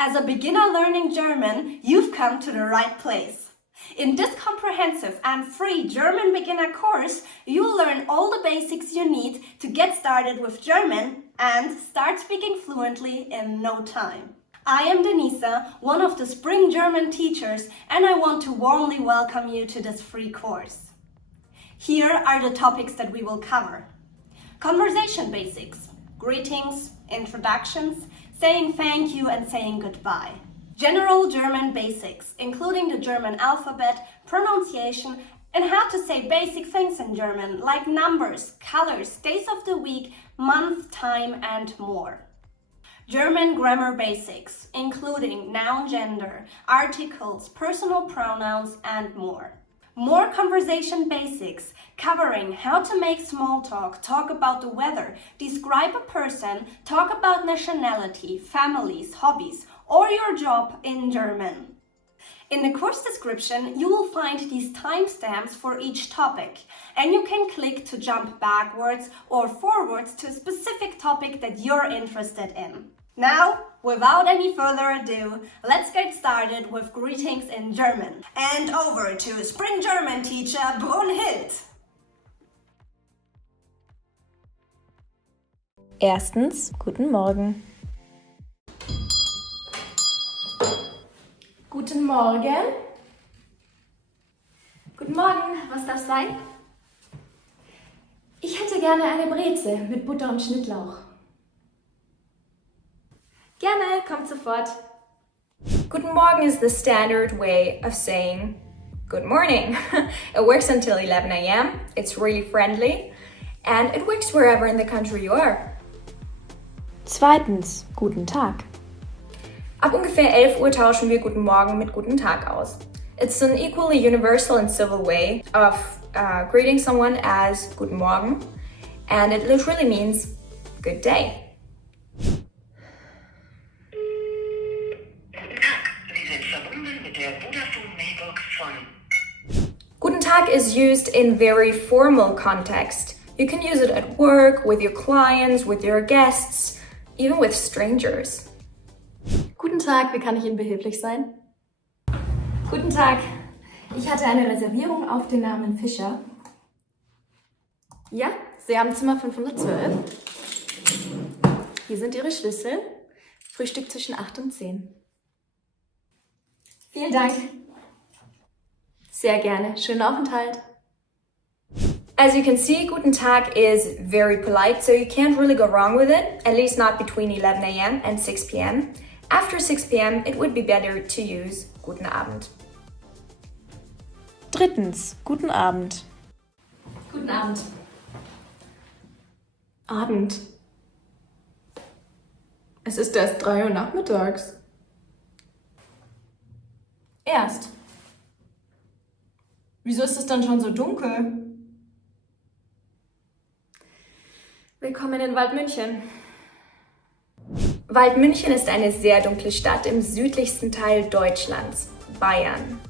As a beginner learning German, you've come to the right place. In this comprehensive and free German beginner course, you'll learn all the basics you need to get started with German and start speaking fluently in no time. I am Denisa, one of the Spring German teachers, and I want to warmly welcome you to this free course. Here are the topics that we will cover. Conversation basics, greetings, introductions, saying thank you and saying goodbye. General German basics, including the German alphabet, pronunciation, and how to say basic things in German, like numbers, colors, days of the week, month, time, and more. German grammar basics, including noun, gender, articles, personal pronouns, and more. More conversation basics, covering how to make small talk about the weather, describe a person, talk about nationality, families, hobbies, or your job in German. In the course description, you will find these timestamps for each topic, and you can click to jump backwards or forwards to a specific topic that you're interested in. Now, without any further ado, let's get started with greetings in German. And over to Spring German teacher Brunhild. Erstens, guten Morgen. Guten Morgen. Guten Morgen, was darf sein? Ich hätte gerne eine Breze mit Butter und Schnittlauch. Gerne, kommt sofort. Guten Morgen is the standard way of saying good morning. It works until 11 a.m. It's really friendly and it works wherever in the country you are. Zweitens, guten Tag. Ab ungefähr 11 Uhr tauschen wir Guten Morgen mit Guten Tag aus. It's an equally universal and civil way of greeting someone as Guten Morgen, and it literally means good day. Guten Tag is used in very formal context. You can use it at work, with your clients, with your guests, even with strangers. Guten Tag, wie kann ich Ihnen behilflich sein? Guten Tag, ich hatte eine Reservierung auf den Namen Fischer. Ja, Sie haben Zimmer 512. Hier sind Ihre Schlüssel. Frühstück zwischen 8 und 10. Vielen Dank. Sehr gerne. Schönen Aufenthalt. As you can see, Guten Tag is very polite, so you can't really go wrong with it, at least not between 11 a.m. and 6 p.m. After 6 p.m., it would be better to use Guten Abend. Drittens, guten Abend. Guten Abend. Abend. Es ist erst 3 Uhr nachmittags. Erst. Wieso ist es dann schon so dunkel? Willkommen in Waldmünchen. Waldmünchen ist eine sehr dunkle Stadt im südlichsten Teil Deutschlands, Bayern.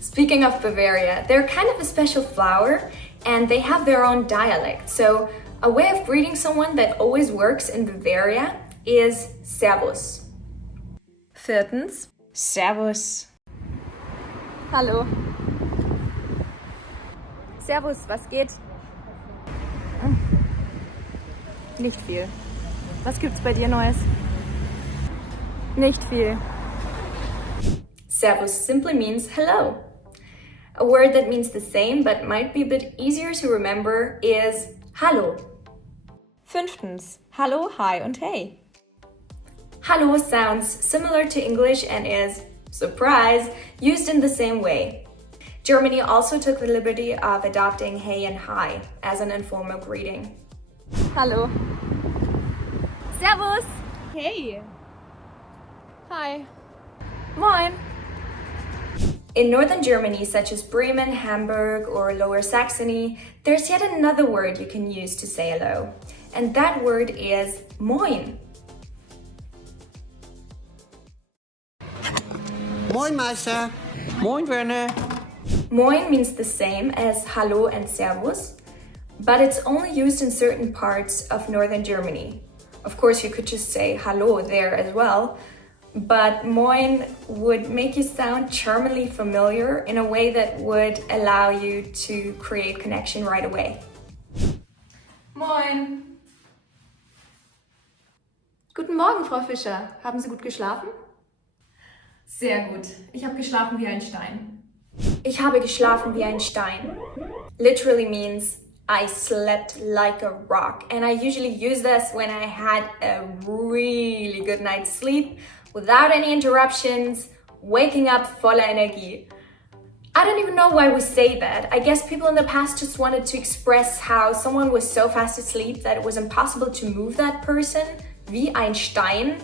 Speaking of Bavaria, they're kind of a special flower and they have their own dialect. So a way of greeting someone that always works in Bavaria is Servus. Viertens, Servus. Hallo. Servus, was geht? Nicht viel. Was gibt's bei dir Neues? Nicht viel. Servus simply means hello. A word that means the same but might be a bit easier to remember is Hallo. Fünftens, hallo, hi und hey. Hallo sounds similar to English and is, surprise, used in the same way. Germany also took the liberty of adopting hey and hi as an informal greeting. Hallo. Servus. Hey. Hi. Moin. In northern Germany, such as Bremen, Hamburg, or Lower Saxony, there's yet another word you can use to say hello. And that word is moin. Moin Meister. Moin Werner. Moin means the same as hallo and servus, but it's only used in certain parts of northern Germany. Of course, you could just say hallo there as well, but moin would make you sound charmingly familiar in a way that would allow you to create connection right away. Moin. Guten Morgen, Frau Fischer. Haben Sie gut geschlafen? Sehr gut. Ich habe geschlafen wie ein Stein. Ich habe geschlafen wie ein Stein. Literally means I slept like a rock, and I usually use this when I had a really good night's sleep without any interruptions, waking up voller Energie. I don't even know why we say that. I guess people in the past just wanted to express how someone was so fast asleep that it was impossible to move that person, wie ein Stein,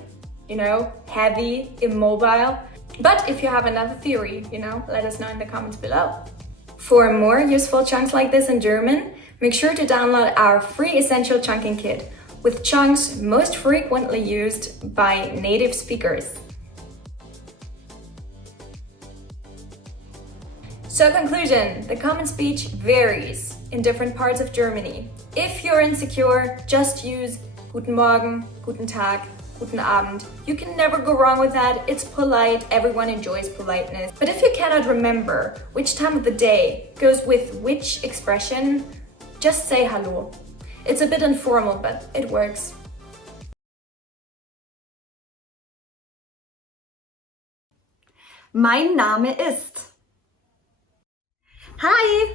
heavy, immobile. But if you have another theory, let us know in the comments below. For more useful chunks like this in German, make sure to download our free Essential Chunking Kit with chunks most frequently used by native speakers. So conclusion, the common speech varies in different parts of Germany. If you're insecure, just use Guten Morgen, Guten Tag, Guten Abend. You can never go wrong with that. It's polite, everyone enjoys politeness. But if you cannot remember which time of the day goes with which expression, just say Hallo. It's a bit informal, but it works. Mein Name ist. Hi,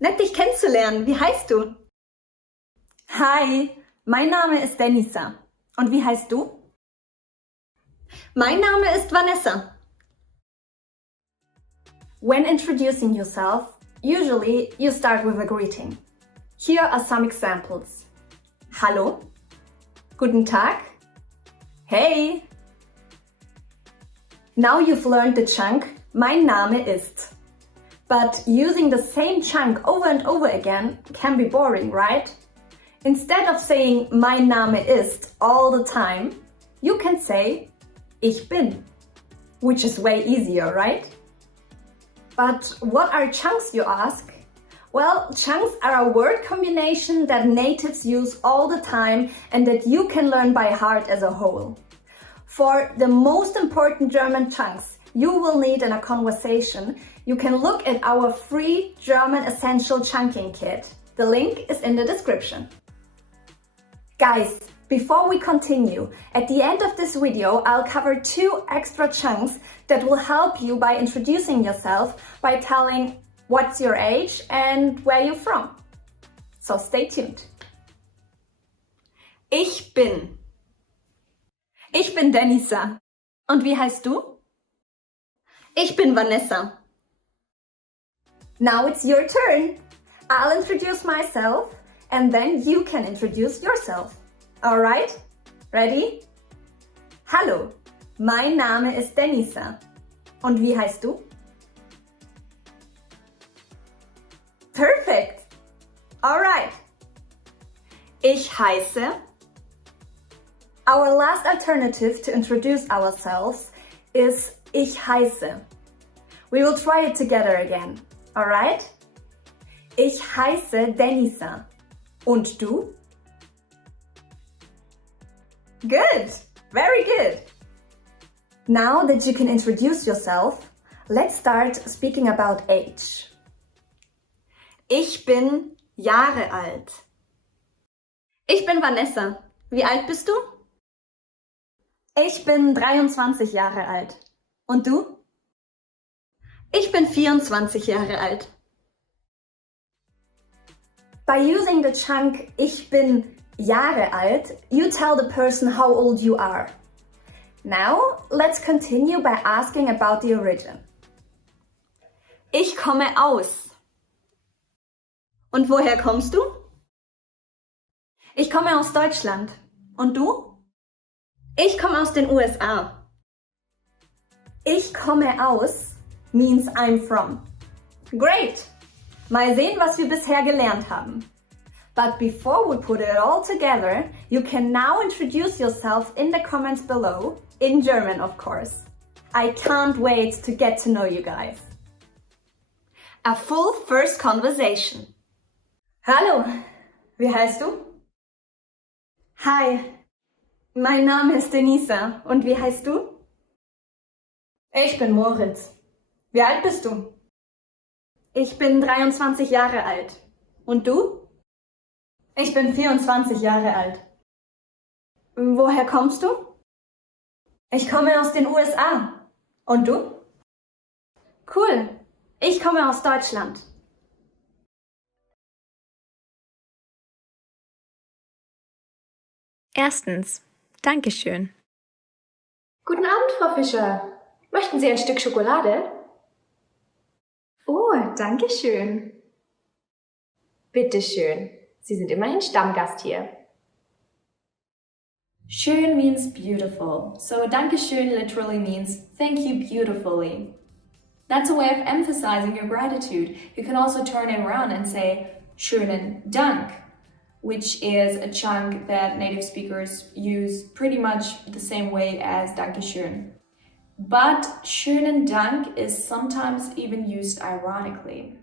nett dich kennenzulernen. Wie heißt du? Hi, mein Name ist Denisa. Und wie heißt du? Mein Name ist Vanessa. When introducing yourself, usually you start with a greeting. Here are some examples. Hallo, Guten Tag, Hey. Now you've learned the chunk Mein Name ist. But using the same chunk over and over again can be boring, right? Instead of saying Mein Name ist all the time, you can say Ich bin, which is way easier, right? But what are chunks, you ask? Well, chunks are a word combination that natives use all the time and that you can learn by heart as a whole. For the most important German chunks you will need in a conversation, you can look at our free German Essential Chunking Kit. The link is in the description. Guys, before we continue, at the end of this video, I'll cover 2 extra chunks that will help you by introducing yourself by telling what's your age and where you're from. So stay tuned. Ich bin. Ich bin Denisa. Und wie heißt du? Ich bin Vanessa. Now it's your turn. I'll introduce myself and then you can introduce yourself. Alright? Ready? Hallo, mein Name ist Denisa. Und wie heißt du? Perfect! Alright. Ich heiße. Our last alternative to introduce ourselves is Ich heiße. We will try it together again. Alright? Ich heiße Denisa. Und du? Good! Very good! Now that you can introduce yourself, let's start speaking about age. Ich bin Jahre alt. Ich bin Vanessa. Wie alt bist du? Ich bin 23 Jahre alt. Und du? Ich bin 24 Jahre alt. By using the chunk Ich bin Jahre alt, you tell the person how old you are. Now, let's continue by asking about the origin. Ich komme aus. Und woher kommst du? Ich komme aus Deutschland. Und du? Ich komme aus den USA. Ich komme aus means I'm from. Great! Mal sehen, was wir bisher gelernt haben. But before we put it all together, you can now introduce yourself in the comments below, in German of course. I can't wait to get to know you guys. A full first conversation. Hallo, wie heißt du? Hi, mein Name ist Denisa. Und wie heißt du? Ich bin Moritz. Wie alt bist du? Ich bin 23 Jahre alt. Und du? Ich bin 24 Jahre alt. Woher kommst du? Ich komme aus den USA. Und du? Cool. Ich komme aus Deutschland. Erstens, Dankeschön. Guten Abend, Frau Fischer. Möchten Sie ein Stück Schokolade? Oh, danke schön. Bitte schön. Sie sind immerhin Stammgast hier. Schön means beautiful, so Dankeschön literally means thank you beautifully. That's a way of emphasizing your gratitude. You can also turn it around and say schönen Dank, which is a chunk that native speakers use pretty much the same way as Dankeschön. But schönen Dank is sometimes even used ironically.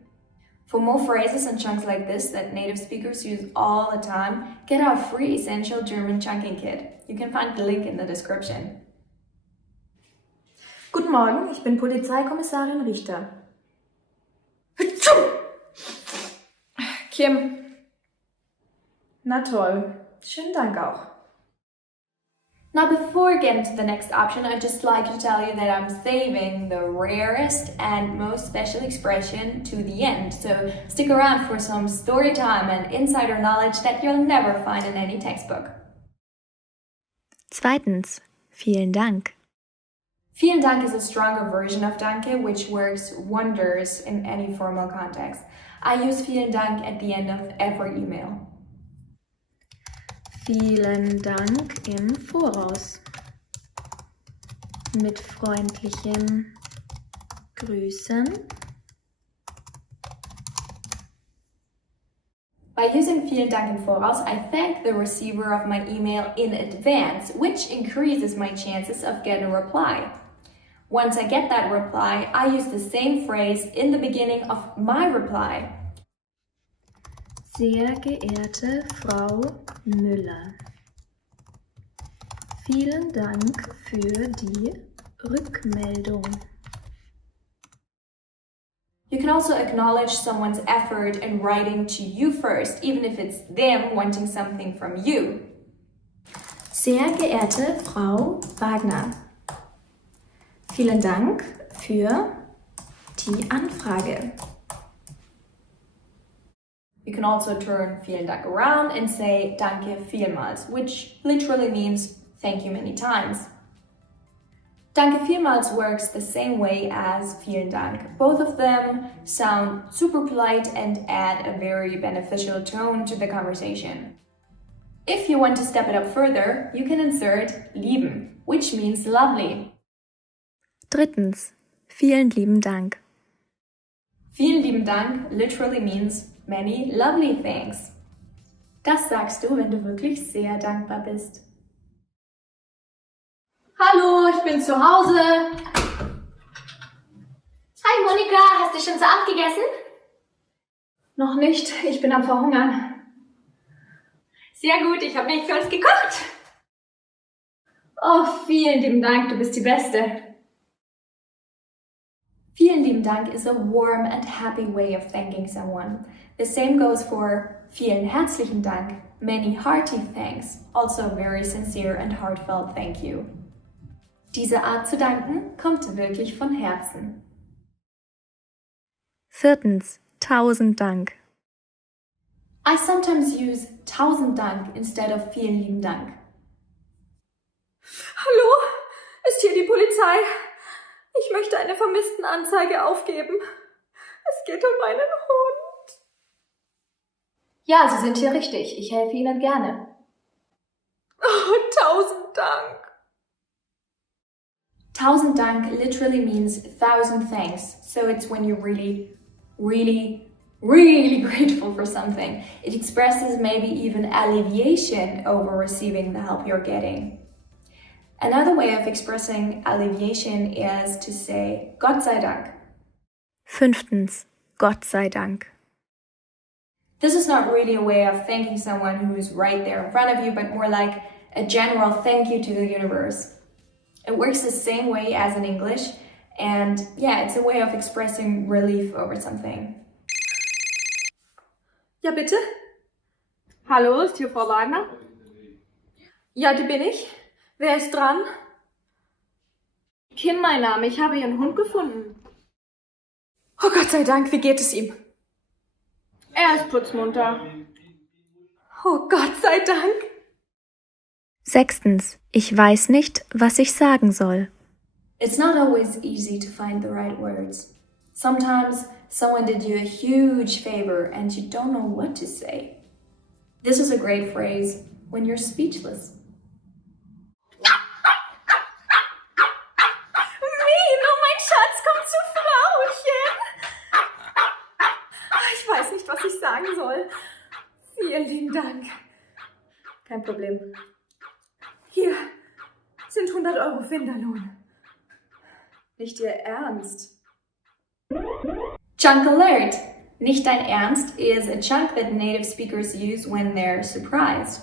For more phrases and chunks like this that native speakers use all the time, get our free essential German chunking kit. You can find the link in the description. Guten Morgen, ich bin Polizeikommissarin Richter. Kim. Na toll. Schönen Dank auch. Now before getting to the next option, I'd just like to tell you that I'm saving the rarest and most special expression to the end. So stick around for some story time and insider knowledge that you'll never find in any textbook. Zweitens, vielen Dank. Vielen Dank is a stronger version of Danke, which works wonders in any formal context. I use vielen Dank at the end of every email. Vielen Dank im Voraus. Mit freundlichen Grüßen. By using vielen Dank im Voraus, I thank the receiver of my email in advance, which increases my chances of getting a reply. Once I get that reply, I use the same phrase in the beginning of my reply. Sehr geehrte Frau Müller. Vielen Dank für die Rückmeldung. You can also acknowledge someone's effort in writing to you first, even if it's them wanting something from you. Sehr geehrte Frau Wagner. Vielen Dank für die Anfrage. You can also turn vielen Dank around and say danke vielmals, which literally means thank you many times. Danke vielmals works the same way as vielen Dank. Both of them sound super polite and add a very beneficial tone to the conversation. If you want to step it up further, you can insert lieben, which means lovely. Drittens, vielen lieben Dank. Vielen lieben Dank literally means many lovely things. Das sagst du, wenn du wirklich sehr dankbar bist. Hallo, ich bin zu Hause. Hi Monika, hast du schon zu Abend gegessen? Noch nicht, ich bin am Verhungern. Sehr gut, ich habe nicht für uns gekocht. Oh, vielen lieben Dank, du bist die Beste. Vielen lieben Dank is a warm and happy way of thanking someone. The same goes for vielen herzlichen Dank, many hearty thanks, also a very sincere and heartfelt thank you. Diese Art zu danken kommt wirklich von Herzen. Viertens, 1000 Dank. I sometimes use 1000 Dank instead of vielen lieben Dank. Hallo, ist hier die Polizei? Ich möchte eine Vermisstenanzeige aufgeben. Es geht um meinen Hund. Ja, Sie sind hier richtig. Ich helfe Ihnen gerne. Oh, 1000 Dank. 1000 Dank literally means 1000 thanks. So it's when you're really grateful for something. It expresses maybe even alleviation over receiving the help you're getting. Another way of expressing alleviation is to say Gott sei Dank. Fünftens, Gott sei Dank. This is not really a way of thanking someone who is right there in front of you, but more like a general thank you to the universe. It works the same way as in English, And yeah, it's a way of expressing relief over something. Ja, bitte? Hallo, ist hier Frau Wagner? Ja, die bin ich. Wer ist dran? Kim, mein Name. Ich habe Ihren Hund gefunden. Oh Gott sei Dank, wie geht es ihm? Er ist putzmunter. Oh Gott sei Dank. 6. Ich weiß nicht, was ich sagen soll. It's not always easy to find the right words. Sometimes someone did you a huge favor and you don't know what to say. This is a great phrase when you're speechless. Mino, mein Schatz, komm zu Frauchen. Ich weiß nicht, was ich sagen soll. Vielen lieben Dank. Kein Problem. Hier sind 100 Euro Finderlohn. Nicht Ihr Ernst? Chunk alert! Nicht dein Ernst is a chunk that native speakers use when they're surprised.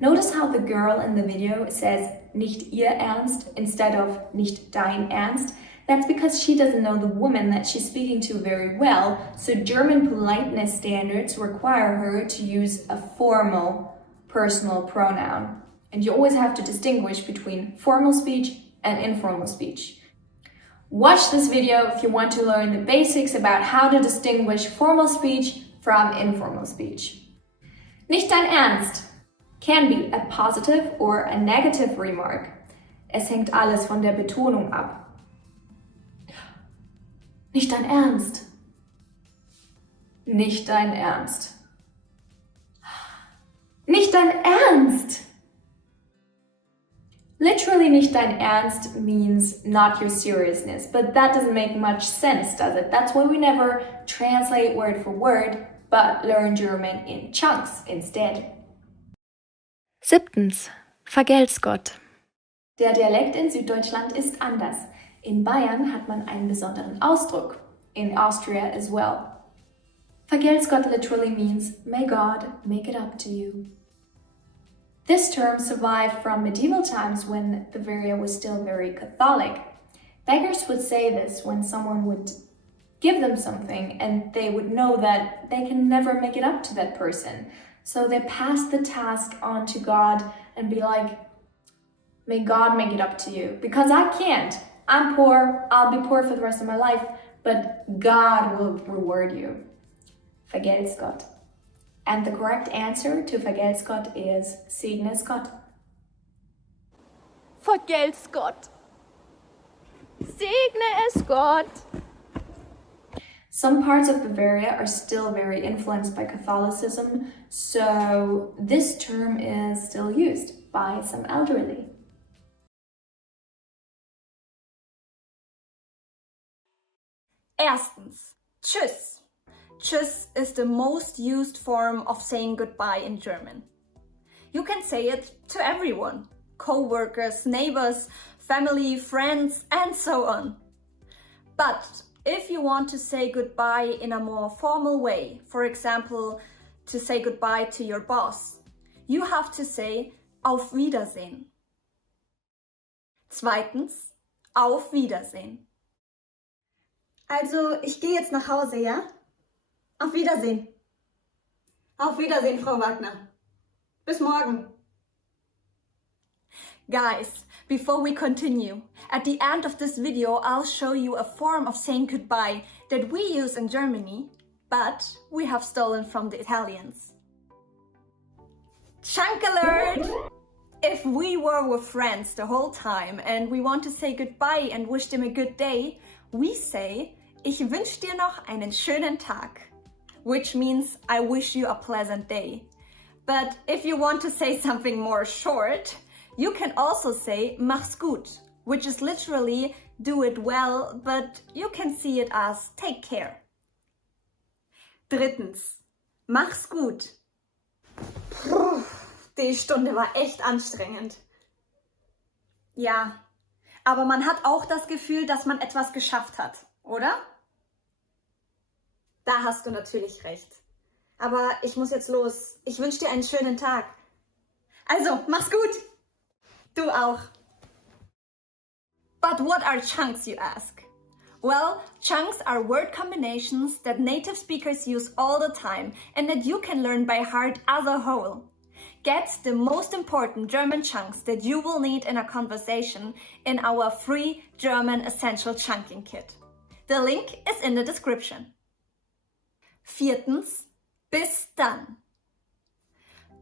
Notice how the girl in the video says nicht Ihr Ernst instead of nicht dein Ernst? That's because she doesn't know the woman that she's speaking to very well, so German politeness standards require her to use a formal personal pronoun. And you always have to distinguish between formal speech and informal speech. Watch this video if you want to learn the basics about how to distinguish formal speech from informal speech. Nicht dein Ernst can be a positive or a negative remark. Es hängt alles von der Betonung ab. Nicht dein Ernst. Nicht dein Ernst. Nicht dein Ernst. Literally, nicht dein Ernst means not your seriousness, but that doesn't make much sense, does it? That's why we never translate word for word, but learn German in chunks instead. 7. Vergelt's Gott. Der Dialekt in Süddeutschland ist anders. In Bayern hat man einen besonderen Ausdruck. In Austria as well. Vergelt's Gott literally means, may God make it up to you. This term survived from medieval times when Bavaria was still very Catholic. Beggars would say this when someone would give them something and they would know that they can never make it up to that person. So they pass the task on to God and be like, may God make it up to you. Because I can't. I'm poor, I'll be poor for the rest of my life, but God will reward you. Vergelt's Gott. And the correct answer to Vergelt's Gott is Segne es Gott. Vergelt's Gott. Segne es Gott. Some parts of Bavaria are still very influenced by Catholicism, so this term is still used by some elderly. Erstens, tschüss. Tschüss is the most used form of saying goodbye in German. You can say it to everyone, co-workers, neighbors, family, friends, and so on. But if you want to say goodbye in a more formal way, for example, to say goodbye to your boss, you have to say Auf Wiedersehen. Zweitens, Auf Wiedersehen. Also, ich gehe jetzt nach Hause, ja? Auf Wiedersehen. Auf Wiedersehen, Frau Wagner. Bis morgen. Guys, before we continue, at the end of this video I'll show you a form of saying goodbye that we use in Germany, but we have stolen from the Italians. Chunk alert! If we were with friends the whole time and we want to say goodbye and wish them a good day, we say, ich wünsche dir noch einen schönen Tag, which means I wish you a pleasant day. But if you want to say something more short, you can also say mach's gut, which is literally do it well, but you can see it as take care. Drittens, mach's gut. Puh, die Stunde war echt anstrengend. Ja, aber man hat auch das Gefühl, dass man etwas geschafft hat, oder? Da hast du natürlich recht. Aber ich muss jetzt los. Ich wünsche dir einen schönen Tag. Also, mach's gut! Du auch. But what are chunks, you ask? Well, chunks are word combinations that native speakers use all the time and that you can learn by heart as a whole. Get the most important German chunks that you will need in a conversation in our free German Essential Chunking Kit. The link is in the description. Viertens, bis dann.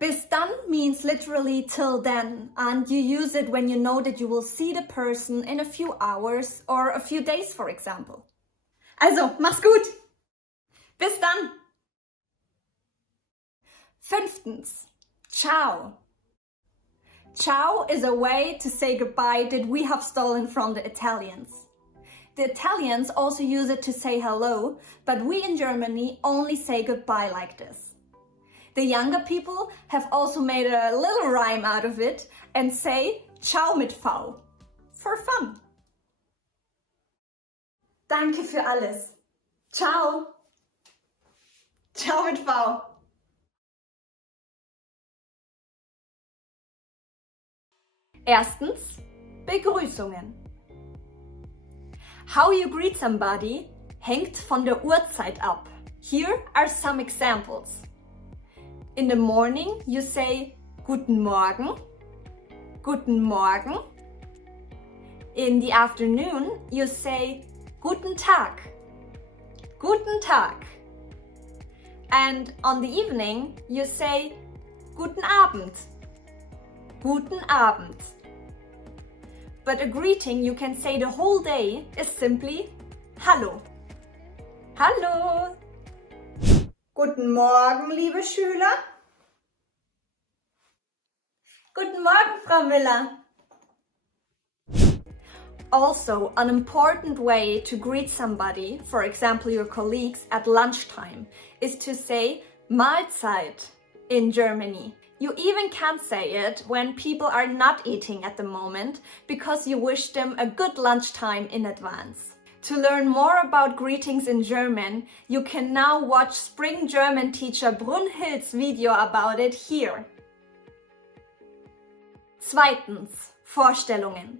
Bis dann means literally till then, and you use it when you know that you will see the person in a few hours or a few days, for example. Also, mach's gut! Bis dann! Fünftens, ciao. Ciao is a way to say goodbye that we have stolen from the Italians. The Italians also use it to say hello, but we in Germany only say goodbye like this. The younger people have also made a little rhyme out of it and say ciao mit V for fun. Danke für alles. Ciao. Ciao mit V. Erstens, Begrüßungen. How you greet somebody hängt von der Uhrzeit ab. Here are some examples. In the morning, you say Guten Morgen, Guten Morgen. In the afternoon, you say Guten Tag, Guten Tag. And on the evening, you say Guten Abend, Guten Abend. But a greeting you can say the whole day is simply Hallo, Hallo. Guten Morgen, liebe Schüler. Guten Morgen, Frau Müller. Also, an important way to greet somebody, for example your colleagues at lunchtime, is to say Mahlzeit in Germany. You even can't say it when people are not eating at the moment because you wish them a good lunchtime in advance. To learn more about greetings in German, you can now watch Spring German teacher Brunhild's video about it here. Zweitens, Vorstellungen.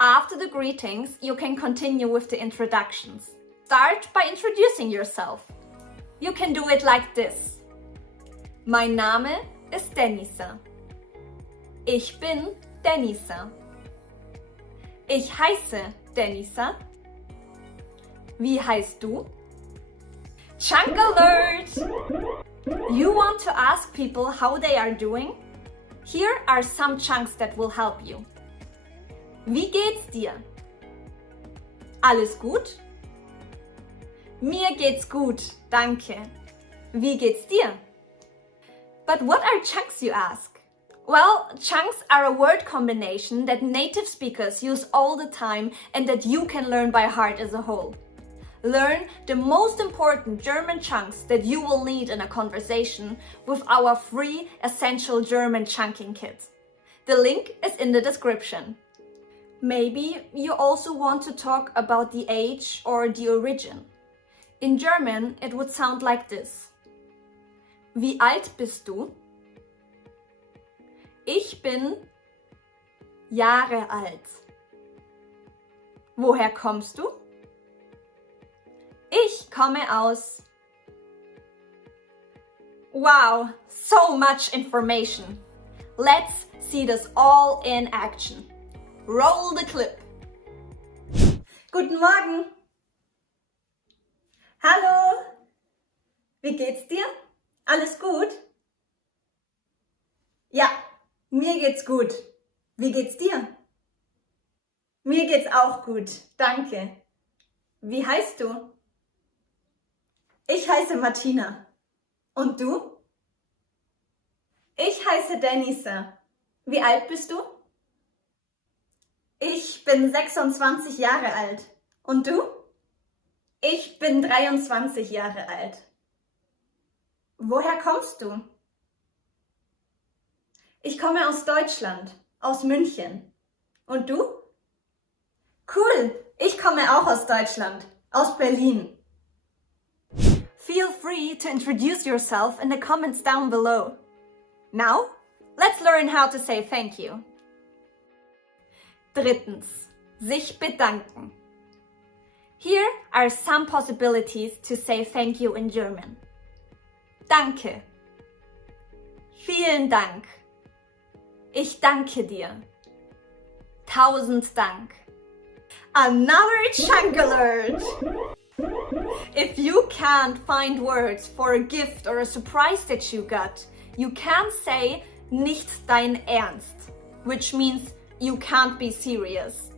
After the greetings, you can continue with the introductions. Start by introducing yourself. You can do it like this. Mein Name ist Denisa. Ich bin Denisa. Ich heiße Denisa. Wie heißt du? Chunk alert! You want to ask people how they are doing? Here are some chunks that will help you. Wie geht's dir? Alles gut? Mir geht's gut, danke. Wie geht's dir? But what are chunks, you ask? Well, chunks are a word combination that native speakers use all the time and that you can learn by heart as a whole. Learn the most important German chunks that you will need in a conversation with our free Essential German Chunking Kit. The link is in the description. Maybe you also want to talk about the age or the origin. In German, it would sound like this. Wie alt bist du? Ich bin Jahre alt. Woher kommst du? Ich komme aus. Wow, so much information. Let's see this all in action. Roll the clip. Guten Morgen. Hallo. Wie geht's dir? Alles gut? Ja, mir geht's gut. Wie geht's dir? Mir geht's auch gut, danke. Wie heißt du? Ich heiße Martina. Und du? Ich heiße Denisa. Wie alt bist du? Ich bin 26 Jahre alt. Und du? Ich bin 23 Jahre alt. Woher kommst du? Ich komme aus Deutschland, aus München. Und du? Cool, ich komme auch aus Deutschland, aus Berlin. Feel free to introduce yourself in the comments down below. Now, let's learn how to say thank you. Drittens, sich bedanken. Here are some possibilities to say thank you in German. Danke. Vielen Dank. Ich danke dir. 1000 Dank. Another chunk alert! If you can't find words for a gift or a surprise that you got, you can say nicht dein Ernst, which means you can't be serious.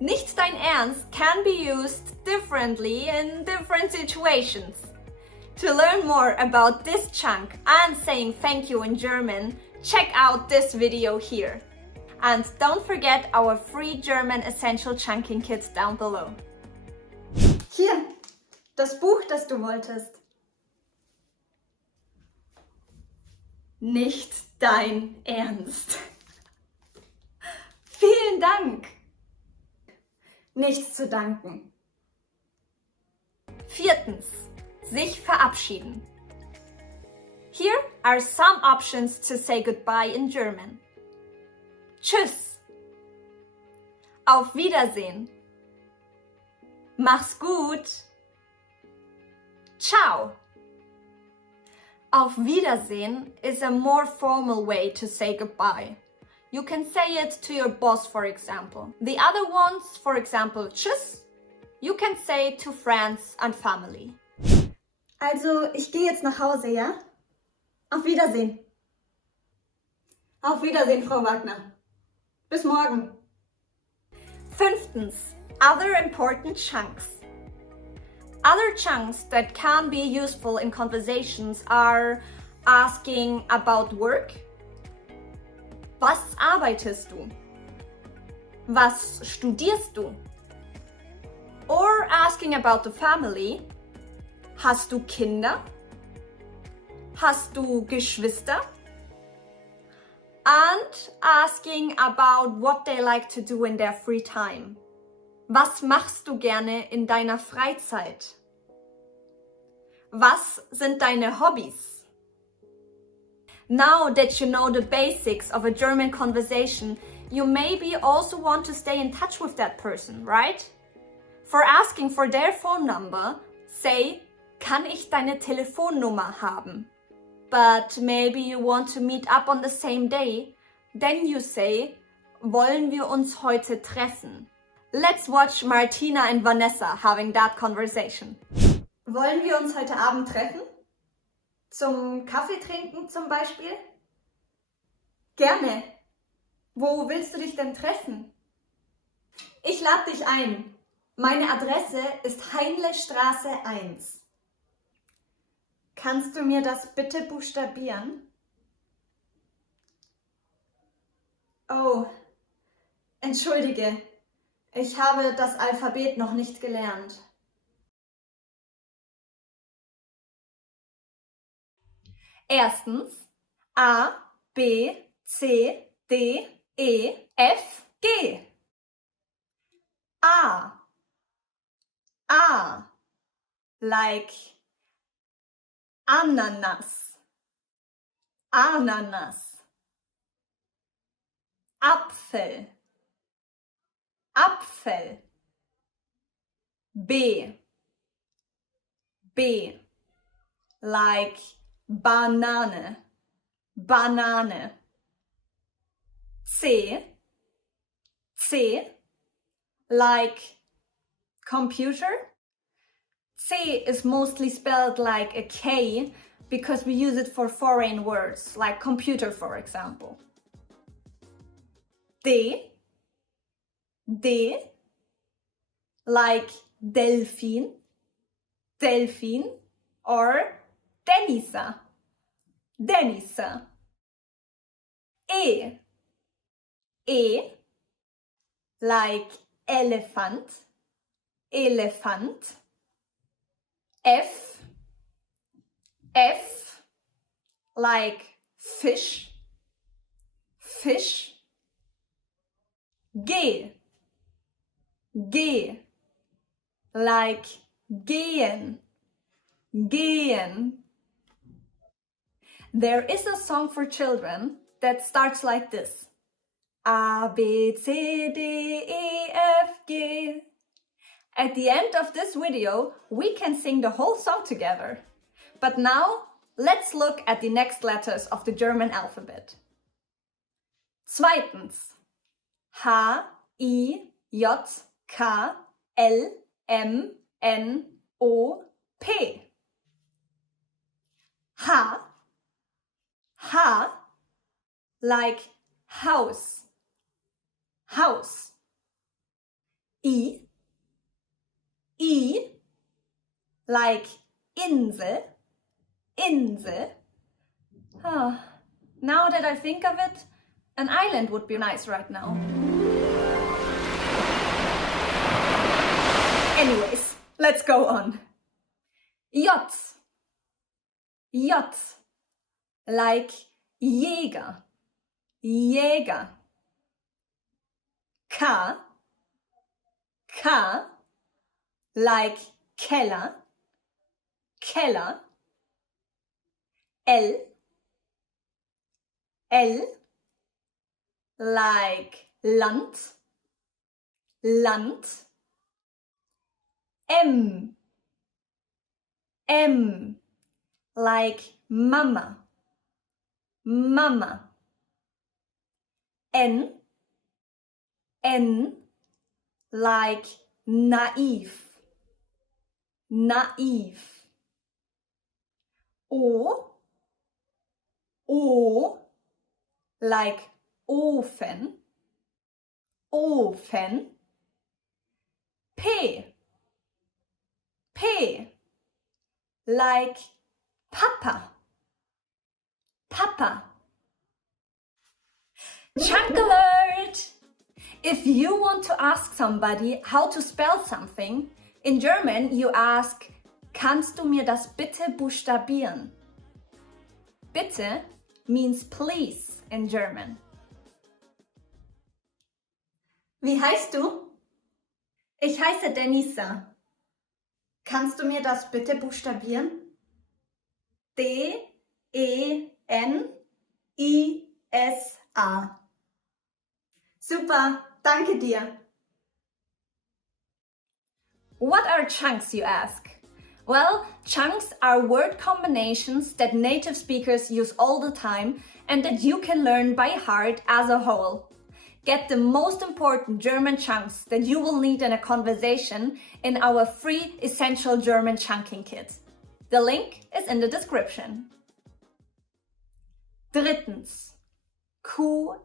Nicht dein Ernst can be used differently in different situations. To learn more about this chunk and saying thank you in German, check out this video here. And don't forget our free German Essential Chunking Kit down below. Hier, das Buch, das du wolltest. Nicht dein Ernst. Vielen Dank. Nichts zu danken. Viertens, sich verabschieden. Here are some options to say goodbye in German. Tschüss. Auf Wiedersehen. Mach's gut. Ciao. Auf Wiedersehen is a more formal way to say goodbye. You can say it to your boss, for example. The other ones, for example, tschüss, you can say to friends and family. Also, ich gehe jetzt nach Hause, ja? Auf Wiedersehen. Auf Wiedersehen, Frau Wagner. Bis morgen. Fünftens, other important chunks. Other chunks that can be useful in conversations are asking about work. Was arbeitest du? Was studierst du? Or asking about the family. Hast du Kinder? Hast du Geschwister? And asking about what they like to do in their free time. Was machst du gerne in deiner Freizeit? Was sind deine Hobbys? Now that you know the basics of a German conversation, you maybe also want to stay in touch with that person, right? For asking for their phone number, say, kann ich deine Telefonnummer haben? But maybe you want to meet up on the same day, then you say, wollen wir uns heute treffen? Let's watch Martina and Vanessa having that conversation. Wollen wir uns heute Abend treffen? Zum Kaffee trinken zum Beispiel? Gerne. Wo willst du dich denn treffen? Ich lade dich ein. Meine Adresse ist Heinlestraße 1. Kannst du mir das bitte buchstabieren? Oh, entschuldige. Ich habe das Alphabet noch nicht gelernt. Erstens A, B, C, D, E, F, G. A. A. Like Ananas. Ananas. Apfel. Apfel. B. B. Like Banane. Banane. C. C. Like computer. C is mostly spelled like a K because we use it for foreign words, like computer, for example. D. D. Like Delfin. Delfin. Or Denisa. Denisa. E. E. Like elephant. Elephant. F. F. Like fish. Fish. G. G. Like gehen. Gehen. There is a song for children that starts like this. A, B, C, D, E, F, G. At the end of this video, we can sing the whole song together. But now, let's look at the next letters of the German alphabet. Zweitens. H, I, J, K, L, M, N, O, P. H, H, like house, house. I, like Insel, Insel. Oh, now that I think of it, an island would be nice right now. Anyways, let's go on. J, like Jäger, Jäger. K, like Keller, Keller. L, like Land, Land. M, like Mama, Mama. N, like naive, naive. O, like Ofen, Ofen. P, like Papa, Papa. Chunk alert! If you want to ask somebody how to spell something, in German you ask, kannst du mir das bitte buchstabieren? Bitte means please in German. Wie heißt du? Ich heiße Denisa. Kannst du mir das bitte buchstabieren? D-E-N-I-S-A. Super, danke dir. What are chunks, you ask? Well, chunks are word combinations that native speakers use all the time and that you can learn by heart as a whole. Get the most important German chunks that you will need in a conversation in our free Essential German Chunking Kit. The link is in the description. Drittens. Q-R-S-T-U-V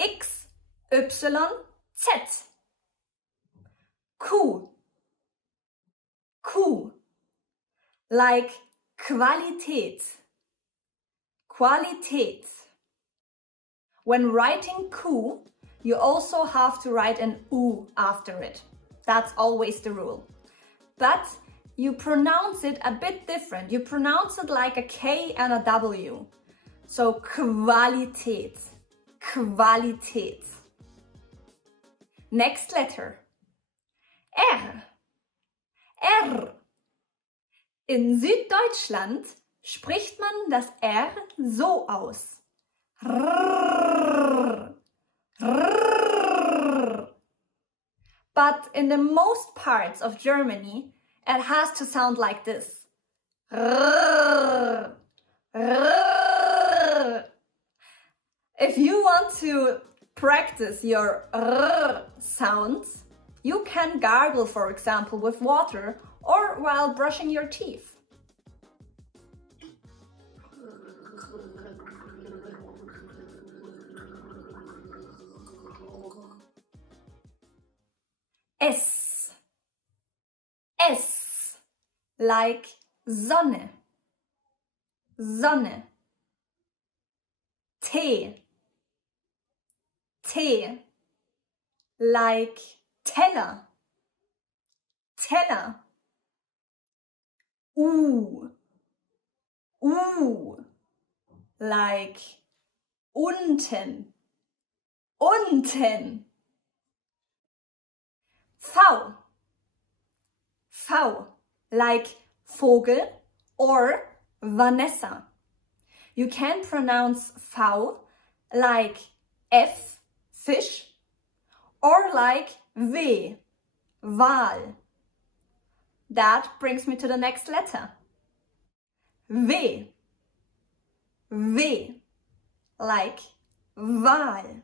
X-Y-Z. Q, like Qualität, Qualität. When writing Q, you also have to write an U after it. That's always the rule. But you pronounce it a bit different. You pronounce it like a K and a W. So Qualität, Qualität. Next letter. R. R. In Süddeutschland spricht man das R so aus. R. R. But in the most parts of Germany, it has to sound like this. R. R. If you want to practice your R sounds, you can gargle, for example, with water or while brushing your teeth. S. S. Like Sonne. Sonne. T. T. Like Teller. Teller. U. U. Like unten. Unten. V. V. Like Vogel or Vanessa. You can pronounce V like F, fish, or like V, Wal. That brings me to the next letter. V, V, like Wal.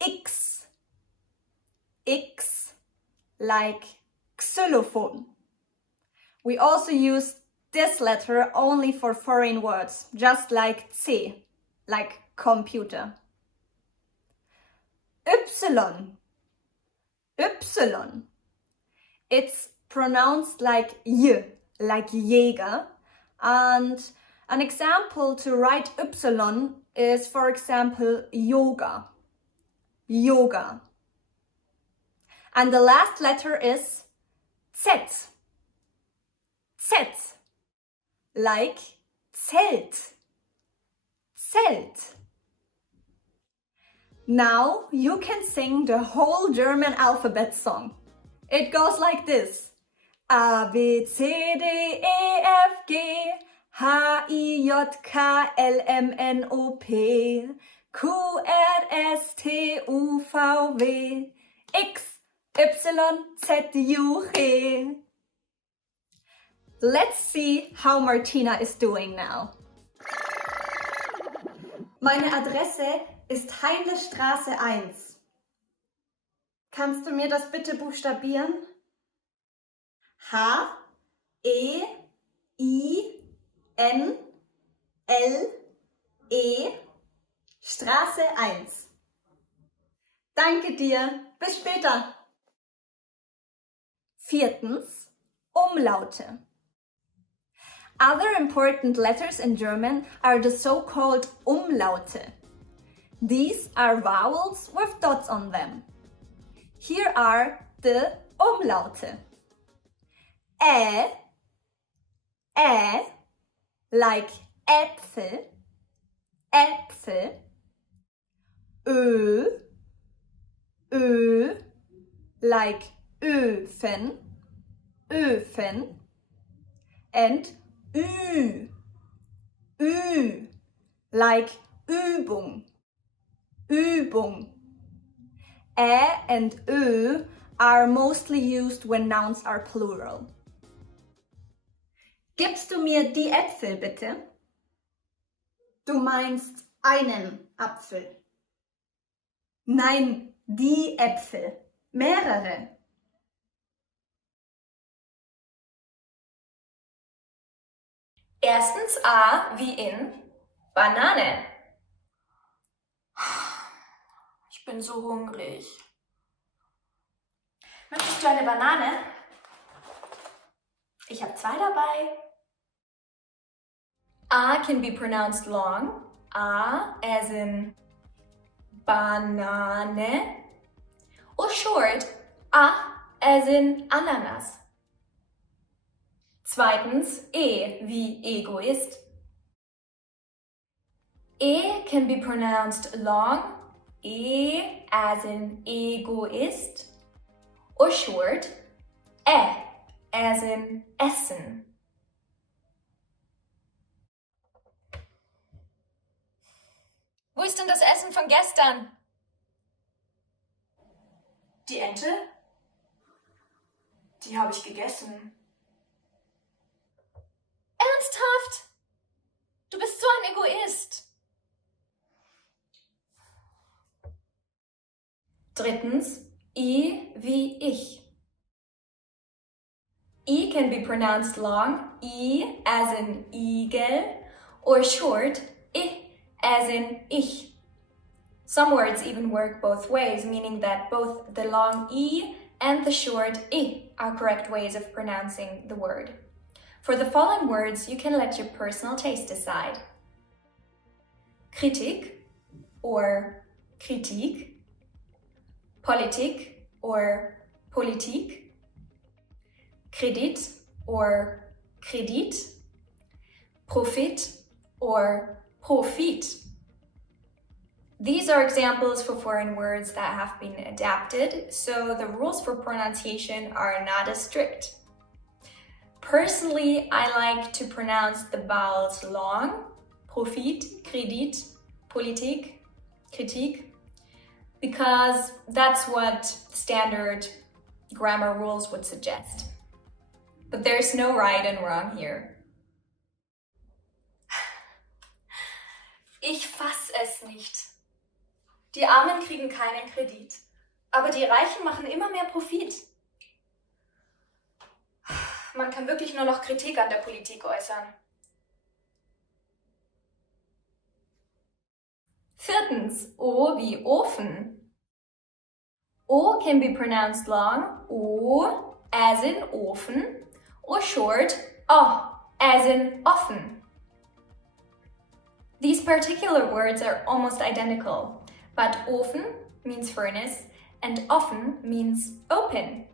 X, X, like xylophone. We also use this letter only for foreign words, just like C, like computer. Y, Y. It's pronounced like Y, like Jäger. And an example to write Y is, for example, yoga. Yoga. And the last letter is Z. Z. Like Zelt. Zelt. Now you can sing the whole German alphabet song. It goes like this. A, B, C, D, E, F, G, H, I, J, K, L, M, N, O, P, Q, R, S, T, U, V, W, X, Y, Z, U, G. Let's see how Martina is doing now. Meine Adresse ist Heinrichstraße 1. Kannst du mir das bitte buchstabieren? H, E, I, N, L, E, Straße 1. Danke dir. Bis später. Viertens, Umlaute. Other important letters in German are the so-called Umlaute. These are vowels with dots on them. Here are the Umlaute. Ä, like Äpfel, Äpfel. Ö, like Öfen, Öfen. And Ü, like Übung, Übung. Ä and Ö are mostly used when nouns are plural. Gibst du mir die Äpfel bitte? Du meinst einen Apfel. Nein, die Äpfel. Mehrere. Erstens A wie in Banane. Ich bin so hungrig. Möchtest du eine Banane? Ich habe 2 dabei. A can be pronounced long. A as in Banane. Or short, A as in Ananas. Zweitens, E wie Egoist. E can be pronounced long, E as in Egoist, or short, E as in Essen. Wo ist denn das Essen von gestern? Die Ente? Die habe ich gegessen. Ernsthaft? Du bist so ein Egoist. Drittens, I wie ich. I can be pronounced long, I as in Igel, or short, I as in ich. Some words even work both ways, meaning that both the long I and the short I are correct ways of pronouncing the word. For the following words, you can let your personal taste decide. Kritik or Kritik, Politik or Politik, Kredit or Kredit, Profit or Profit. These are examples for foreign words that have been adapted, so the rules for pronunciation are not as strict. Personally, I like to pronounce the vowels long, Profit, Kredit, Politik, Kritik, because that's what standard grammar rules would suggest. But there's no right and wrong here. Ich fass es nicht. Die Armen kriegen keinen Kredit, aber die Reichen machen immer mehr Profit. Man kann wirklich nur noch Kritik an der Politik äußern. Viertens, O wie Ofen. O can be pronounced long, O as in Ofen, or short, O as in offen. These particular words are almost identical, but Ofen means furnace and offen means open.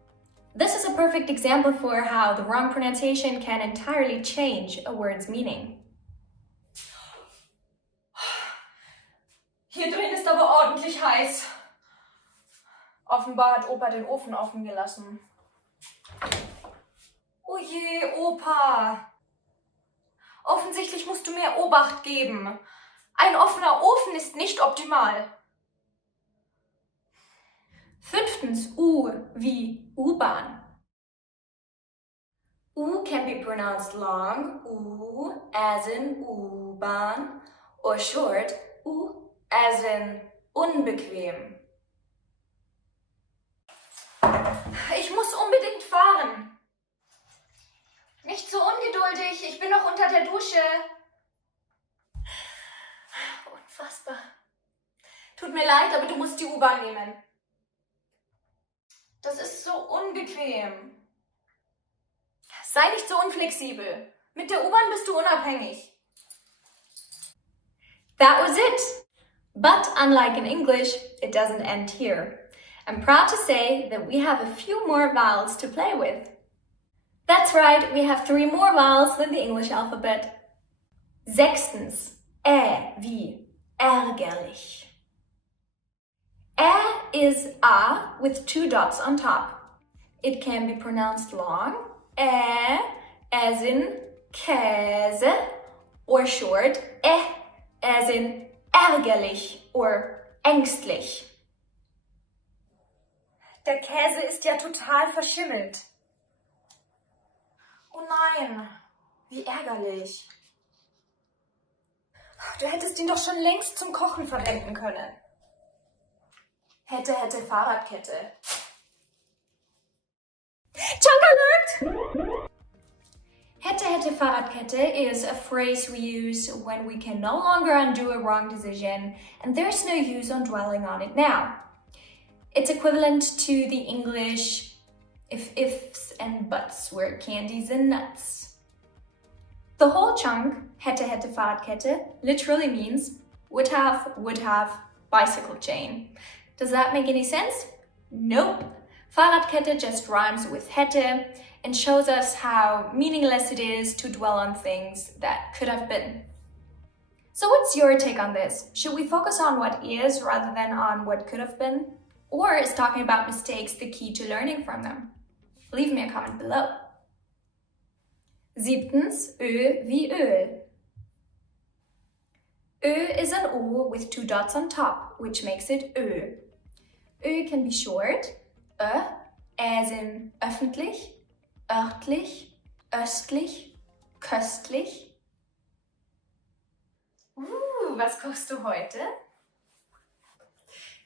This is a perfect example for how the wrong pronunciation can entirely change a word's meaning. Hier drin ist aber ordentlich heiß. Offenbar hat Opa den Ofen offen gelassen. Oh je, Opa. Offensichtlich musst du mehr Obacht geben. Ein offener Ofen ist nicht optimal. Fünftens, U wie U-Bahn. U can be pronounced long, U as in U-Bahn, or short, U as in unbequem. Ich muss unbedingt fahren. Nicht so ungeduldig, ich bin noch unter der Dusche. Unfassbar. Tut mir leid, aber du musst die U-Bahn nehmen. Das ist so unbequem. Sei nicht so unflexibel. Mit der U-Bahn bist du unabhängig. That was it. But unlike in English, it doesn't end here. I'm proud to say that we have a few more vowels to play with. That's right, we have 3 more vowels than the English alphabet. Sechstens, wie ärgerlich. Is A with 2 dots on top. It can be pronounced long, as in Käse, or short, as in ärgerlich or ängstlich. Der Käse ist ja total verschimmelt. Oh nein, wie ärgerlich. Du hättest ihn doch schon längst zum Kochen verwenden können. Hätte, Fahrradkette. Chunk alert! Hätte, Fahrradkette is a phrase we use when we can no longer undo a wrong decision and there's no use on dwelling on it now. It's equivalent to the English if ifs and buts were candies and nuts. The whole chunk, hätte, Fahrradkette, literally means would have, bicycle chain. Does that make any sense? Nope. Fahrradkette just rhymes with hätte and shows us how meaningless it is to dwell on things that could have been. So what's your take on this? Should we focus on what is rather than on what could have been? Or is talking about mistakes the key to learning from them? Leave me a comment below. Siebtens, Ö wie Öl. Ö is an O with 2 dots on top, which makes it Ö. Ö can be short, as in öffentlich, örtlich, östlich, köstlich. Was kochst du heute?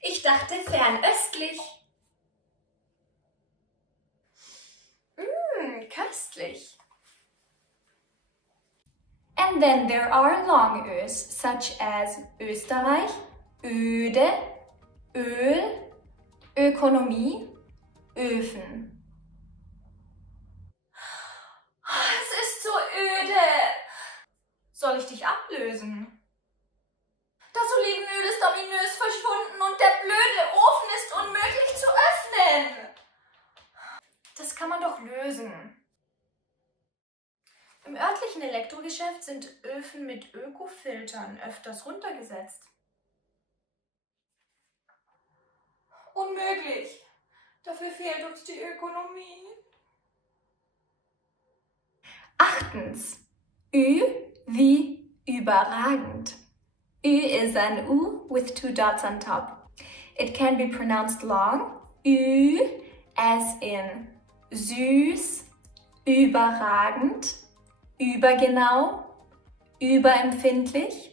Ich dachte fernöstlich. Köstlich. And then there are long Ös, such as Österreich, öde, Öl, Ökonomie, Öfen. Es ist so öde. Soll ich dich ablösen? Das Olivenöl ist ominös verschwunden und der blöde Ofen ist unmöglich zu öffnen. Das kann man doch lösen. Im örtlichen Elektrogeschäft sind Öfen mit Ökofiltern öfters runtergesetzt. Unmöglich. Dafür fehlt uns die Ökonomie. Achtens. Ü wie überragend. Ü is an U with 2 dots on top. It can be pronounced long, Ü, as in süß, überragend, übergenau, überempfindlich.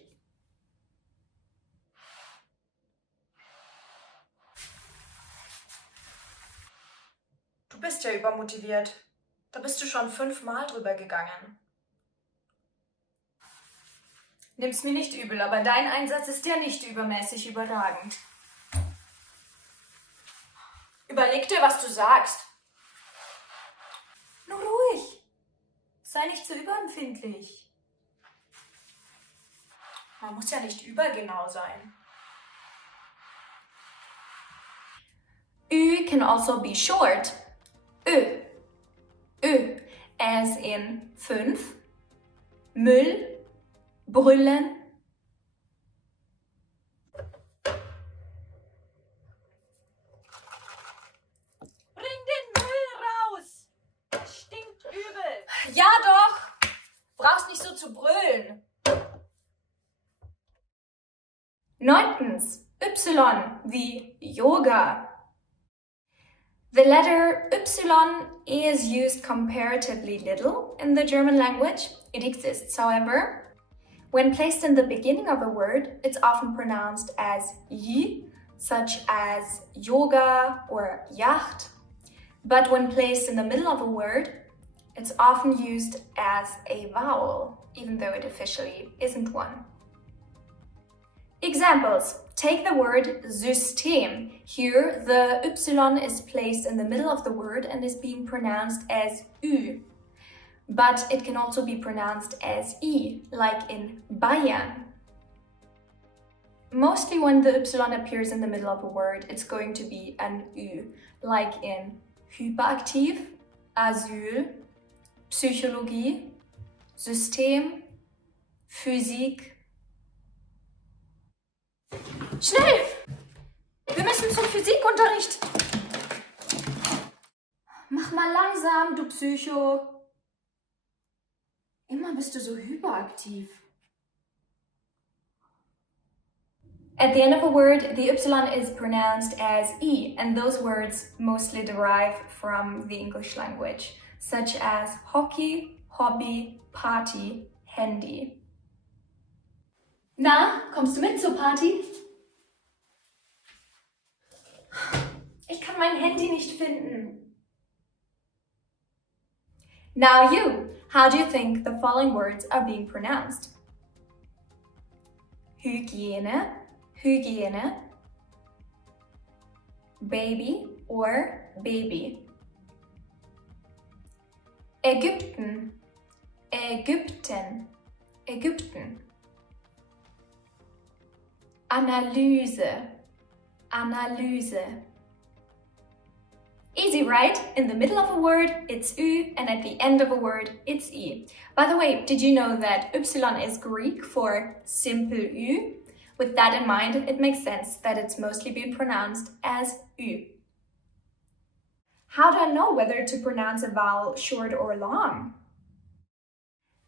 Du bist ja übermotiviert. Da bist du schon 5-mal drüber gegangen. Nimm's mir nicht übel, aber dein Einsatz ist ja nicht übermäßig überragend. Überleg dir, was du sagst. Nur ruhig. Sei nicht so überempfindlich. Man muss ja nicht übergenau sein. Ü can also be short. Ö. Ö, as in 5, Müll, brüllen. Bring den Müll raus! Er stinkt übel. Ja doch! Brauchst nicht so zu brüllen. 9. Y wie Yoga. The letter Y is used comparatively little in the German language. It exists, however. When placed in the beginning of a word, it's often pronounced as y, such as yoga or yacht. But when placed in the middle of a word, it's often used as a vowel, even though it officially isn't one. Examples. Take the word System. Here, the Y is placed in the middle of the word and is being pronounced as Ü. But it can also be pronounced as I, like in Bayern. Mostly when the Y appears in the middle of a word, it's going to be an Ü, like in hyperaktiv, Asyl, Psychologie, System, Physik. Schnell! Wir müssen zum Physikunterricht. Mach mal langsam, du Psycho. Immer bist du so hyperaktiv. At the end of a word, the Y is pronounced as I, and those words mostly derive from the English language, such as hockey, hobby, party, Handy. Na, kommst du mit zur Party? Ich kann mein Handy nicht finden. Now you, how do you think the following words are being pronounced? Hygiene, Hygiene, baby or baby. Ägypten, Ägypten, Ägypten. Analyse, Analyse. Easy, right? In the middle of a word, it's Ü, and at the end of a word, it's I. By the way, did you know that Y is Greek for simple Ü? With that in mind, it makes sense that it's mostly being pronounced as Ü. How do I know whether to pronounce a vowel short or long?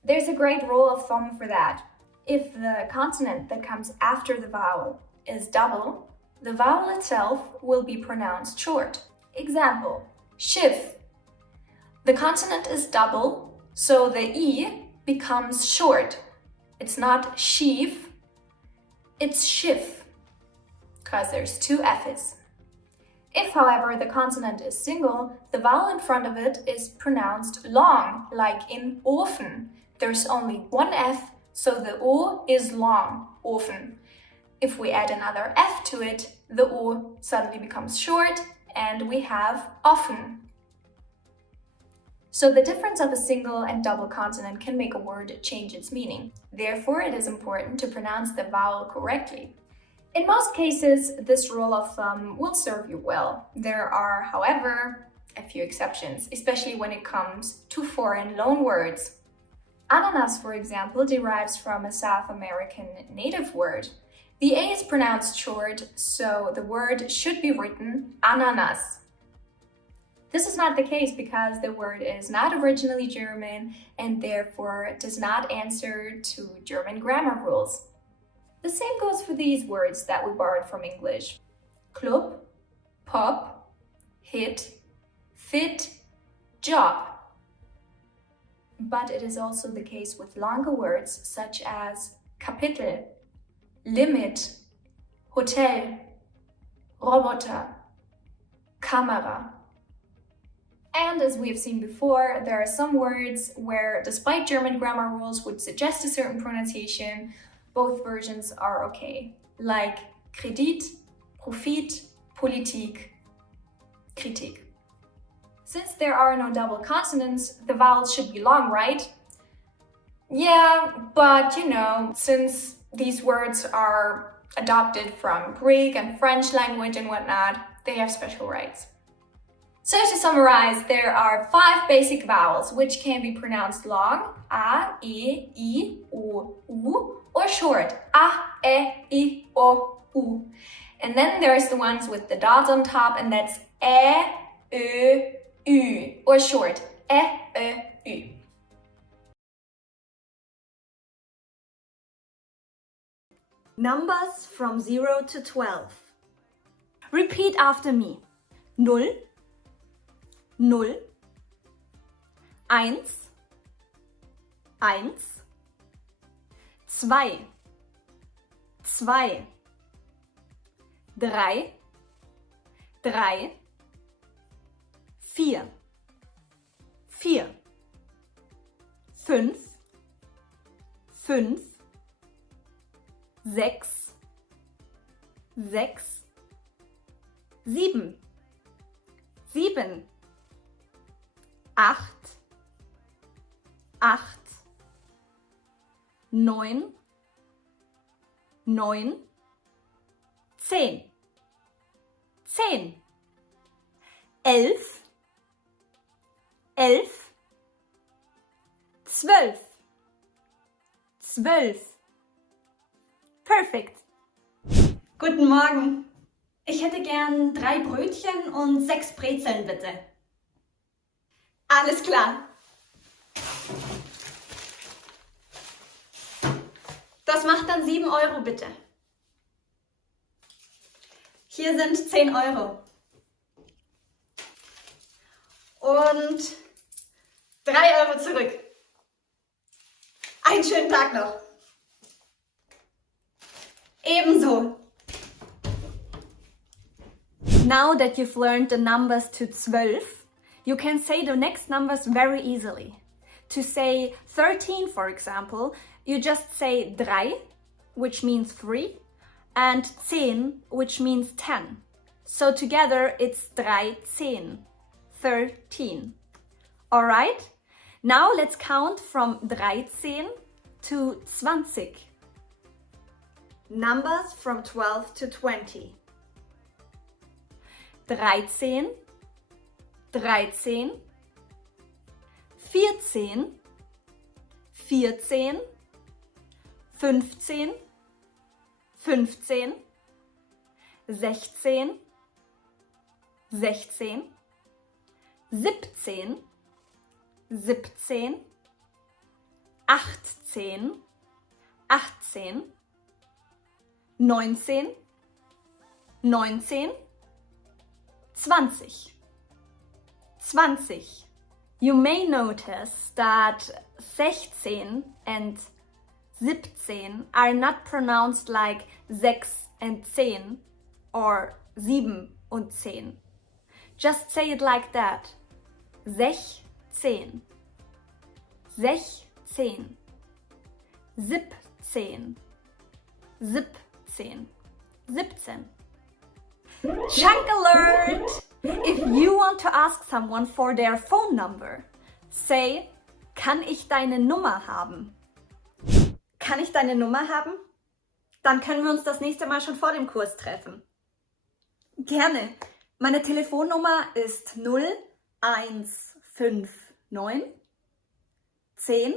There's a great rule of thumb for that. If the consonant that comes after the vowel is double, the vowel itself will be pronounced short. Example, Schiff. The consonant is double, so the I becomes short. It's not Schief, it's Schiff, because there's 2 F's. If, however, the consonant is single, the vowel in front of it is pronounced long, like in Ofen. There's only 1 F, so the O is long, Ofen. If we add another F to it, the O suddenly becomes short, and we have offen. So the difference of a single and double consonant can make a word change its meaning. Therefore, it is important to pronounce the vowel correctly. In most cases, this rule of thumb will serve you well. There are, however, a few exceptions, especially when it comes to foreign loanwords. Ananas, for example, derives from a South American native word. The A is pronounced short, so the word should be written ananas. This is not the case because the word is not originally German and therefore does not answer to German grammar rules. The same goes for these words that we borrowed from English. Club, pop, hit, fit, job. But it is also the case with longer words such as Kapitel, limit, hotel, Roboter, Kamera. And as we have seen before, there are some words where, despite German grammar rules would suggest a certain pronunciation, both versions are okay, like Kredit, Profit, Politik, Kritik. Since there are no double consonants, the vowels should be long, right? Yeah, but you know, since these words are adopted from Greek and French language and whatnot, they have special rights. So to summarize, there are 5 basic vowels which can be pronounced long, a, e, I, o, u, or short, a, e, I, o, u. And then there's the ones with the dots on top, and that's e, ö, ü, or short, e, ö, ü. Numbers from 0 to 12. Repeat after me. 0, 0, 1, 1, 2, 2, 3, 3, 4, 4, 5, 5, 6, 6, 7, 7, 8, 8, 9, 9, 10, 10, 11, 11, 12, 12. Perfekt. Guten Morgen. Ich hätte gern 3 Brötchen und 6 Brezeln, bitte. Alles klar. Das macht dann 7 Euro, bitte. Hier sind 10 Euro. Und 3 Euro zurück. Einen schönen Tag noch. Ebenso. Now that you've learned the numbers to 12, you can say the next numbers very easily. To say 13, for example, you just say 3, which means 3, and 10, which means 10. So together it's 13, 13. Alright? Now let's count from 13 to 20. Numbers from 12 to 20. 13, 13, 14, 14, 15, 15, 16, 16, 17, 17, 18, 18, 19, 19, 20. 20. You may notice that 16 and 17 are not pronounced like 6 and 10 or 7 und 10. Just say it like that. 16, 16, 17, 17, 17. Chunk alert! If you want to ask someone for their phone number, say, kann ich deine Nummer haben? Kann ich deine Nummer haben? Dann können wir uns das nächste Mal schon vor dem Kurs treffen. Gerne. Meine Telefonnummer ist 0159 10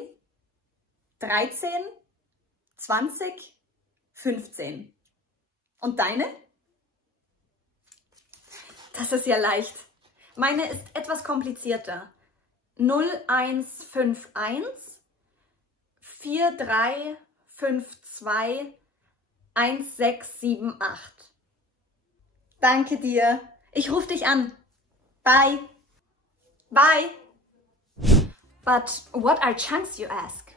13 20 15. Und deine? Das ist ja leicht. Meine ist etwas komplizierter. 0151 4352 1678. Danke dir. Ich rufe dich an. Bye. Bye. But what are chunks, you ask?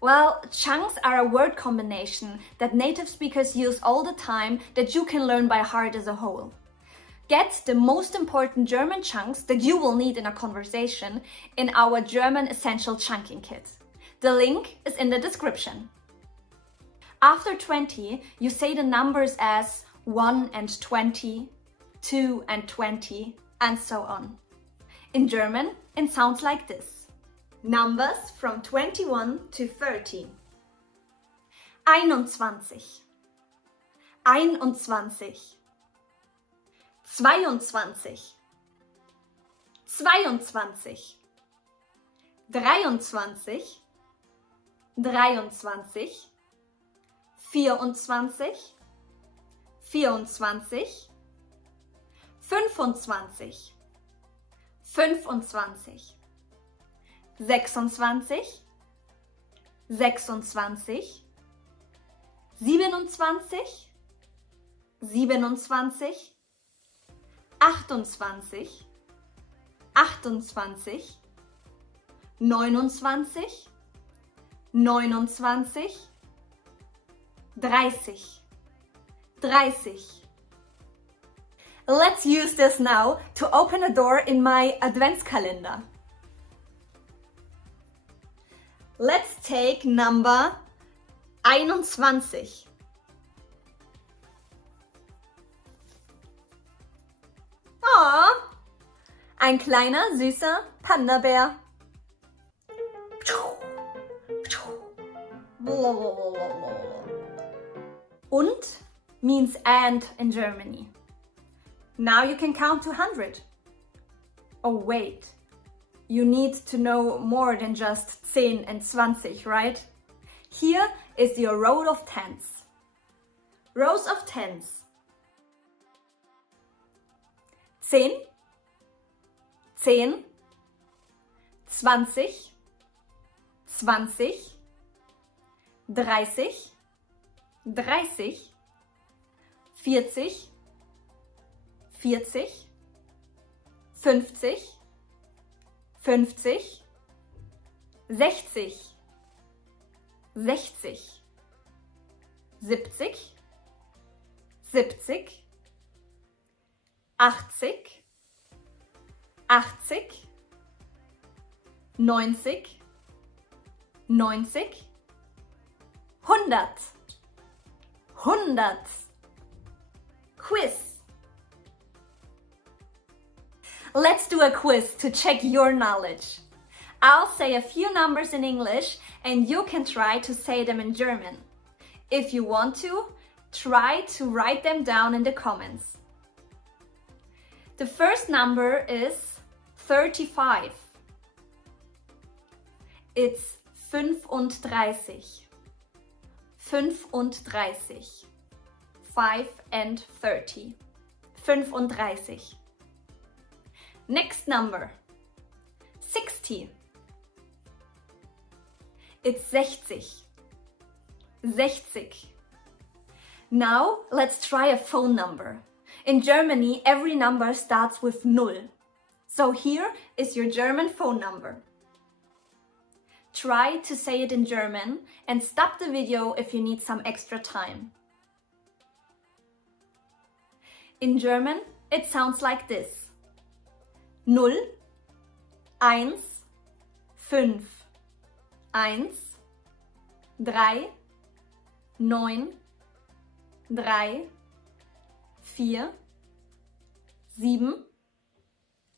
Well, chunks are a word combination that native speakers use all the time that you can learn by heart as a whole. Get the most important German chunks that you will need in a conversation in our German Essential Chunking Kit. The link is in the description. After 20, you say the numbers as 1 and 20, 2 and 20, and so on. In German, it sounds like this. Numbers from 21 to 30. 21, 21, 22, 22, 23, 23, 24, 24, 25, 25, 26, 26, 27, 27, 28, 28, 29, 29, 30, 30. Let's use this now to open a door in my Adventskalender. Let's take number 21. Oh, ein kleiner, süßer Panda-Bär. Und means and in Germany. Now you can count to 100. Oh wait, you need to know more than just 10 and 20, right? Here is your row of tens. Rows of tens. 10, 10, 20, 20, 30, 30, 40, 40, 50, 50, 60, 60, 70, 70, 80, 80, 90, 90, 100, 100. Quiz. Let's do a quiz to check your knowledge. I'll say a few numbers in English and you can try to say them in German. If you want to, try to write them down in the comments. The first number is 35. It's 35. 35. 5 and 30. 35. Next number. 60. It's 60. 60. Now let's try a phone number. In Germany, every number starts with 0. So here is your German phone number. Try to say it in German and stop the video if you need some extra time. In German, it sounds like this. 0, 1, 5, 1, 3, 9, 3, 4, 7,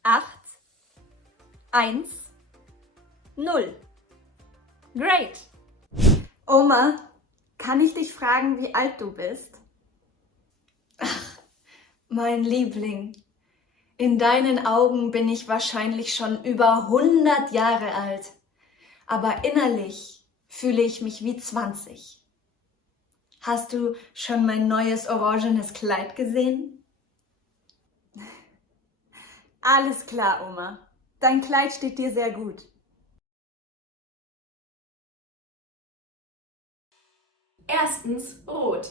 8, 1, 0. Great! Oma, kann ich dich fragen, wie alt du bist? Ach, mein Liebling, in deinen Augen bin ich wahrscheinlich schon über 100 Jahre alt, aber innerlich fühle ich mich wie 20. Hast du schon mein neues orangenes Kleid gesehen? Alles klar, Oma. Dein Kleid steht dir sehr gut. Erstens rot.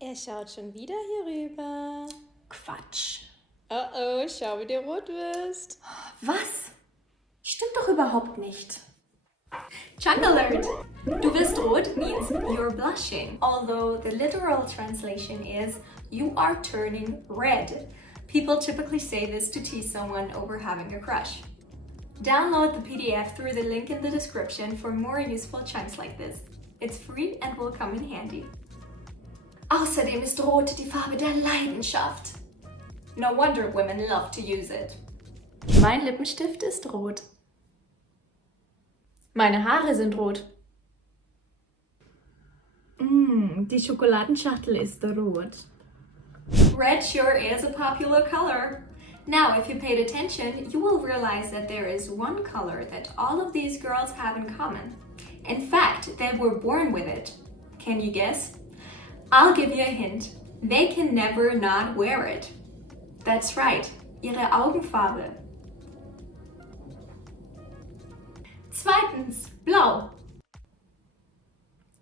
Er schaut schon wieder hier rüber. Quatsch. Oh, schau, wie du rot wirst. Was? Stimmt doch überhaupt nicht. Chunk alert! Du wirst rot means you're blushing, although the literal translation is you are turning red. People typically say this to tease someone over having a crush. Download the PDF through the link in the description for more useful chunks like this. It's free and will come in handy. Außerdem ist Rot die Farbe der Leidenschaft. No wonder women love to use it. Mein Lippenstift ist rot. Meine Haare sind rot. Die Schokoladenschachtel ist rot. Red sure is a popular color. Now, if you paid attention, you will realize that there is one color that all of these girls have in common. In fact, they were born with it. Can you guess? I'll give you a hint. They can never not wear it. That's right, ihre Augenfarbe. Zweitens, blau.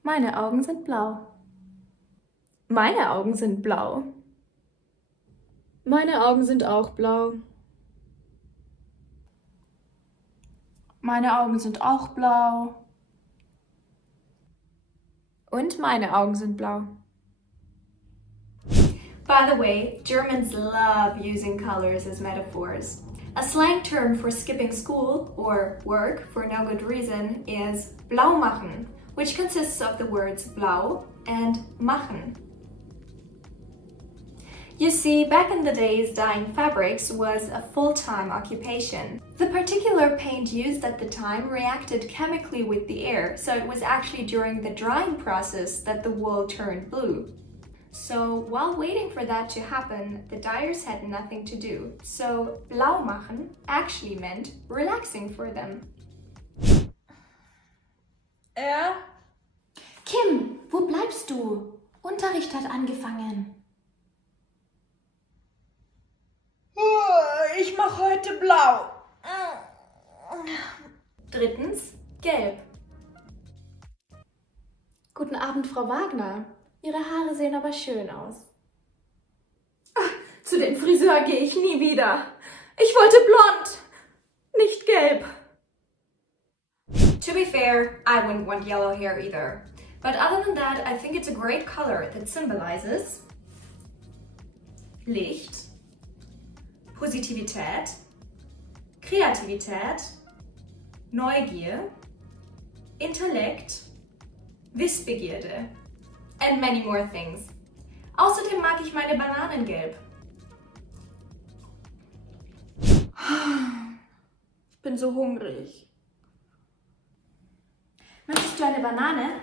Meine Augen sind blau. Meine Augen sind blau. Meine Augen sind auch blau. Meine Augen sind auch blau. Und meine Augen sind blau. By the way, Germans love using colors as metaphors. A slang term for skipping school or work for no good reason is blau machen, which consists of the words blau and machen. You see, back in the days, dyeing fabrics was a full-time occupation. The particular paint used at the time reacted chemically with the air, so it was actually during the drying process that the wool turned blue. So while waiting for that to happen, the dyers had nothing to do. So blau machen actually meant relaxing for them. Kim, wo bleibst du? Unterricht hat angefangen. Ich mache heute blau. Drittens, gelb. Guten Abend, Frau Wagner. Ihre Haare sehen aber schön aus. Zu dem Friseur gehe ich nie wieder. Ich wollte blond, nicht gelb. To be fair, I wouldn't want yellow hair either. But other than that, I think it's a great color that symbolizes Licht, Positivität, Kreativität, Neugier, Intellekt, Wissbegierde and many more things. Außerdem mag ich meine Bananen gelb. Ich bin so hungrig. Möchtest du eine Banane?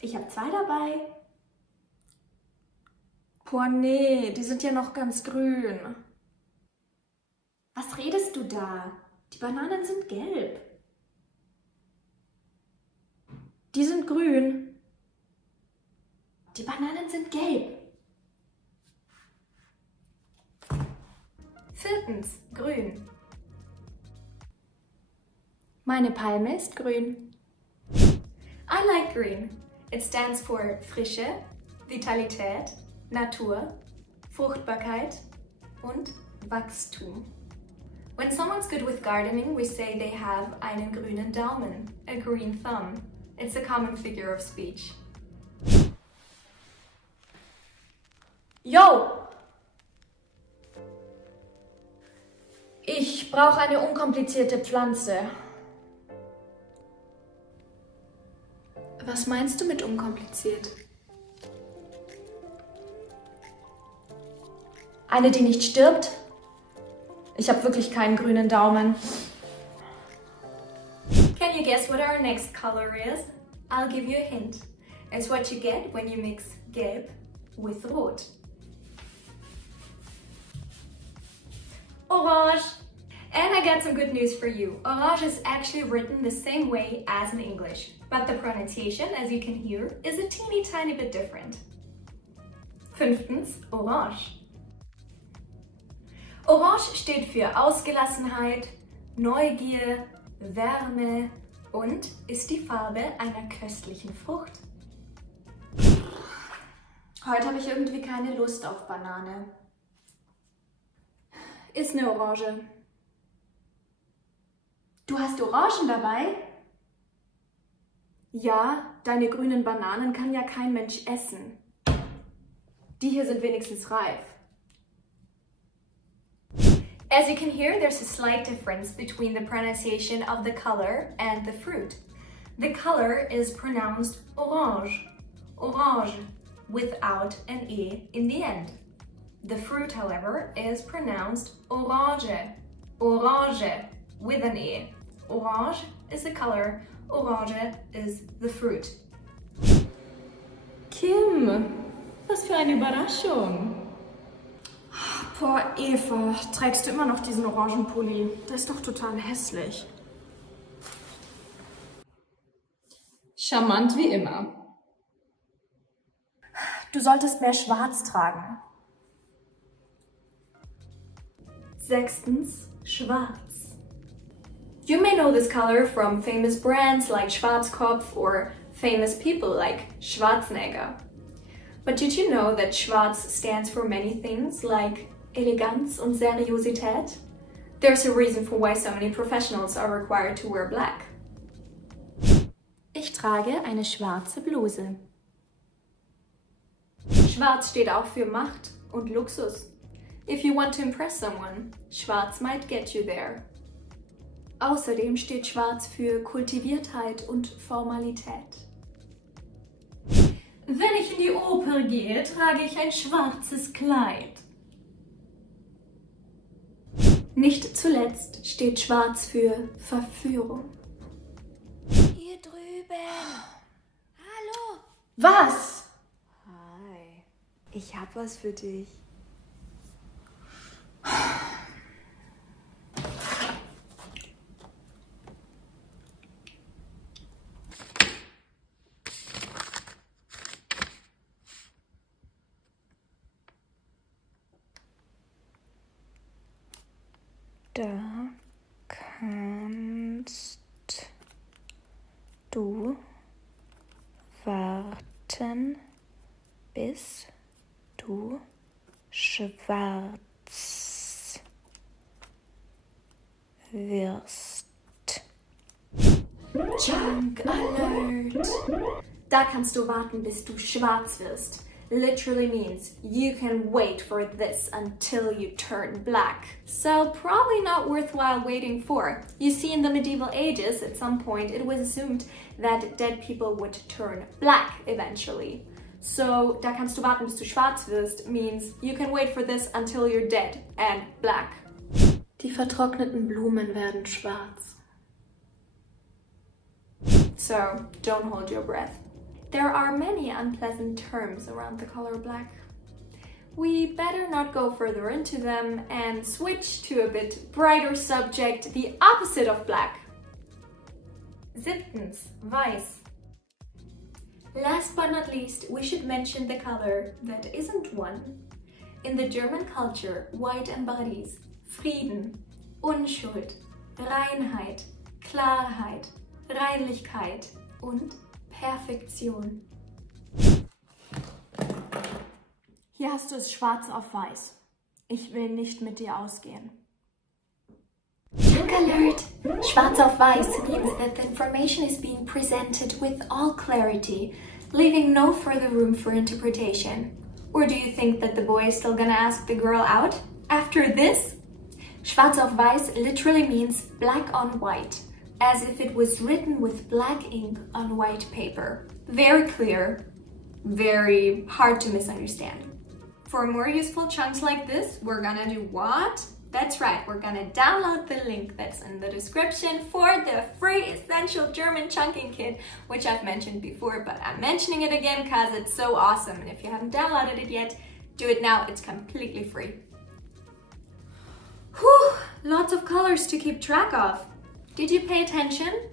Ich habe 2 dabei. Boah, nee, die sind ja noch ganz grün. Was redest du da? Die Bananen sind gelb. Die sind grün. Die Bananen sind gelb. Viertens, grün. Meine Palme ist grün. I like green. It stands for Frische, Vitalität, Natur, Fruchtbarkeit und Wachstum. When someone's good with gardening, we say they have einen grünen Daumen, a green thumb. It's a common figure of speech. Yo! Ich brauche eine unkomplizierte Pflanze. Was meinst du mit unkompliziert? Eine, die nicht stirbt? Ich habe wirklich keinen grünen Daumen. Can you guess what our next color is? I'll give you a hint. It's what you get when you mix gelb with rot. Orange! And I got some good news for you. Orange is actually written the same way as in English, but the pronunciation, as you can hear, is a teeny tiny bit different. Fünftens, Orange. Orange steht für Ausgelassenheit, Neugier, Wärme und ist die Farbe einer köstlichen Frucht. Heute habe ich irgendwie keine Lust auf Banane. Ist eine Orange. Du hast Orangen dabei? Ja, deine grünen Bananen kann ja kein Mensch essen. Die hier sind wenigstens reif. As you can hear, there's a slight difference between the pronunciation of the color and the fruit. The color is pronounced orange, orange, without an E in the end. The fruit, however, is pronounced orange, orange, with an E. Orange is the color, orange is the fruit. Kim, was für eine Überraschung. Boah, Eva, trägst du immer noch diesen Orangenpulli? Der ist doch total hässlich. Charmant wie immer. Du solltest mehr Schwarz tragen. Sechstens, schwarz. You may know this color from famous brands like Schwarzkopf or famous people like Schwarzenegger. But did you know that Schwarz stands for many things like Eleganz und Seriosität? There's a reason for why so many professionals are required to wear black. Ich trage eine schwarze Bluse. Schwarz steht auch für Macht und Luxus. If you want to impress someone, Schwarz might get you there. Außerdem steht Schwarz für Kultiviertheit und Formalität. Wenn ich in die Oper gehe, trage ich ein schwarzes Kleid. Nicht zuletzt steht Schwarz für Verführung. Hier drüben. Hallo. Was? Hi, ich hab was für dich. Da kannst du warten, bis du schwarz wirst. Junk Alert! Da kannst du warten, bis du schwarz wirst. Literally means you can wait for this until you turn black. So probably not worthwhile waiting for. You see, in the medieval ages, at some point, it was assumed that dead people would turn black eventually. So, da kannst du warten, bis du schwarz wirst means you can wait for this until you're dead and black. Die vertrockneten Blumen werden schwarz. So, don't hold your breath. There are many unpleasant terms around the color black. We better not go further into them and switch to a bit brighter subject, the opposite of black. Siebtens, weiß. Last but not least, we should mention the color that isn't one. In the German culture, white embodies Frieden, Unschuld, Reinheit, Klarheit, Reinlichkeit und Perfektion. Hier hast du es schwarz auf weiß. Ich will nicht mit dir ausgehen. Junk Alert! Schwarz auf weiß means that the information is being presented with all clarity, leaving no further room for interpretation. Or do you think that the boy is still gonna ask the girl out after this? Schwarz auf weiß literally means black on white, as if it was written with black ink on white paper. Very clear, very hard to misunderstand. For more useful chunks like this, we're gonna do what? That's right, we're gonna download the link that's in the description for the free essential German chunking kit, which I've mentioned before, but I'm mentioning it again because it's so awesome. And if you haven't downloaded it yet, do it now, it's completely free. Whew, lots of colors to keep track of. Did you pay attention?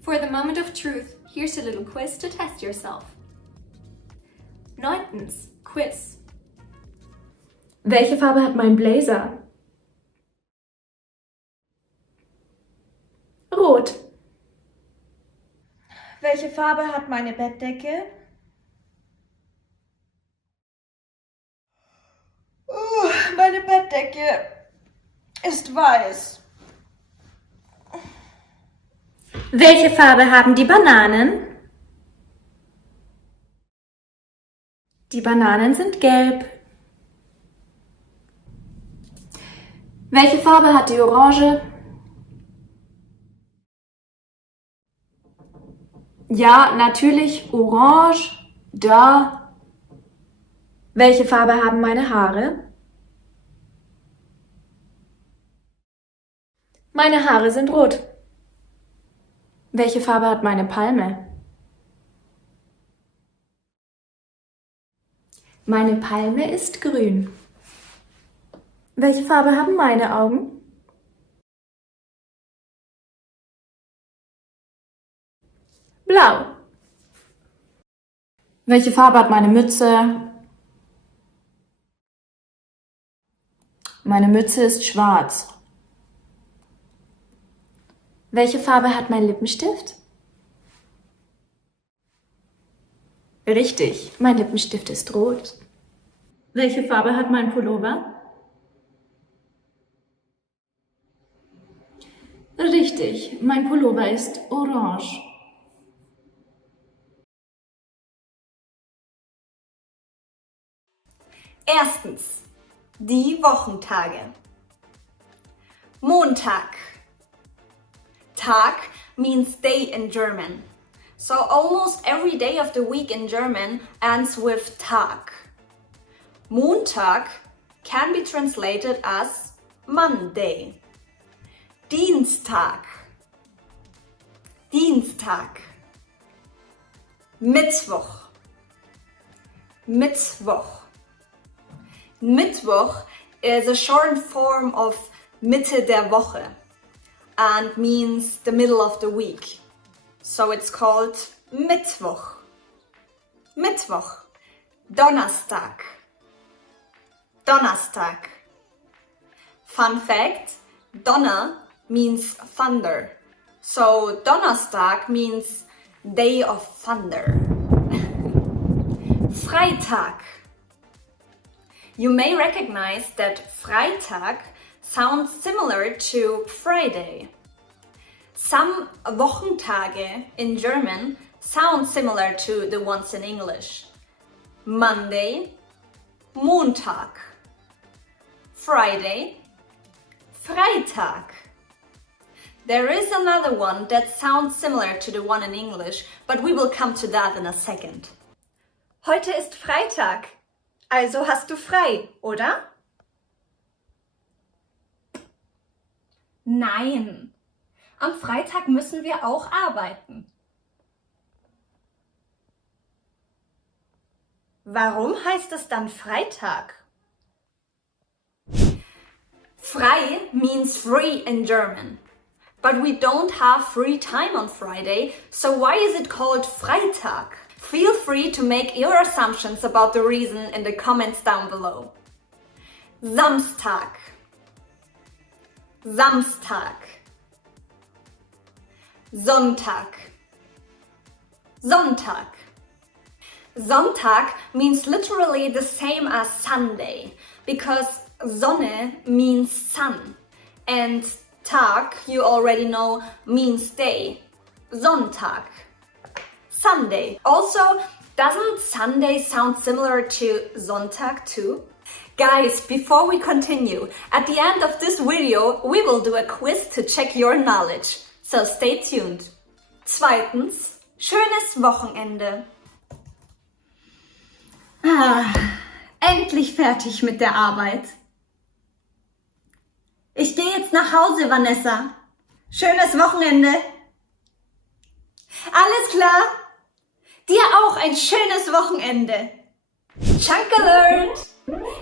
For the moment of truth, here's a little quiz to test yourself. Neuntens, Quiz. Welche Farbe hat mein Blazer? Rot. Welche Farbe hat meine Bettdecke? Bettdecke ist weiß. Welche Farbe haben die Bananen? Die Bananen sind gelb. Welche Farbe hat die Orange? Ja, natürlich orange. Da. Welche Farbe haben meine Haare? Meine Haare sind rot. Welche Farbe hat meine Palme? Meine Palme ist grün. Welche Farbe haben meine Augen? Blau. Welche Farbe hat meine Mütze? Meine Mütze ist schwarz. Welche Farbe hat mein Lippenstift? Richtig, mein Lippenstift ist rot. Welche Farbe hat mein Pullover? Richtig, mein Pullover ist orange. Erstens, die Wochentage. Montag. Tag means day in German. So almost every day of the week in German ends with Tag. Montag can be translated as Monday. Dienstag. Dienstag. Mittwoch. Mittwoch. Mittwoch is a short form of Mitte der Woche and means the middle of the week. So it's called Mittwoch. Mittwoch. Donnerstag. Donnerstag. Fun fact, Donner means thunder. So Donnerstag means day of thunder. Freitag. You may recognize that Freitag sounds similar to Friday. Some Wochentage in German sound similar to the ones in English. Monday, Montag. Friday, Freitag. There is another one that sounds similar to the one in English, but we will come to that in a second. Heute ist Freitag, also hast du frei, oder? Nein, am Freitag müssen wir auch arbeiten. Warum heißt es dann Freitag? Frei means free in German. But we don't have free time on Friday, so why is it called Freitag? Feel free to make your assumptions about the reason in the comments down below. Samstag. Samstag. Sonntag. Sonntag. Sonntag means literally the same as Sunday, because Sonne means sun, and Tag, you already know, means day. Sonntag. Sunday. Also, doesn't Sunday sound similar to Sonntag too? Guys, before we continue, at the end of this video, we will do a quiz to check your knowledge. So stay tuned. Zweitens, schönes Wochenende. Endlich fertig mit der Arbeit. Ich gehe jetzt nach Hause, Vanessa. Schönes Wochenende. Alles klar? Dir auch ein schönes Wochenende. Chunk alert!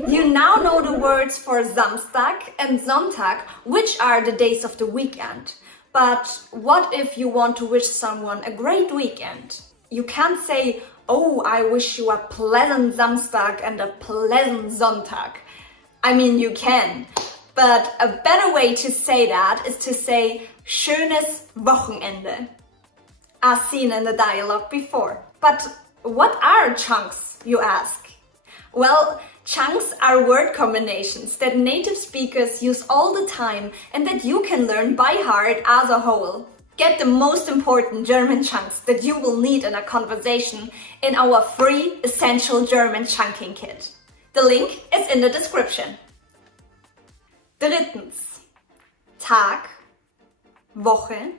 You now know the words for Samstag and Sonntag, which are the days of the weekend. But what if you want to wish someone a great weekend? You can't say, oh, I wish you a pleasant Samstag and a pleasant Sonntag. I mean, you can. But a better way to say that is to say schönes Wochenende, as seen in the dialogue before. But what are chunks, you ask? Well, chunks are word combinations that native speakers use all the time and that you can learn by heart as a whole. Get the most important German chunks that you will need in a conversation in our free Essential German Chunking Kit. The link is in the description. Drittens. Tag, Woche,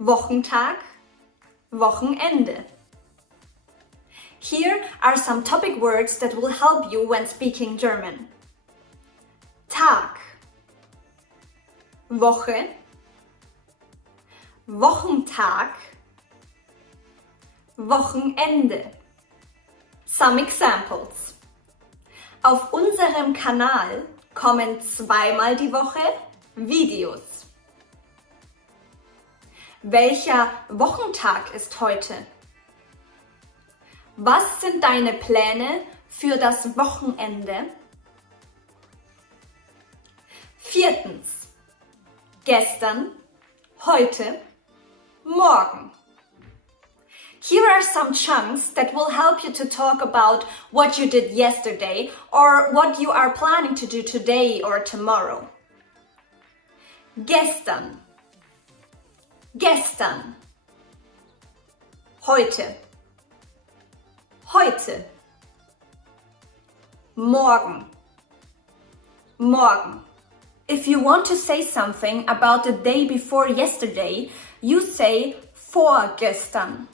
Wochentag, Wochenende. Here are some topic words that will help you when speaking German. Tag, Woche, Wochentag, Wochenende. Some examples. Auf unserem Kanal kommen zweimal die Woche Videos. Welcher Wochentag ist heute? Was sind deine Pläne für das Wochenende? Viertens. Gestern, heute, morgen. Here are some chunks that will help you to talk about what you did yesterday or what you are planning to do today or tomorrow. Gestern, gestern. Heute, heute. Morgen, morgen. If you want to say something about the day before yesterday, you say vorgestern.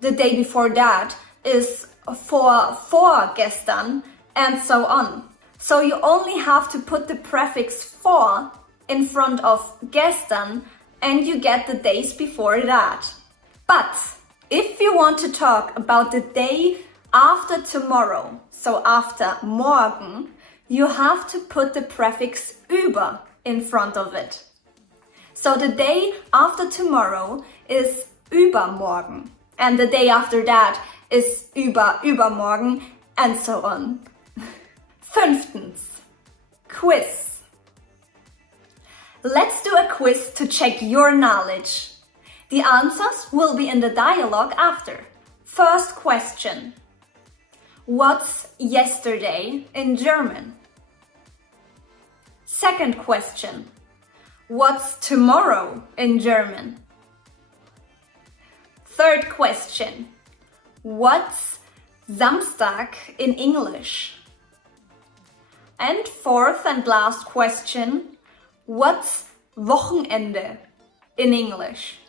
The day before that is vorgestern, and so on. So you only have to put the prefix vor in front of gestern and you get the days before that. But if you want to talk about the day after tomorrow, so after morgen, you have to put the prefix über in front of it. So the day after tomorrow is übermorgen. And the day after that is übermorgen, and so on. Fünftens. Quiz. Let's do a quiz to check your knowledge. The answers will be in the dialogue after. First question. What's yesterday in German? Second question. What's tomorrow in German? Third question. What's Samstag in English? And fourth and last question. What's Wochenende in English?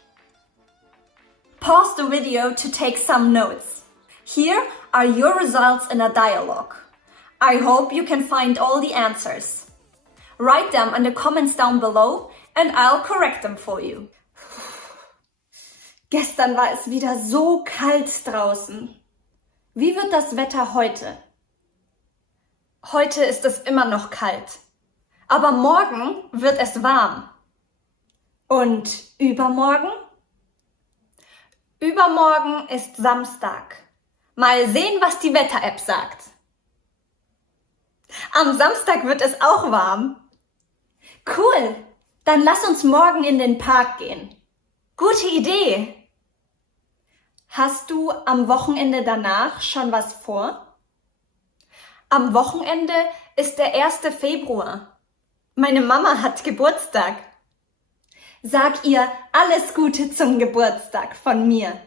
Pause the video to take some notes. Here are your results in a dialogue. I hope you can find all the answers. Write them in the comments down below and I'll correct them for you. Gestern war es wieder so kalt draußen. Wie wird das Wetter heute? Heute ist es immer noch kalt. Aber morgen wird es warm. Und übermorgen? Übermorgen ist Samstag. Mal sehen, was die Wetter-App sagt. Am Samstag wird es auch warm. Cool, dann lass uns morgen in den Park gehen. Gute Idee. Hast du am Wochenende danach schon was vor? Am Wochenende ist der 1. Februar. Meine Mama hat Geburtstag. Sag ihr alles Gute zum Geburtstag von mir.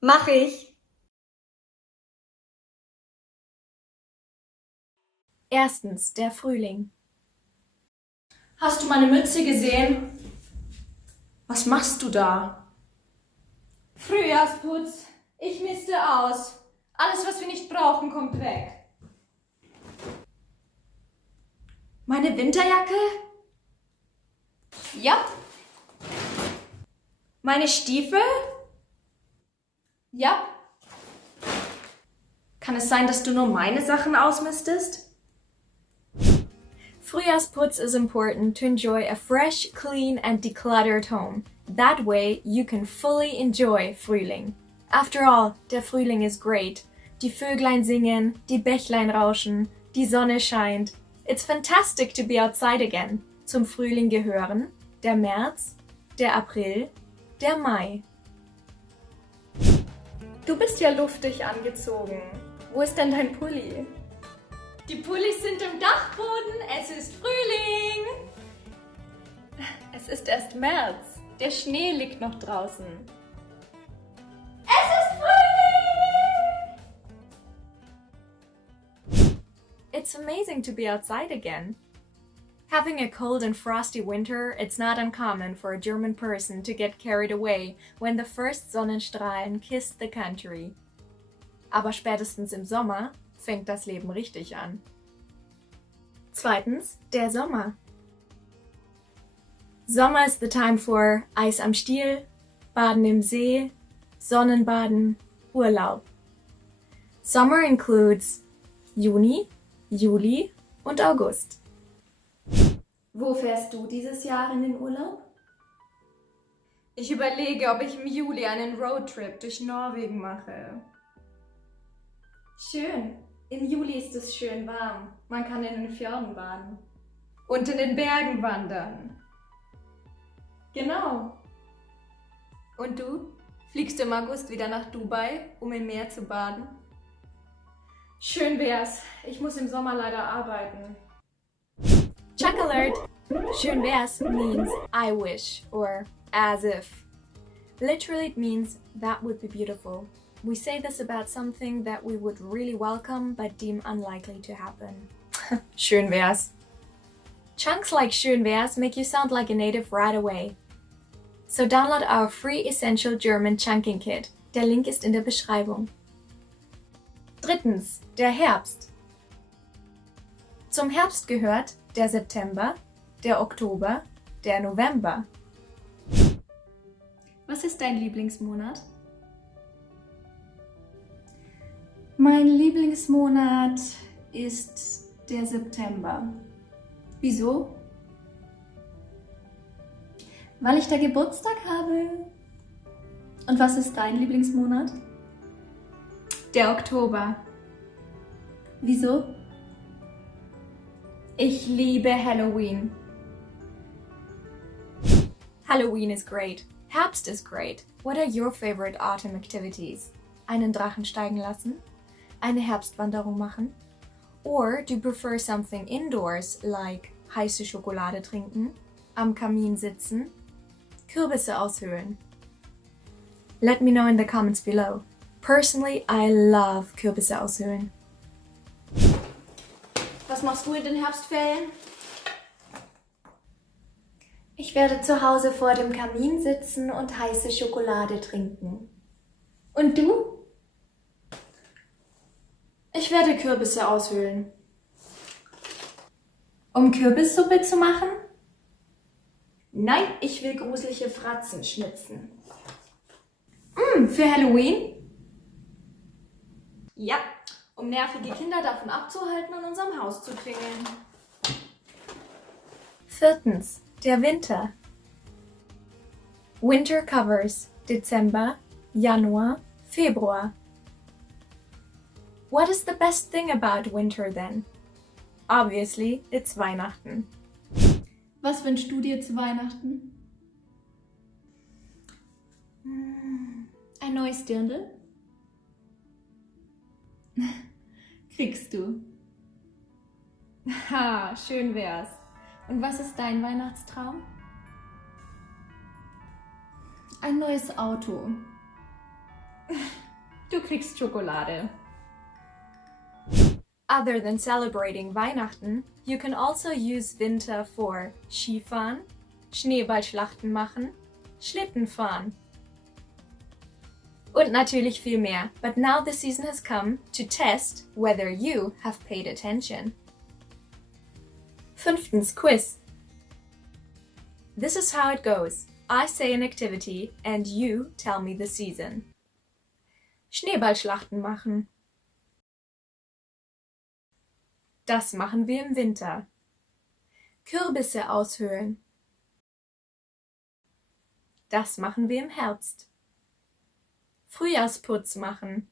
Mach ich. Erstens, der Frühling. Hast du meine Mütze gesehen? Was machst du da? Frühjahrsputz. Ich miste aus. Alles, was wir nicht brauchen, kommt weg. Meine Winterjacke? Ja, Meine Stiefel? ja. Kann es sein, dass du nur meine Sachen ausmistest? Frühjahrsputz is important to enjoy a fresh, clean and decluttered home. That way you can fully enjoy Frühling. After all, der Frühling is great. Die Vöglein singen, die Bächlein rauschen, die Sonne scheint. It's fantastic to be outside again. Zum Frühling gehören der März, der April, der Mai. Du bist ja luftig angezogen. Wo ist denn dein Pulli? Die Pullis sind im Dachboden. Es ist Frühling. Es ist erst März. Der Schnee liegt noch draußen. Es ist Frühling! It's amazing to be outside again. Having a cold and frosty winter, it's not uncommon for a German person to get carried away when the first Sonnenstrahlen kiss the country. Aber spätestens im Sommer fängt das Leben richtig an. Zweitens, der Sommer. Summer is the time for Eis am Stiel, Baden im See, Sonnenbaden, Urlaub. Summer includes Juni, Juli und August. Wo fährst du dieses Jahr in den Urlaub? Ich überlege, ob ich im Juli einen Roadtrip durch Norwegen mache. Schön. Im Juli ist es schön warm. Man kann in den Fjorden baden. Und in den Bergen wandern. Genau. Und du? Fliegst du im August wieder nach Dubai, um im Meer zu baden? Schön wär's. Ich muss im Sommer leider arbeiten. Check alert! Schön wär's means I wish or as if. Literally it means that would be beautiful. We say this about something that we would really welcome but deem unlikely to happen. Schön wär's. Chunks like schön wär's make you sound like a native right away. So download our free essential German chunking kit. Der Link ist in der Beschreibung. Drittens, der Herbst. Zum Herbst gehört der September, der Oktober, der November. Was ist dein Lieblingsmonat? Mein Lieblingsmonat ist der September. Wieso? Weil ich da Geburtstag habe. Und was ist dein Lieblingsmonat? Der Oktober. Wieso? Ich liebe Halloween. Halloween is great. Herbst is great. What are your favorite autumn activities? Einen Drachen steigen lassen? Eine Herbstwanderung machen? Or do you prefer something indoors like heiße Schokolade trinken, am Kamin sitzen, Kürbisse aushöhlen? Let me know in the comments below. Personally, I love Kürbisse aushöhlen. Was machst du in den Herbstferien? Ich werde zu Hause vor dem Kamin sitzen und heiße Schokolade trinken. Und du? Ich werde Kürbisse aushöhlen. Um Kürbissuppe zu machen? Nein, ich will gruselige Fratzen schnitzen. Für Halloween? Ja, um nervige Kinder davon abzuhalten, an unserem Haus zu klingeln. Viertens, der Winter. Winter covers Dezember, Januar, Februar. What is the best thing about winter then? Obviously, it's Weihnachten. Was wünschst du dir zu Weihnachten? Ein neues Dirndl? Kriegst du. Ha, schön wär's. Und was ist dein Weihnachtstraum? Ein neues Auto. Du kriegst Schokolade. Other than celebrating Weihnachten, you can also use Winter for Skifahren, Schneeballschlachten machen, Schlitten fahren. Und natürlich viel mehr. But now the season has come to test whether you have paid attention. Fünftens, Quiz. This is how it goes. I say an activity and you tell me the season. Schneeballschlachten machen. Das machen wir im Winter. Kürbisse aushöhlen. Das machen wir im Herbst. Frühjahrsputz machen.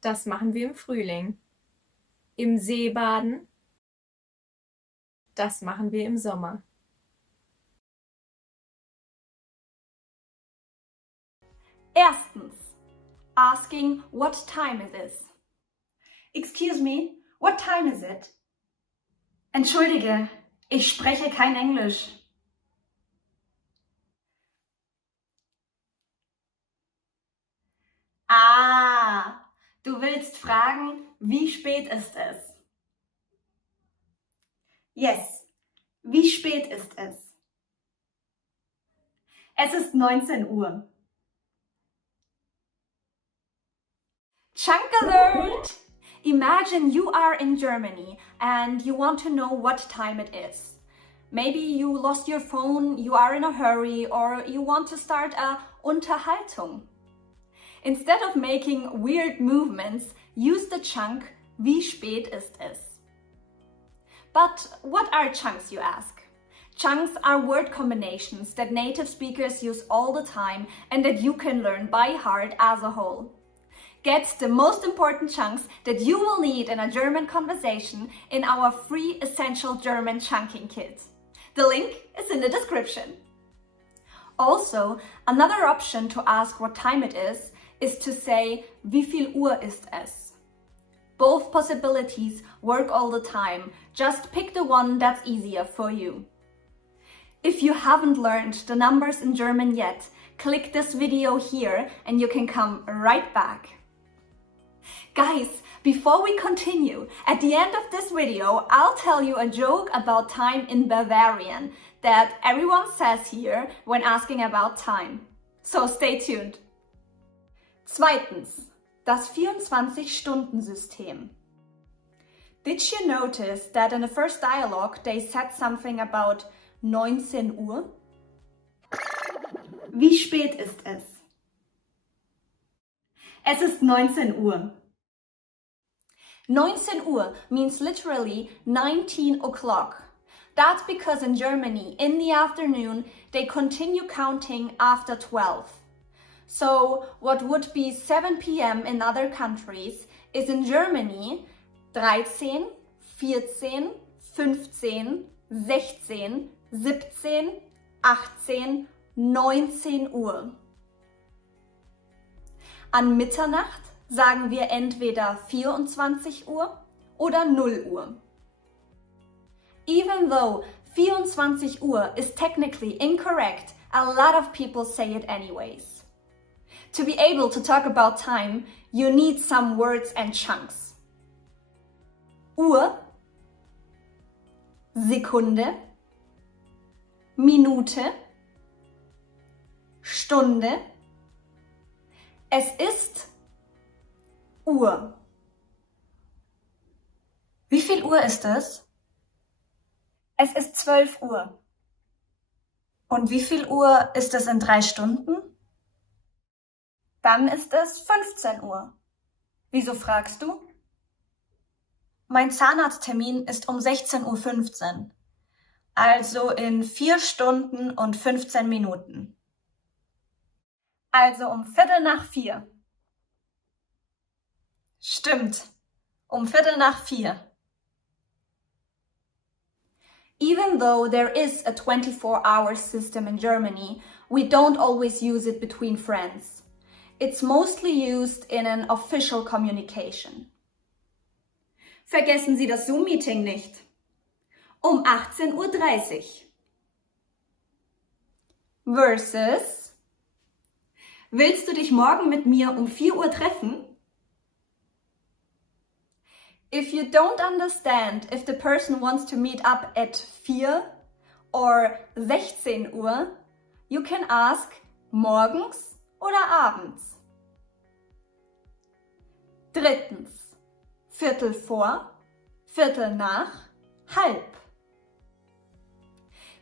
Das machen wir im Frühling. Im See baden. Das machen wir im Sommer. Erstens, asking what time it is. Excuse me, what time is it? Entschuldige, ich spreche kein Englisch. Ah, du willst fragen, wie spät ist es? Yes, wie spät ist es? Es ist 19 Uhr. Chunk alert! Imagine you are in Germany and you want to know what time it is. Maybe you lost your phone, you are in a hurry, or you want to start a Unterhaltung. Instead of making weird movements, use the chunk wie spät ist es? But what are chunks, you ask? Chunks are word combinations that native speakers use all the time and that you can learn by heart as a whole. Get the most important chunks that you will need in a German conversation in our free Essential German Chunking Kit. The link is in the description. Also, another option to ask what time it is to say, wie viel Uhr ist es? Both possibilities work all the time, just pick the one that's easier for you. If you haven't learned the numbers in German yet, click this video here and you can come right back. Guys, before we continue, at the end of this video, I'll tell you a joke about time in Bavarian that everyone says here when asking about time. So stay tuned. Zweitens, das 24-Stunden-System. Did you notice that in the first dialogue they said something about 19 Uhr? Wie spät ist es? Es ist 19 Uhr. 19 Uhr means literally 19 o'clock. That's because in Germany, in the afternoon, they continue counting after 12. So what would be 7 p.m. in other countries is in Germany 13, 14, 15, 16, 17, 18, 19 Uhr. An Mitternacht sagen wir entweder 24 Uhr oder 0 Uhr. Even though 24 Uhr is technically incorrect, a lot of people say it anyways. To be able to talk about time, you need some words and chunks. Uhr, Sekunde, Minute, Stunde. Es ist Uhr. Wie viel Uhr ist es? Es ist 12 Uhr. Und wie viel Uhr ist es in 3 Stunden? Dann ist es 15 Uhr. Wieso fragst du? Mein Zahnarzttermin ist um 16:15 Uhr. Also in 4 Stunden und 15 Minuten. Also um 4:15. Stimmt, um 4:15. Even though there is a 24-hour system in Germany, we don't always use it between friends. It's mostly used in an official communication. Vergessen Sie das Zoom-Meeting nicht. Um 18:30 Uhr. Versus, willst du dich morgen mit mir um 4 Uhr treffen? If you don't understand if the person wants to meet up at 4 or 16 Uhr, you can ask morgens oder abends. Drittens, Viertel vor, Viertel nach, halb.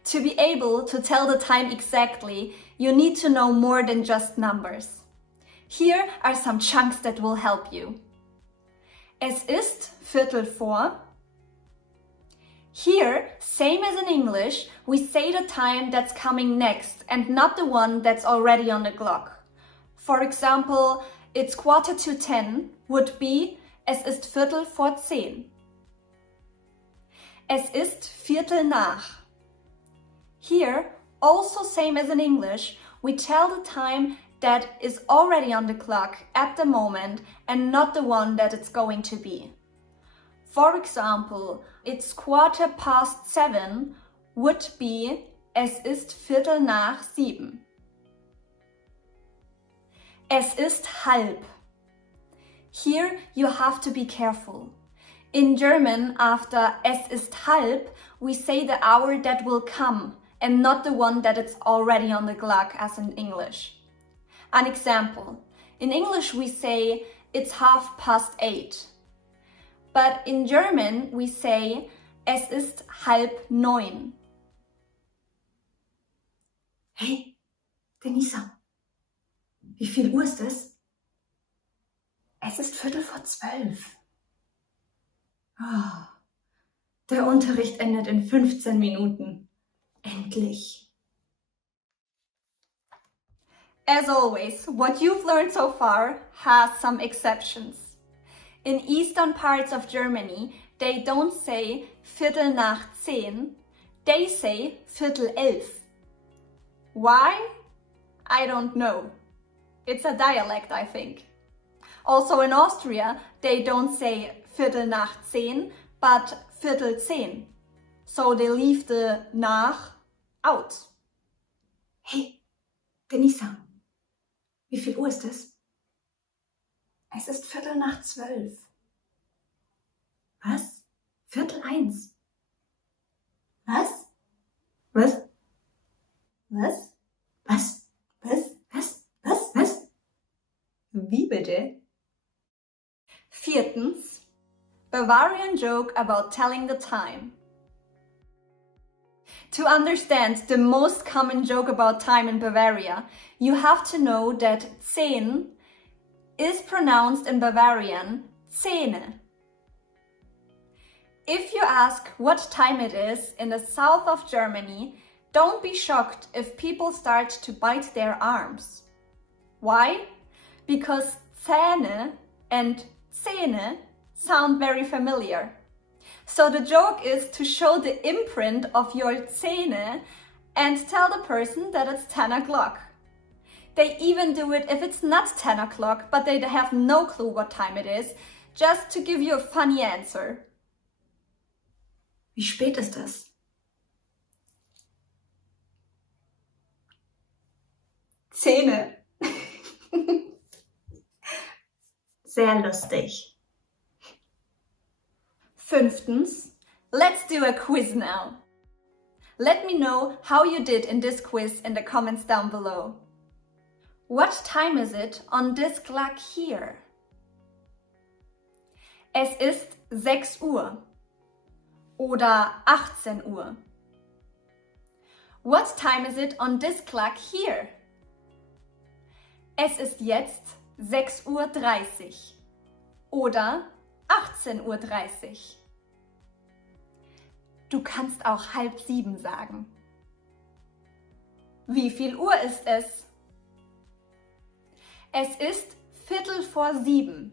To be able to tell the time exactly, you need to know more than just numbers. Here are some chunks that will help you. Es ist Viertel vor. Here, same as in English, we say the time that's coming next and not the one that's already on the clock. For example, it's 9:45 would be es ist Viertel vor 10. Es ist Viertel nach. Here, also same as in English, we tell the time that is already on the clock at the moment and not the one that it's going to be. For example, it's 7:15 would be es ist 7:15. Es ist halb. Here you have to be careful. In German, after es ist halb, we say the hour that will come and not the one that it's already on the clock as in English. An example. In English we say it's 8:30. But in German we say es ist 8:30. Hey, Denisa, wie viel Uhr ist es? Es ist 11:15. Oh, der Unterricht endet in 15 Minuten. Endlich. As always, what you've learned so far has some exceptions. In eastern parts of Germany, they don't say 10:15, they say 10:11. Why? I don't know. It's a dialect, I think. Also in Austria, they don't say 10:15, but 10:10. So they leave the nach out. Hey, Denisa, wie viel Uhr ist es? Es ist 11:15. Was? 12:45. Was? Was? Was? Was? Was? Was? Was? Was? Wie bitte? Viertens, Bavarian joke about telling the time. To understand the most common joke about time in Bavaria, you have to know that 10 is pronounced in Bavarian Zähne. If you ask what time it is in the south of Germany, don't be shocked if people start to bite their arms. Why? Because Zähne and Zähne sound very familiar. So the joke is to show the imprint of your Zähne and tell the person that it's 10 o'clock. They even do it if it's not 10 o'clock, but they have no clue what time it is, just to give you a funny answer. Wie spät ist es? Zähne. Sehr lustig. Fünftens, let's do a quiz now. Let me know how you did in this quiz in the comments down below. What time is it on this clock here? Es ist 6 Uhr oder 18 Uhr. What time is it on this clock here? Es ist jetzt 6:30 Uhr oder 18:30 Uhr. Du kannst auch 6:30 sagen. Wie viel Uhr ist es? Es ist 6:15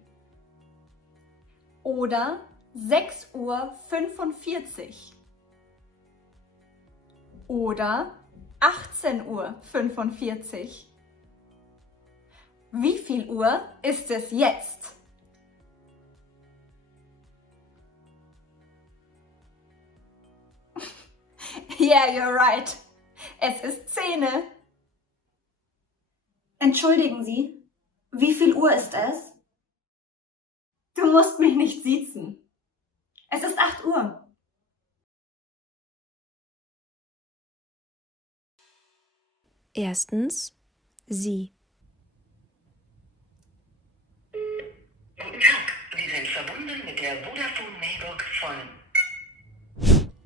oder 6:45 Uhr oder 18:45 Uhr. Wie viel Uhr ist es jetzt? Yeah, you're right. Es ist 10. Entschuldigen Sie, wie viel Uhr ist es? Du musst mich nicht siezen. Es ist 8 Uhr. Erstens, sie. Guten Tag, Sie sind verbunden mit der Vodafone Mailbox von.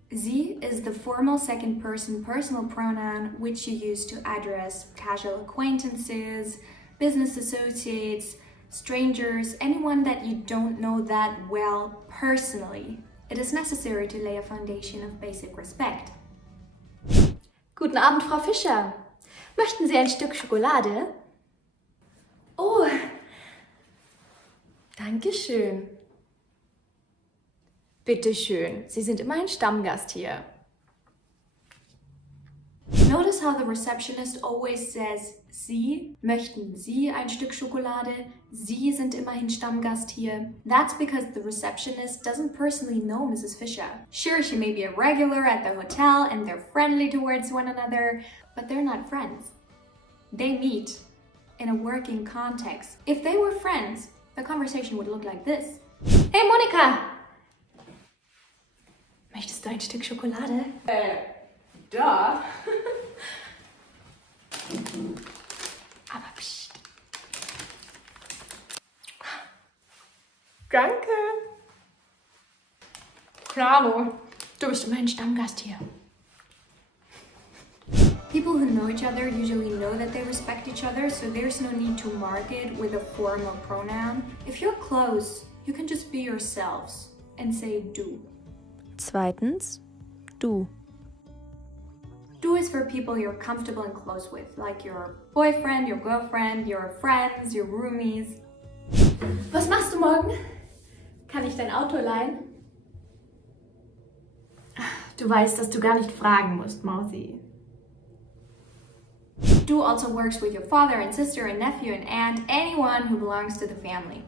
Sie is the formal second person personal pronoun which you use to address casual acquaintances, business associates, strangers, anyone that you don't know that well personally. It is necessary to lay a foundation of basic respect. Guten Abend, Frau Fischer. Möchten Sie ein Stück Schokolade? Oh, danke schön. Bitte schön, Sie sind immer ein Stammgast hier. Notice Notice how the receptionist always says Sie. Möchten Sie ein Stück Schokolade? Sie sind immerhin Stammgast hier. That's because the receptionist doesn't personally know Mrs. Fisher. Sure, she may be a regular at the hotel and they're friendly towards one another, but they're not friends. They meet in a working context. If they were friends, the conversation would look like this. Hey Monika! Möchtest du ein Stück Schokolade? Da. Aber psst. Danke. Klaro, du bist immerhin Stammgast hier. People who know each other usually know that they respect each other, so there's no need to mark it with a formal pronoun. If you're close, you can just be yourselves and say du. Zweitens, du. Du is for people you're comfortable and close with, like your boyfriend, your girlfriend, your friends, your roomies. Was machst du morgen? Kann ich dein Auto leihen? Du weißt, dass du gar nicht fragen musst, Mausi. Du also works with your father and sister and nephew and aunt, anyone who belongs to the family.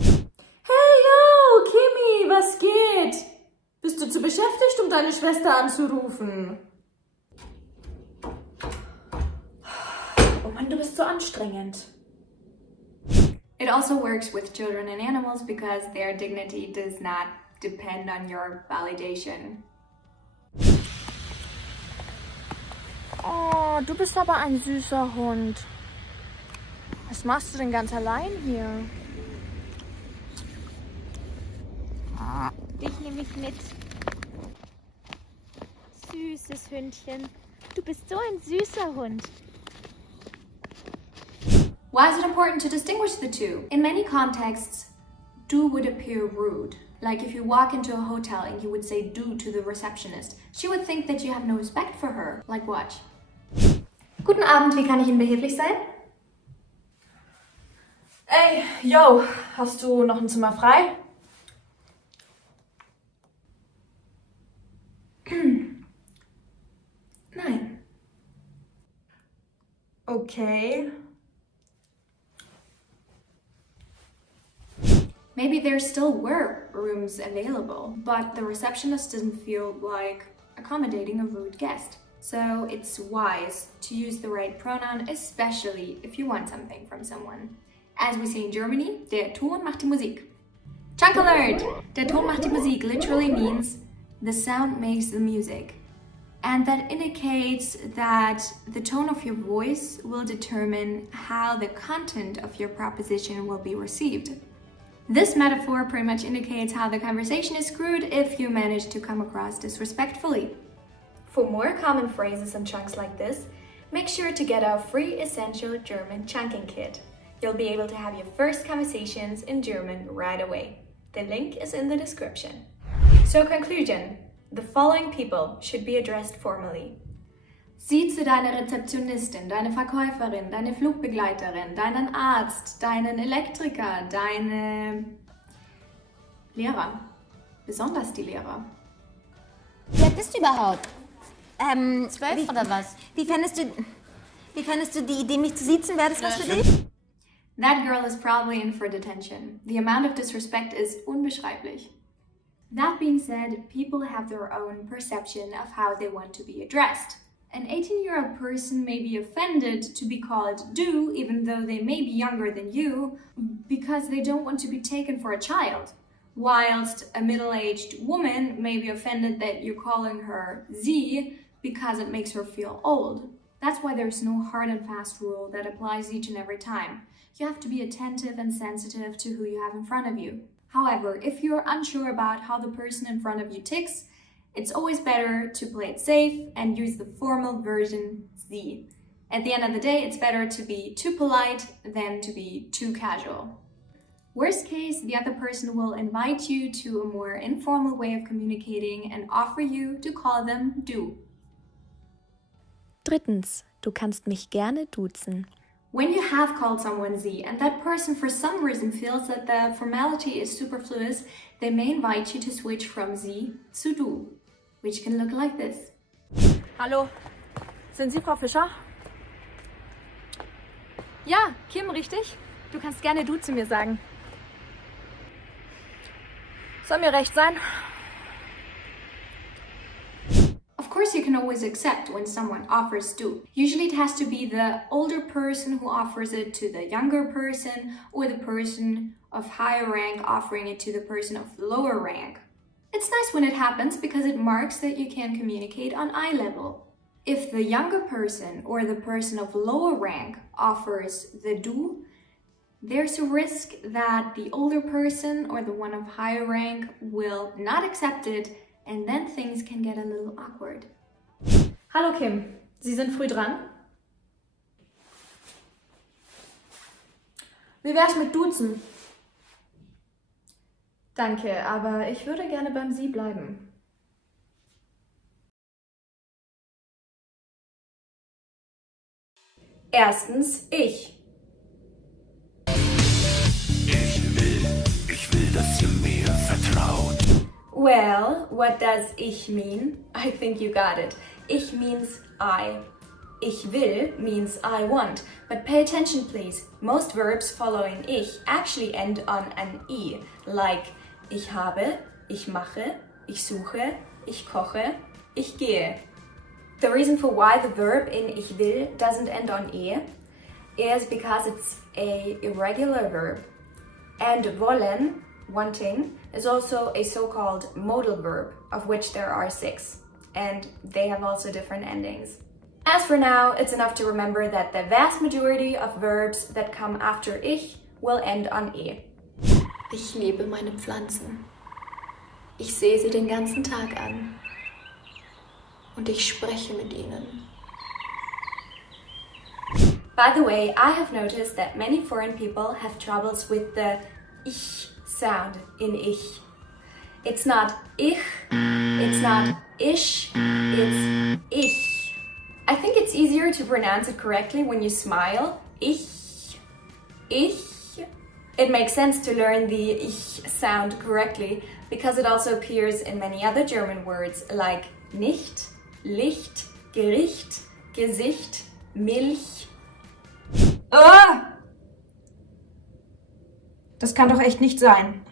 Hey, yo, Kimi, was geht? Bist du zu beschäftigt, um deine Schwester anzurufen? Oh Mann, du bist so anstrengend. It also works with children and animals because their dignity does not depend on your validation. Oh, du bist aber ein süßer Hund. Was machst du denn ganz allein hier? Dich nehme ich mit. Süßes Hündchen. Du bist so ein süßer Hund. Why is it important to distinguish the two? In many contexts, du would appear rude. Like if you walk into a hotel and you would say du to the receptionist, she would think that you have no respect for her. Like watch. Guten Abend, wie kann ich Ihnen behilflich sein? Ey, yo, hast du noch ein Zimmer frei? Nein. Okay. Maybe there still were rooms available, but the receptionist didn't feel like accommodating a rude guest. So it's wise to use the right pronoun, especially if you want something from someone. As we say in Germany, der Ton macht die Musik. Chunk alert! Der Ton macht die Musik literally means the sound makes the music. And that indicates that the tone of your voice will determine how the content of your proposition will be received. This metaphor pretty much indicates how the conversation is screwed if you manage to come across disrespectfully. For more common phrases and chunks like this, make sure to get our free essential German chunking kit. You'll be able to have your first conversations in German right away. The link is in the description. So conclusion, the following people should be addressed formally. Sie zu deiner Rezeptionistin, deine Verkäuferin, deine Flugbegleiterin, deinen Arzt, deinen Elektriker, deine Lehrer. Besonders die Lehrer. Wie alt bist du überhaupt? 12 oder was? Wie fändest du die Idee, mich zu siezen? Wäre das was für dich? That girl is probably in for detention. The amount of disrespect is unbeschreiblich. That being said, people have their own perception of how they want to be addressed. An 18-year-old person may be offended to be called du, even though they may be younger than you, because they don't want to be taken for a child. Whilst a middle-aged woman may be offended that you're calling her sie because it makes her feel old. That's why there's no hard and fast rule that applies each and every time. You have to be attentive and sensitive to who you have in front of you. However, if you're unsure about how the person in front of you ticks, it's always better to play it safe and use the formal version sie. At the end of the day, it's better to be too polite than to be too casual. Worst case, the other person will invite you to a more informal way of communicating and offer you to call them du. Drittens, du kannst mich gerne duzen. When you have called someone sie and that person for some reason feels that the formality is superfluous, they may invite you to switch from sie to du, which can look like this. Hallo, Sind Sie Frau Fischer? Ja, Kim, richtig? Du kannst gerne du zu mir sagen. Soll mir recht sein. Of course, you can always accept when someone offers do. Usually it has to be the older person who offers it to the younger person, or the person of higher rank offering it to the person of lower rank. It's nice when it happens because it marks that you can communicate on eye level. If the younger person or the person of lower rank offers the do, there's a risk that the older person or the one of higher rank will not accept it, and then things can get a little awkward. Hallo Kim, Sie sind früh dran? Wie wär's mit Duzen? Danke, aber ich würde gerne beim Sie bleiben. Erstens ich. Ich will, dass ihr mir vertraut. Well, what does ich mean? I think you got it. Ich means I. Ich will means I want. But pay attention please. Most verbs following ich actually end on an I. Like ich habe, ich mache, ich suche, ich koche, ich gehe. The reason for why the verb in ich will doesn't end on e is because it's a irregular verb. And wollen, wanting, is also a so-called modal verb, of which there are 6. And they have also different endings. As for now, it's enough to remember that the vast majority of verbs that come after ich will end on e. Ich liebe meine Pflanzen. Ich sehe sie den ganzen Tag an. Und ich spreche mit ihnen. By the way, I have noticed that many foreign people have troubles with the ich sound in ich. It's not ich, it's not ish, it's ich. I think it's easier to pronounce it correctly when you smile. Ich. It makes sense to learn the ich sound correctly because it also appears in many other German words like nicht, Licht, Gericht, Gesicht, Milch. Ah! Das kann doch echt nicht sein.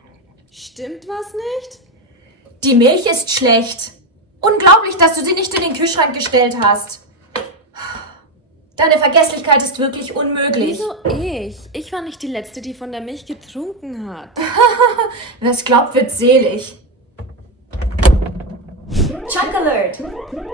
Stimmt was nicht? Die Milch ist schlecht. Unglaublich, dass du sie nicht in den Kühlschrank gestellt hast. Deine Vergesslichkeit ist wirklich unmöglich. Wieso ich? Ich war nicht die Letzte, die von der Milch getrunken hat. Wer es glaubt, wird selig. Chunk alert!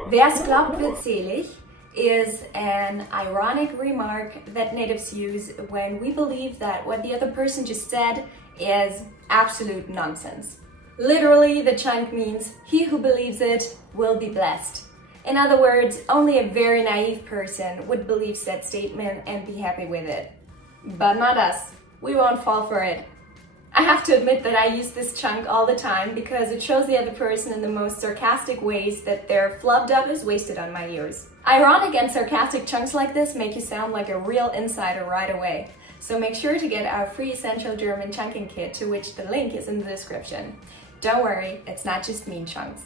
Wer es glaubt, wird selig is an ironic remark that natives use when we believe that what the other person just said is absolute nonsense. Literally, the chunk means he who believes it will be blessed. In other words, only a very naive person would believe said statement and be happy with it. But not us. We won't fall for it. I have to admit that I use this chunk all the time because it shows the other person in the most sarcastic ways that their flubbed up is wasted on my ears. Ironic and sarcastic chunks like this make you sound like a real insider right away. So make sure to get our free Essential German Chunking Kit, to which the link is in the description. Don't worry, it's not just mean chunks.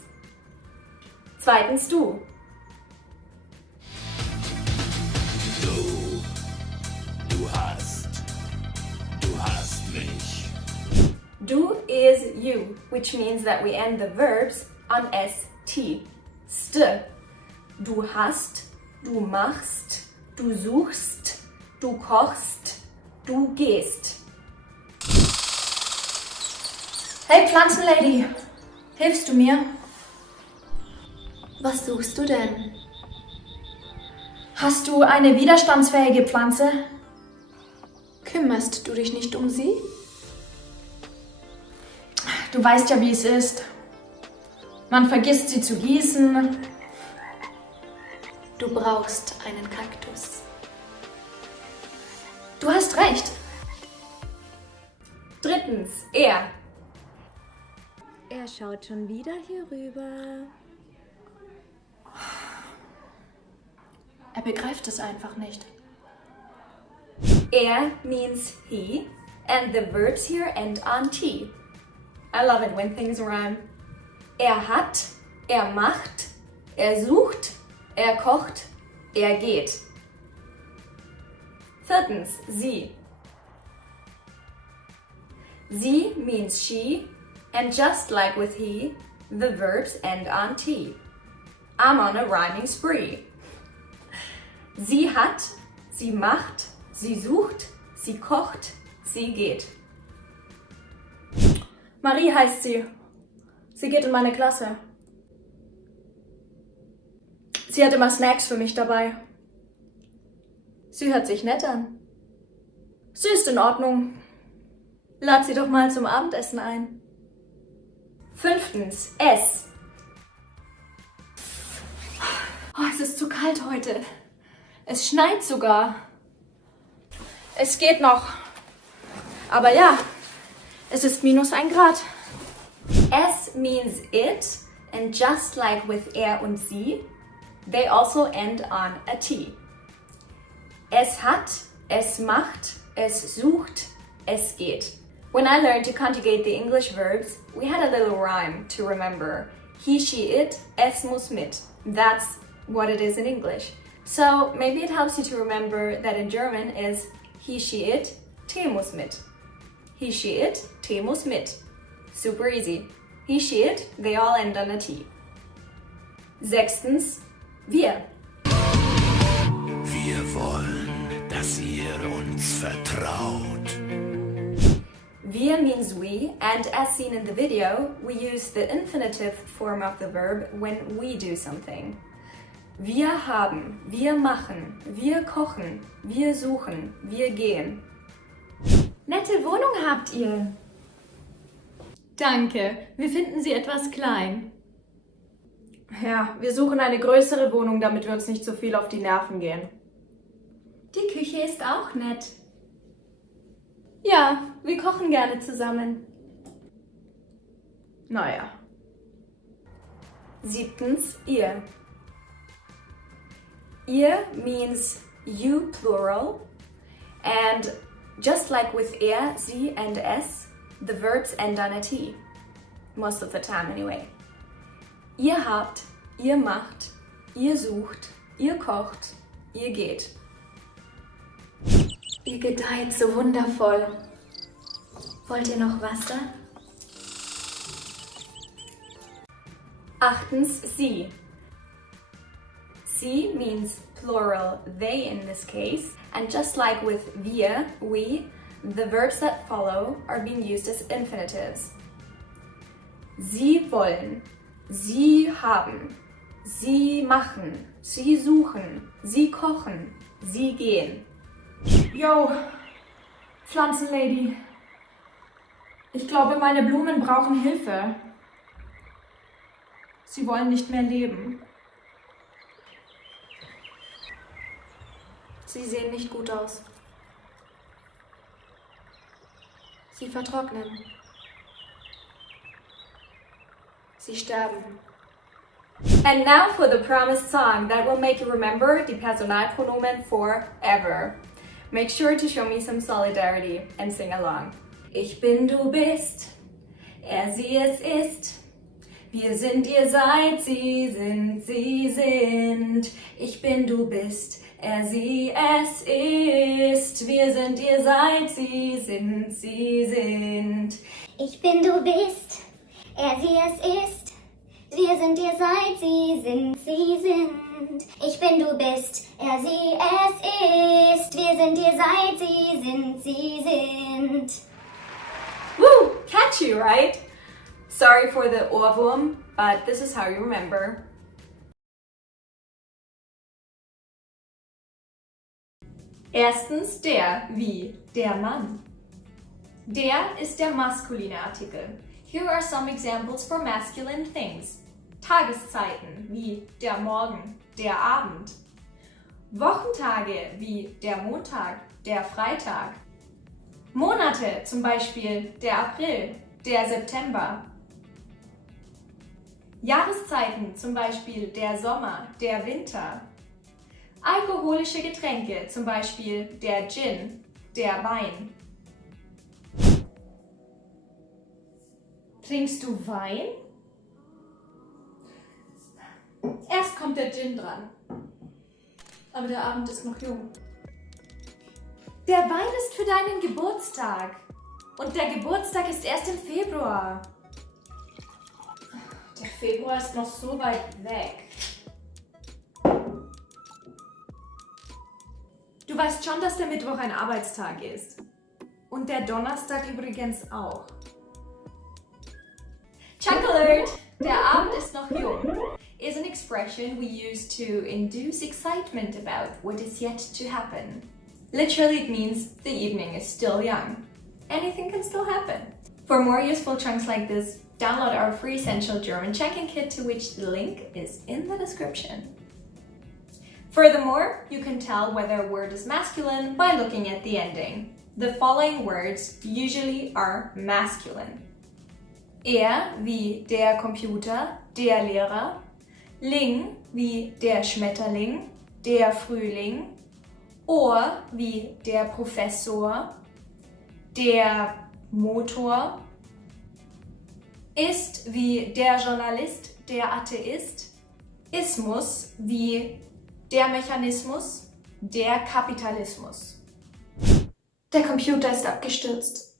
Zweitens du. Du hast mich. Du is you, which means that we end the verbs on st. St. Du hast, du machst, du suchst, du kochst, du gehst. Hey Pflanzenlady, hilfst du mir? Was suchst du denn? Hast du eine widerstandsfähige Pflanze? Kümmerst du dich nicht um sie? Du weißt ja, wie es ist. Man vergisst sie zu gießen. Du brauchst einen Kaktus. Du hast recht. Drittens, er. Er schaut schon wieder hier rüber. Er begreift es einfach nicht. Er means he, and the verbs here end on t. I love it when things rhyme. Er hat, er macht, er sucht, er kocht, er geht. Viertens, sie. Sie means she, and just like with he, the verbs end on T. I'm on a rhyming spree. Sie hat, sie macht, sie sucht, sie kocht, sie geht. Marie heißt sie. Sie geht in meine Klasse. Sie hat immer Snacks für mich dabei. Sie hört sich nett an. Sie ist in Ordnung. Lad sie doch mal zum Abendessen ein. Fünftens, es. Oh, es ist zu kalt heute. Es schneit sogar. Es geht noch. Aber ja, es ist -1 Grad. Es means it, and just like with er und sie, they also end on a T. Es hat, es macht, es sucht, es geht. When I learned to conjugate the English verbs, we had a little rhyme to remember. He, she, it, es muss mit. That's what it is in English. So maybe it helps you to remember that in German is he, she, it, te muss mit. He, she, it, te muss mit. Super easy. He, she, it, they all end on a T. Sechstens, wir. Wir wollen, dass ihr uns vertraut. Wir means we, and as seen in the video, we use the infinitive form of the verb when we do something. Wir haben, wir machen, wir kochen, wir suchen, wir gehen. Nette Wohnung habt ihr. Danke, wir finden sie etwas klein. Ja, wir suchen eine größere Wohnung, damit wir uns nicht so viel auf die Nerven gehen. Die Küche ist auch nett. Ja, wir kochen gerne zusammen. Naja. Siebtens, ihr. Ihr means you plural, and just like with er, sie, and es, the verbs end on a T. Most of the time anyway. Ihr habt, ihr macht, ihr sucht, ihr kocht, ihr geht. Ihr gedeiht so wundervoll. Wollt ihr noch Wasser? Achtens, sie. Sie means plural, they in this case, and just like with wir, we, the verbs that follow are being used as infinitives. Sie wollen, sie haben, sie machen, sie suchen, sie kochen, sie gehen. Yo, Pflanzenlady. Ich glaube, meine Blumen brauchen Hilfe. Sie wollen nicht mehr leben. Sie sehen nicht gut aus. Sie vertrocknen. Sie sterben. And now for the promised song that will make you remember die Personalpronomen forever. Make sure to show me some solidarity and sing along. Ich bin, du bist, er, sie, es ist. Wir sind, ihr seid, sie sind, sie sind. Ich bin, du bist, er, sie, es ist. Wir sind, ihr seid, sie sind, sie sind. Ich bin, du bist, er, sie, es ist. Wir sind, ihr seid, sie sind, sie sind. Ich bin, du bist, er, sie, es ist. Wir sind, ihr seid, sie sind, sie sind. Woo! Catchy, right? Sorry for the Ohrwurm, but this is how you remember. Erstens der, wie, der Mann. Der ist der maskuline Artikel. Here are some examples for masculine things. Tageszeiten wie der Morgen, der Abend. Wochentage wie der Montag, der Freitag. Monate zum Beispiel der April, der September. Jahreszeiten zum Beispiel der Sommer, der Winter. Alkoholische Getränke zum Beispiel der Gin, der Wein. Trinkst du Wein? Erst kommt der Gin dran. Aber der Abend ist noch jung. Der Wein ist für deinen Geburtstag. Und der Geburtstag ist erst im Februar. Der Februar ist noch so weit weg. Du weißt schon, dass der Mittwoch ein Arbeitstag ist. Und der Donnerstag übrigens auch. Chuck alert! Der Abend ist noch jung is an expression we use to induce excitement about what is yet to happen. Literally, it means the evening is still young. Anything can still happen. For more useful chunks like this, download our free essential German checking kit, to which the link is in the description. Furthermore, you can tell whether a word is masculine by looking at the ending. The following words usually are masculine. Er wie der Computer, der Lehrer. Ling wie der Schmetterling, der Frühling. Ohr wie der Professor, der Motor. Ist wie der Journalist, der Atheist. Ismus wie der Mechanismus, der Kapitalismus. Der Computer ist abgestürzt.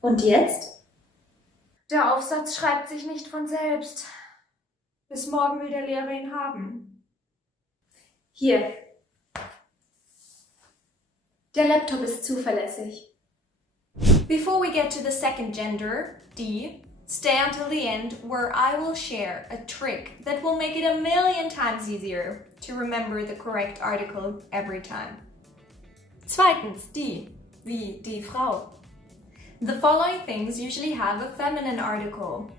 Und jetzt? Der Aufsatz schreibt sich nicht von selbst. Bis morgen will der Lehrer ihn haben. Hier. Der Laptop ist zuverlässig. Before we get to the second gender, D, stay until the end, where I will share a trick that will make it a million times easier to remember the correct article every time. Zweitens, die, wie die Frau. The following things usually have a feminine article.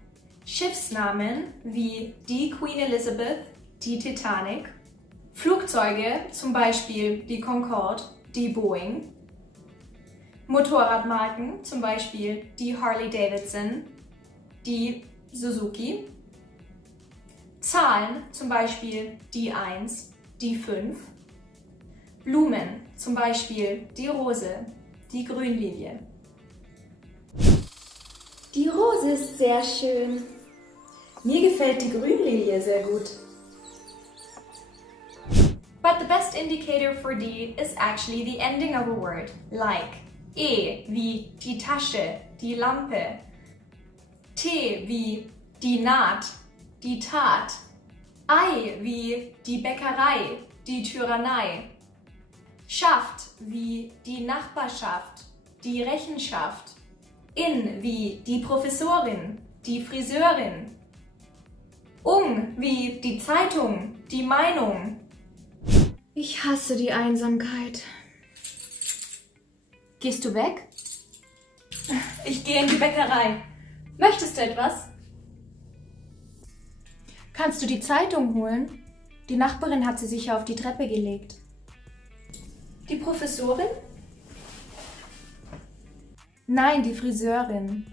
Schiffsnamen wie die Queen Elizabeth, die Titanic. Flugzeuge, zum Beispiel die Concorde, die Boeing. Motorradmarken, zum Beispiel die Harley Davidson, die Suzuki. Zahlen, zum Beispiel die 1, die 5. Blumen, zum Beispiel die Rose, die Grünlilie. Die Rose ist sehr schön. Mir gefällt die Grünlilie sehr gut. But the best indicator for D is actually the ending of a word, like E wie die Tasche, die Lampe. T wie die Naht, die Tat. I wie die Bäckerei, die Tyrannei. Schaft wie die Nachbarschaft, die Rechenschaft. In wie die Professorin, die Friseurin. Wie die Zeitung, die Meinung. Ich hasse die Einsamkeit. Gehst du weg? Ich gehe in die Bäckerei. Möchtest du etwas? Kannst du die Zeitung holen? Die Nachbarin hat sie sicher auf die Treppe gelegt. Die Professorin? Nein, die Friseurin.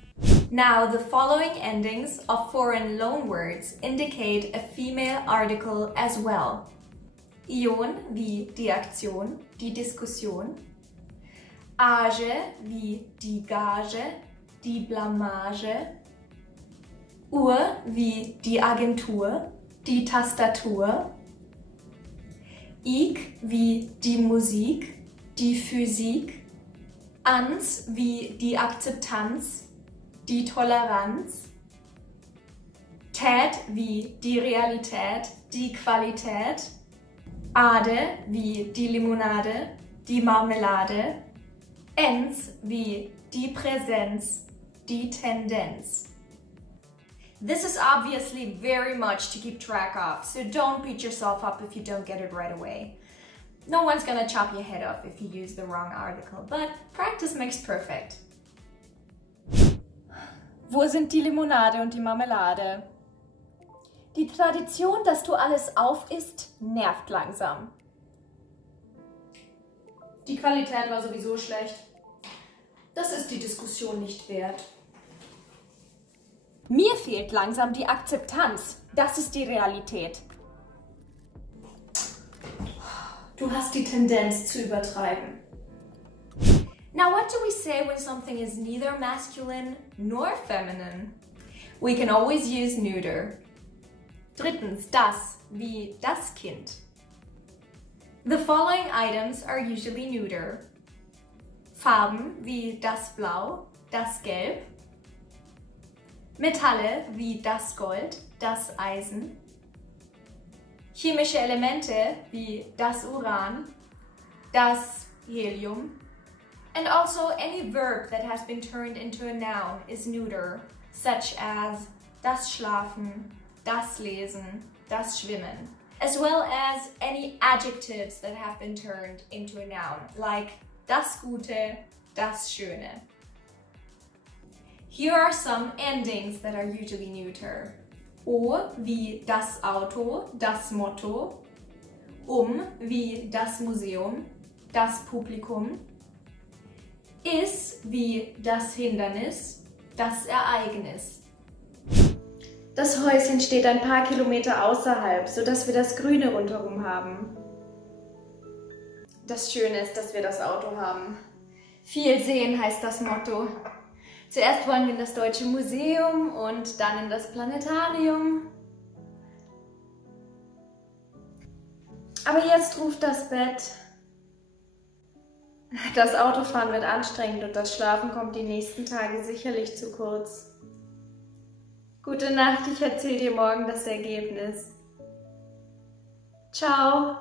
Now, the following endings of foreign loanwords indicate a female article as well. Ion wie die Aktion, die Diskussion. Age wie die Gage, die Blamage. Uhr wie die Agentur, die Tastatur. Ik wie die Musik, die Physik. Ans wie die Akzeptanz, die Toleranz. Tät wie die Realität, die Qualität. Ade wie die Limonade, die Marmelade. Ens wie die Präsenz, die Tendenz. This is obviously very much to keep track of, so don't beat yourself up if you don't get it right away. No one's gonna chop your head off if you use the wrong article, but practice makes perfect. Wo sind die Limonade und die Marmelade? Die Tradition, dass du alles aufisst, nervt langsam. Die Qualität war sowieso schlecht. Das ist die Diskussion nicht wert. Mir fehlt langsam die Akzeptanz. Das ist die Realität. Du hast die Tendenz zu übertreiben. Now, what do we say when something is neither masculine nor feminine? We can always use neuter. Drittens, das wie das Kind. The following items are usually neuter. Farben wie das Blau, das Gelb. Metalle wie das Gold, das Eisen. Chemische Elemente wie das Uran, das Helium. And also any verb that has been turned into a noun is neuter, such as das Schlafen, das Lesen, das Schwimmen, as well as any adjectives that have been turned into a noun, like das Gute, das Schöne. Here are some endings that are usually neuter. O wie das Auto, das Motto. Wie das Museum, das Publikum. Is wie das Hindernis, das Ereignis. Das Häuschen steht ein paar Kilometer außerhalb, sodass wir das Grüne rundherum haben. Das Schöne ist, dass wir das Auto haben. Viel sehen heißt das Motto. Zuerst wollen wir in das Deutsche Museum und dann in das Planetarium. Aber jetzt ruft das Bett. Das Autofahren wird anstrengend und das Schlafen kommt die nächsten Tage sicherlich zu kurz. Gute Nacht, ich erzähle dir morgen das Ergebnis. Ciao!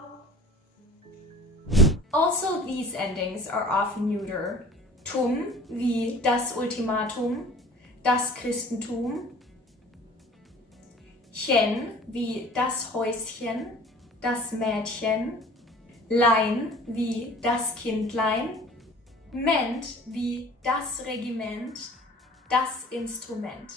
Also, these endings are often neuter. Wie das Ultimatum, das Christentum. Chen wie das Häuschen, das Mädchen. Lein wie das Kindlein. Ment wie das Regiment, das Instrument.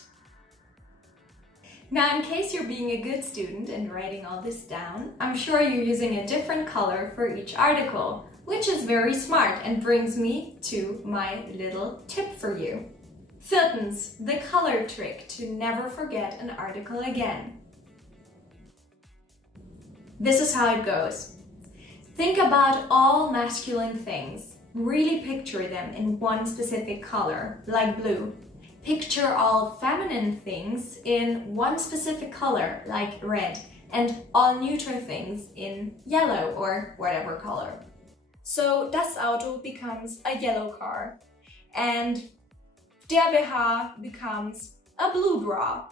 Now, in case you're being a good student and writing all this down, I'm sure you're using a different color for each article, which is very smart and brings me to my little tip for you. Viertens, the color trick to never forget an article again. This is how it goes. Think about all masculine things. Really picture them in one specific color, like blue. Picture all feminine things in one specific color, like red, and all neuter things in yellow or whatever color. So, das Auto becomes a yellow car, and der BH becomes a blue bra,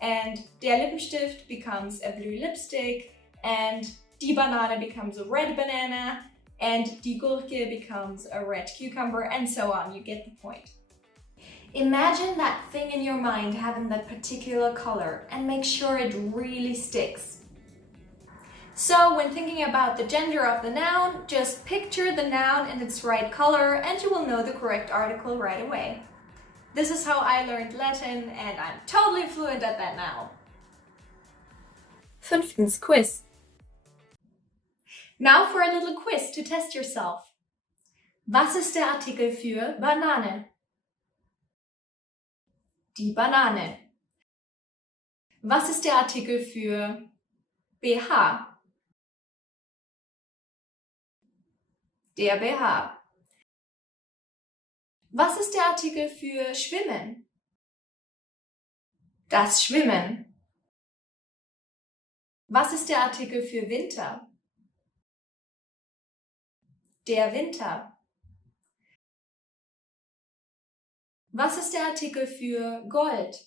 and der Lippenstift becomes a blue lipstick, and die Banane becomes a red banana, and die Gurke becomes a red cucumber, and so on. You get the point. Imagine that thing in your mind having that particular color and make sure it really sticks. So when thinking about the gender of the noun, just picture the noun in its right color and you will know the correct article right away. This is how I learned Latin and I'm totally fluent at that now. Fünftens, Quiz. Now for a little quiz to test yourself. Was ist der Artikel für Banane? Die Banane. Was ist der Artikel für BH? Der BH. Was ist der Artikel für Schwimmen? Das Schwimmen. Was ist der Artikel für Winter? Der Winter. Was ist der Artikel für Gold?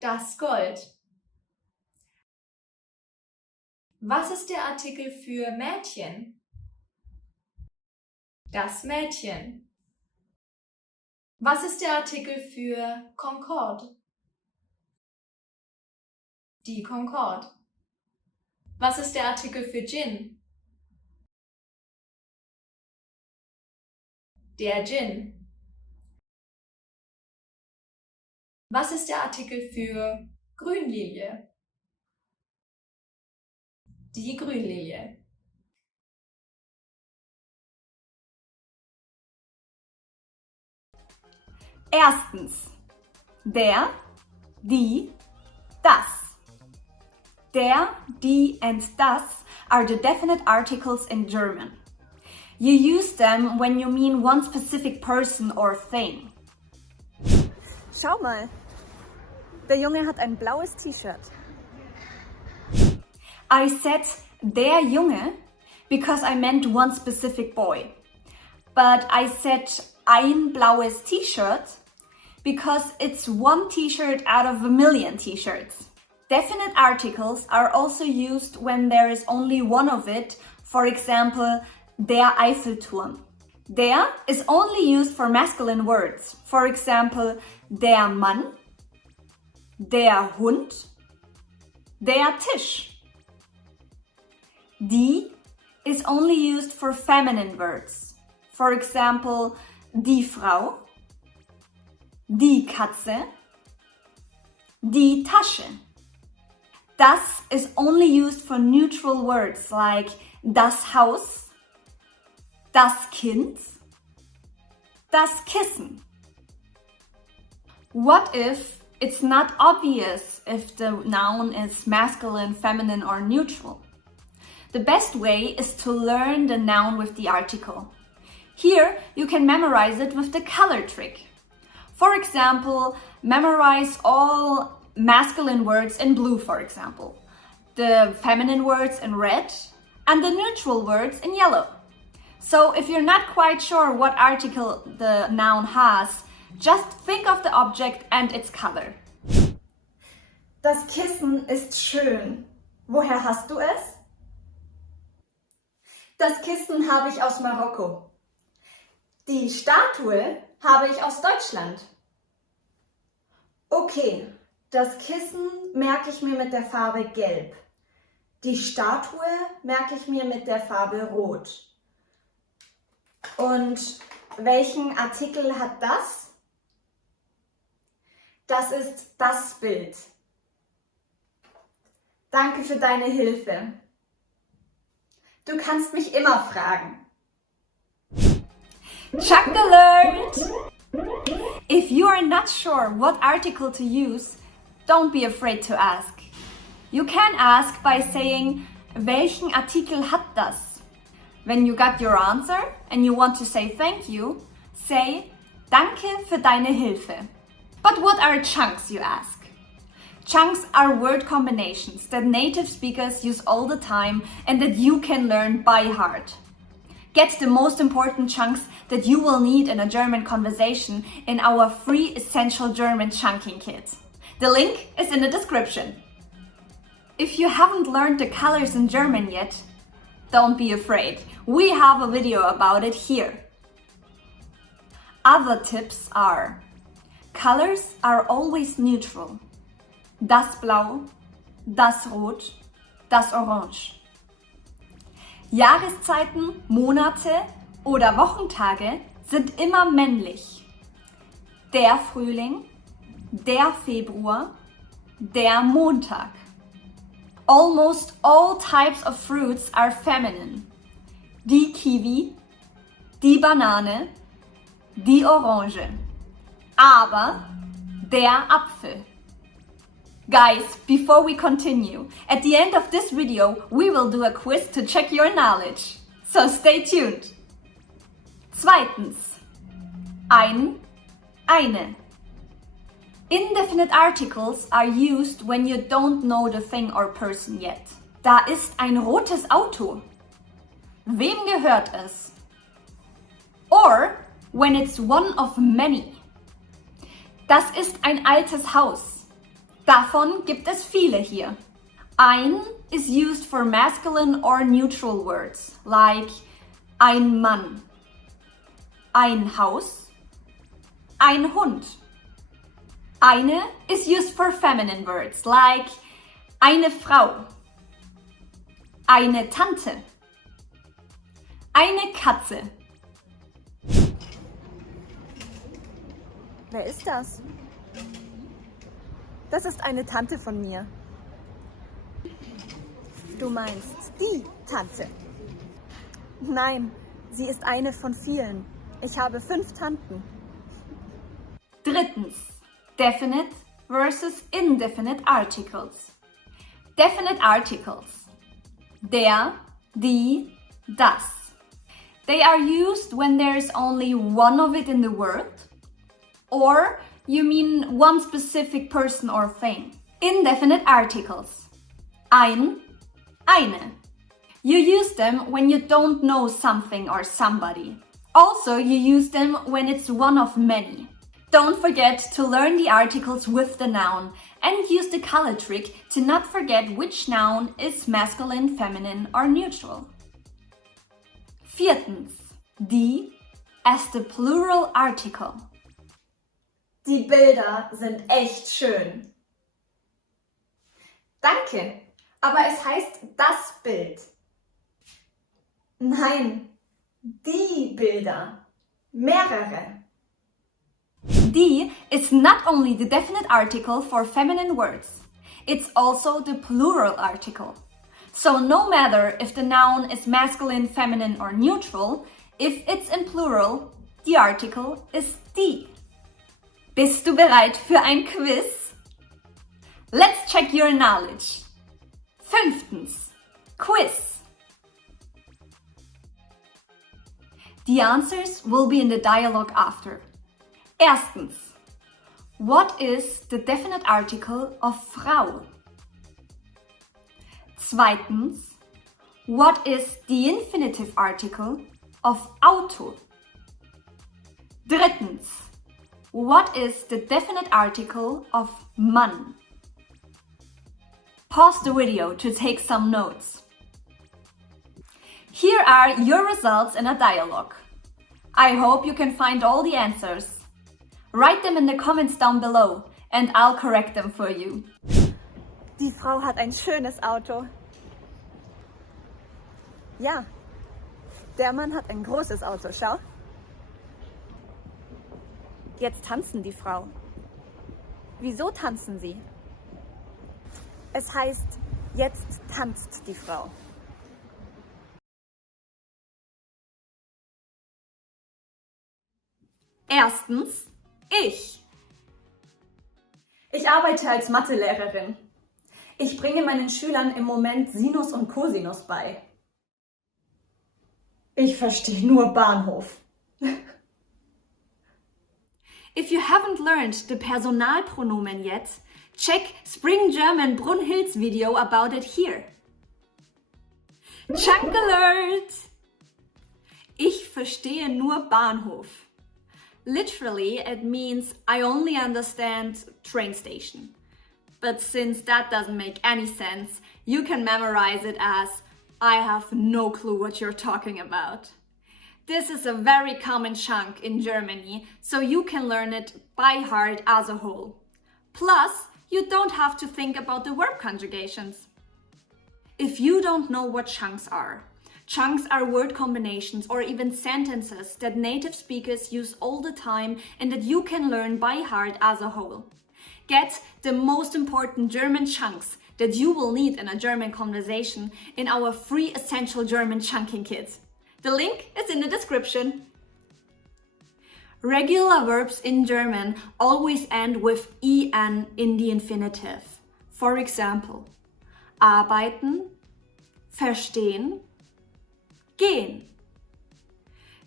Das Gold. Was ist der Artikel für Mädchen? Das Mädchen. Was ist der Artikel für Concorde? Die Concorde. Was ist der Artikel für Gin? Der Gin. Was ist der Artikel für Grünlilie? Die Grünlilie. Erstens. Der, die, das. Der, die, and das are the definite articles in German. You use them when you mean one specific person or thing. Schau mal, der Junge hat ein blaues T-Shirt. I said der Junge because I meant one specific boy. But I said ein blaues T-shirt because it's one T-shirt out of a million T-shirts. Definite articles are also used when there is only one of it. For example, der Eiffelturm. Der is only used for masculine words. For example, der Mann, der Hund, der Tisch. Die is only used for feminine words. For example, die Frau, die Katze, die Tasche. Das is only used for neutral words like das Haus, das Kind, das Kissen. What if it's not obvious if the noun is masculine, feminine, or neutral? The best way is to learn the noun with the article. Here, you can memorize it with the color trick. For example, memorize all masculine words in blue, for example, the feminine words in red, and the neutral words in yellow. So if you're not quite sure what article the noun has, just think of the object and its color. Das Kissen ist schön. Woher hast du es? Das Kissen habe ich aus Marokko. Die Statue habe ich aus Deutschland. Okay, das Kissen merke ich mir mit der Farbe Gelb. Die Statue merke ich mir mit der Farbe Rot. Und welchen Artikel hat das? Das ist das Bild. Danke für deine Hilfe. Du kannst mich immer fragen. Chuck alert! If you are not sure what article to use, don't be afraid to ask. You can ask by saying, welchen Artikel hat das? When you got your answer and you want to say thank you, say, danke für deine Hilfe. But what are chunks, you ask? Chunks are word combinations that native speakers use all the time and that you can learn by heart. Get the most important chunks that you will need in a German conversation in our free Essential German Chunking Kit. The link is in the description. If you haven't learned the colors in German yet, don't be afraid. We have a video about it here. Other tips are: colors are always neutral. Das Blau, das Rot, das Orange. Jahreszeiten, Monate oder Wochentage sind immer männlich. Der Frühling, der Februar, der Montag. Almost all types of fruits are feminine. Die Kiwi, die Banane, die Orange. Aber der Apfel. Guys, before we continue, at the end of this video, we will do a quiz to check your knowledge. So stay tuned. Zweitens. Ein, eine. Indefinite articles are used when you don't know the thing or person yet. Da ist ein rotes Auto. Wem gehört es? Or when it's one of many. Das ist ein altes Haus. Davon gibt es viele hier. Ein is used for masculine or neutral words, like ein Mann, ein Haus, ein Hund. Eine is used for feminine words, like eine Frau, eine Tante, eine Katze. Wer ist das? Das ist eine Tante von mir. Du meinst die Tante? Nein, sie ist eine von vielen. Ich habe 5 Tanten. Drittens. Definite versus indefinite articles. Definite articles. Der, die, das. They are used when there is only one of it in the word, or you mean one specific person or thing. Indefinite articles. Ein, eine. You use them when you don't know something or somebody. Also, you use them when it's one of many. Don't forget to learn the articles with the noun and use the color trick to not forget which noun is masculine, feminine or neutral. Viertens, die as the plural article. Die Bilder sind echt schön. Danke, aber es heißt das Bild. Nein, die Bilder. Mehrere. Die is not only the definite article for feminine words, it's also the plural article. So no matter if the noun is masculine, feminine or neutral, if it's in plural, the article is die. Bist du bereit für ein Quiz? Let's check your knowledge. Fünftens, Quiz. The answers will be in the dialogue after. Erstens, what is the definite article of Frau? Zweitens, what is the infinitive article of Auto? Drittens, what is the definite article of Mann? Pause the video to take some notes. Here are your results in a dialogue. I hope you can find all the answers. Write them in the comments down below and I'll correct them for you. Die Frau hat ein schönes Auto. Ja, der Mann hat ein großes Auto, schau. Jetzt tanzen die Frau. Wieso tanzen sie? Es heißt, jetzt tanzt die Frau. Erstens, ich. Ich arbeite als Mathelehrerin. Ich bringe meinen Schülern im Moment Sinus und Cosinus bei. Ich verstehe nur Bahnhof. If you haven't learned the Personalpronomen yet, check Spring German Brunhild's video about it here. Chunk Alert! Ich verstehe nur Bahnhof. Literally, it means I only understand train station. But since that doesn't make any sense, you can memorize it as I have no clue what you're talking about. This is a very common chunk in Germany, so you can learn it by heart as a whole. Plus, you don't have to think about the verb conjugations. If you don't know what chunks are word combinations or even sentences that native speakers use all the time and that you can learn by heart as a whole. Get the most important German chunks that you will need in a German conversation in our free Essential German Chunking Kit. The link is in the description. Regular verbs in German always end with en in the infinitive. For example, arbeiten, verstehen, gehen.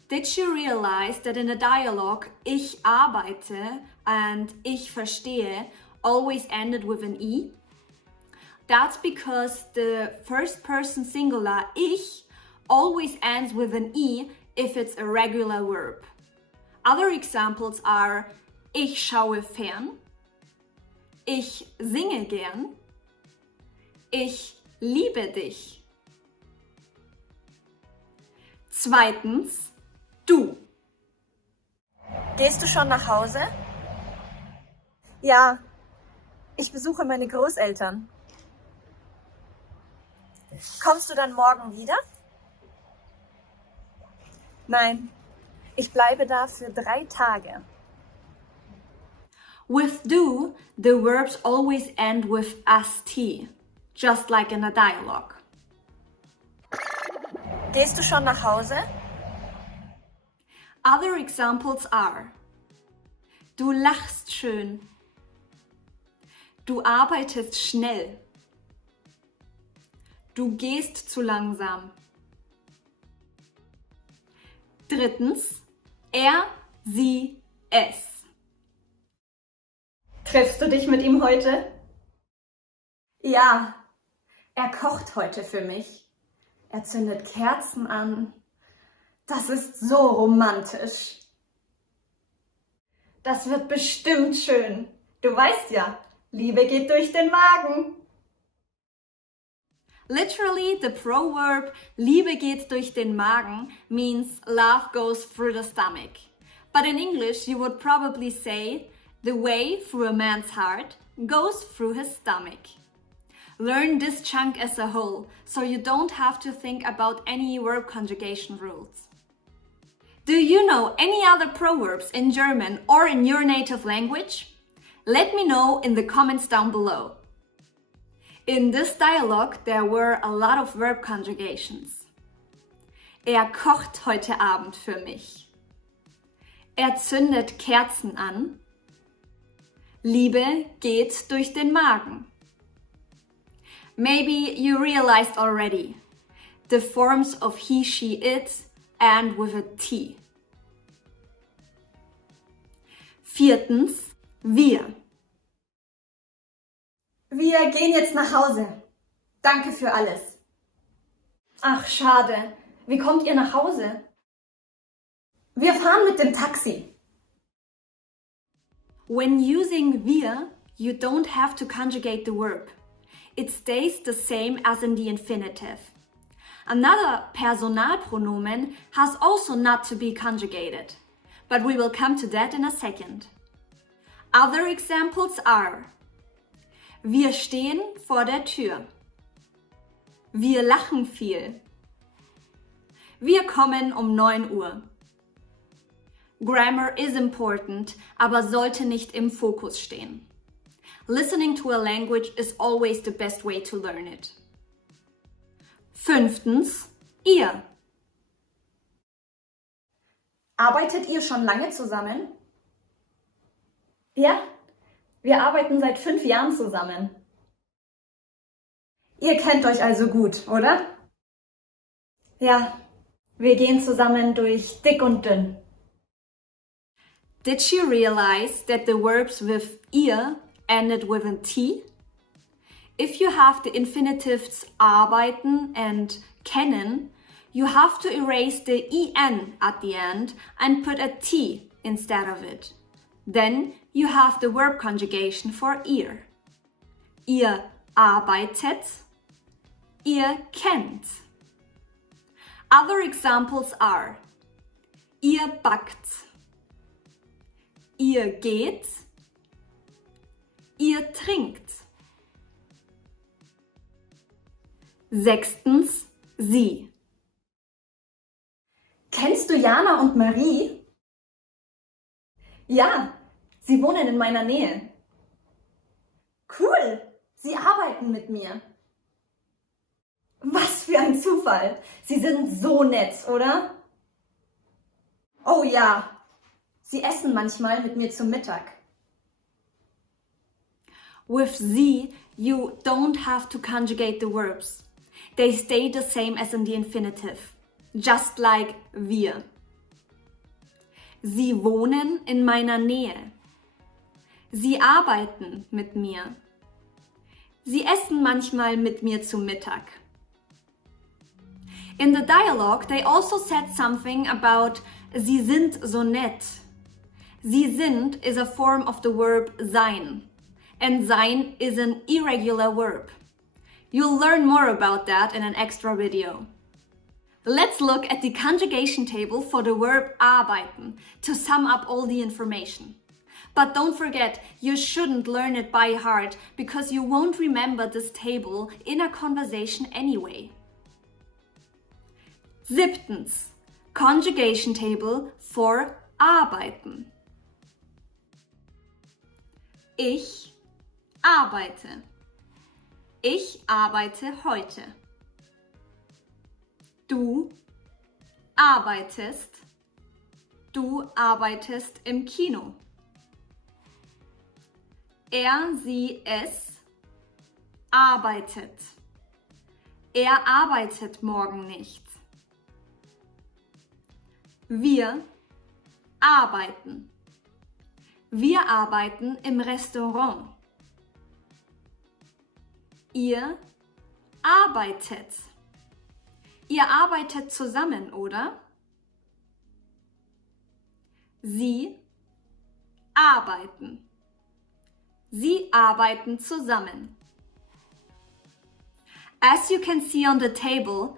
Did you realize that in a dialogue, ich arbeite and ich verstehe always ended with an e? That's because the first person singular ich always ends with an e if it's a regular verb. Other examples are ich schaue fern, ich singe gern, ich liebe dich. Zweitens, du. Gehst du schon nach Hause? Ja, ich besuche meine Großeltern. Kommst du dann morgen wieder? Nein, ich bleibe da für 3 Tage. With do, the verbs always end with st, just like in a dialogue. Gehst du schon nach Hause? Other examples are: Du lachst schön. Du arbeitest schnell. Du gehst zu langsam. Drittens, er, sie, es. Triffst du dich mit ihm heute? Ja, Er kocht heute für mich. Er zündet Kerzen an. Das ist so romantisch. Das wird bestimmt schön. Du weißt ja, Liebe geht durch den Magen. Literally, the proverb Liebe geht durch den Magen means love goes through the stomach. But in English, you would probably say the way through a man's heart goes through his stomach. Learn this chunk as a whole, so you don't have to think about any verb conjugation rules. Do you know any other proverbs in German or in your native language? Let me know in the comments down below. In this dialogue, there were a lot of verb conjugations. Er kocht heute Abend für mich. Er zündet Kerzen an. Liebe geht durch den Magen. Maybe you realized already the forms of he, she, it end with a T. Viertens, wir. Wir gehen jetzt nach Hause. Danke für alles. Ach, schade. Wie kommt ihr nach Hause? Wir fahren mit dem Taxi. When using wir, you don't have to conjugate the verb. It stays the same as in the infinitive. Another Personalpronomen has also not to be conjugated, but we will come to that in a second. Other examples are: Wir stehen vor der Tür. Wir lachen viel. Wir kommen um 9 Uhr. Grammar is important, aber sollte nicht im Fokus stehen. Listening to a language is always the best way to learn it. Fünftens, ihr. Arbeitet ihr schon lange zusammen? Ja, wir arbeiten seit 5 Jahren zusammen. Ihr kennt euch also gut, oder? Ja, wir gehen zusammen durch dick und dünn. Did you realize that the verbs with ihr ended with a T? If you have the infinitives arbeiten and kennen, you have to erase the en at the end and put a T instead of it. Then you have the verb conjugation for ihr. Ihr arbeitet, ihr kennt. Other examples are: Ihr backt. Ihr geht. Ihr trinkt. Sechstens, sie. Kennst du Jana und Marie? Ja, sie wohnen in meiner Nähe. Cool, sie arbeiten mit mir. Was für ein Zufall. Sie sind so nett, oder? Oh ja, sie essen manchmal mit mir zum Mittag. With sie, you don't have to conjugate the verbs. They stay the same as in the infinitive, just like wir. Sie wohnen in meiner Nähe. Sie arbeiten mit mir. Sie essen manchmal mit mir zum Mittag. In the dialogue, they also said something about sie sind so nett. Sie sind is a form of the verb sein, and sein is an irregular verb. You'll learn more about that in an extra video. Let's look at the conjugation table for the verb arbeiten to sum up all the information. But don't forget, you shouldn't learn it by heart because you won't remember this table in a conversation anyway. Siebtens, conjugation table for arbeiten. Ich arbeite. Ich arbeite heute. Du arbeitest. Du arbeitest im Kino. Er, sie, es arbeitet. Er arbeitet morgen nicht. Wir arbeiten. Wir arbeiten im Restaurant. Ihr arbeitet. Ihr arbeitet zusammen, oder? Sie arbeiten. Sie arbeiten zusammen. As you can see on the table,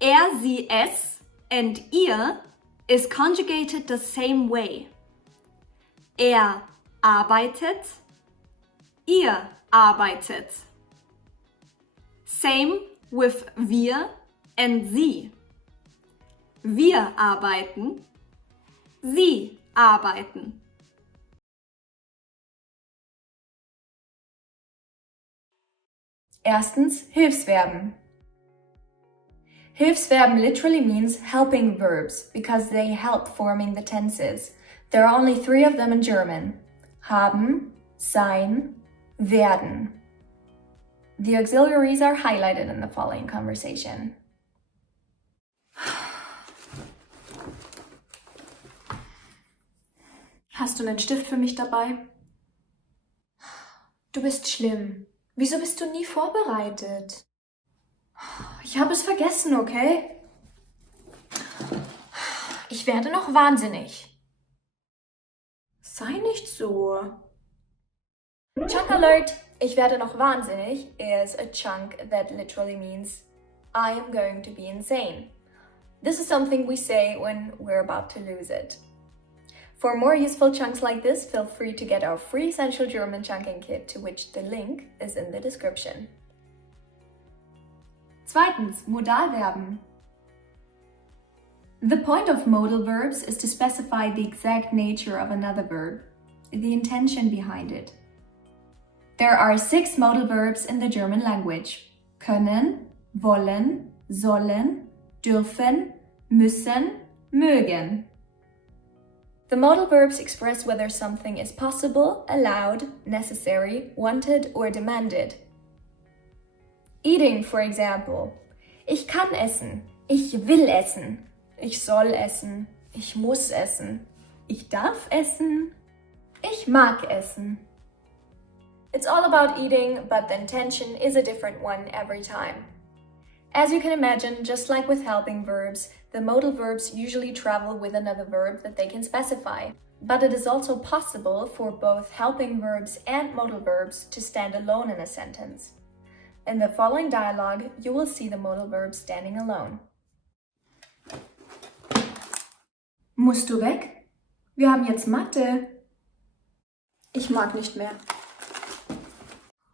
er, sie, es and ihr is conjugated the same way. Er arbeitet, ihr arbeitet. Same with wir and sie. Wir arbeiten, sie arbeiten. Erstens, Hilfsverben. Hilfsverben literally means helping verbs because they help forming the tenses. There are only 3 of them in German. Haben, sein, werden. The auxiliaries are highlighted in the following conversation. Hast du einen Stift für mich dabei? Du bist schlimm. Wieso bist du nie vorbereitet? Ich habe es vergessen, okay? Ich werde noch wahnsinnig. Sei nicht so. Chunk alert! Ich werde noch wahnsinnig is a chunk that literally means I am going to be insane. This is something we say when we're about to lose it. For more useful chunks like this, feel free to get our free Essential German Chunking Kit, to which the link is in the description. Zweitens, Modalverben. The point of modal verbs is to specify the exact nature of another verb, the intention behind it. There are 6 modal verbs in the German language: können, wollen, sollen, dürfen, müssen, mögen. The modal verbs express whether something is possible, allowed, necessary, wanted, or demanded. Eating, for example. Ich kann essen. Ich will essen. Ich soll essen. Ich muss essen. Ich darf essen. Ich mag essen. It's all about eating, but the intention is a different one every time. As you can imagine, just like with helping verbs, the modal verbs usually travel with another verb that they can specify. But it is also possible for both helping verbs and modal verbs to stand alone in a sentence. In the following dialogue, you will see the modal verb standing alone. Musst du weg? Wir haben jetzt Mathe. Ich mag nicht mehr.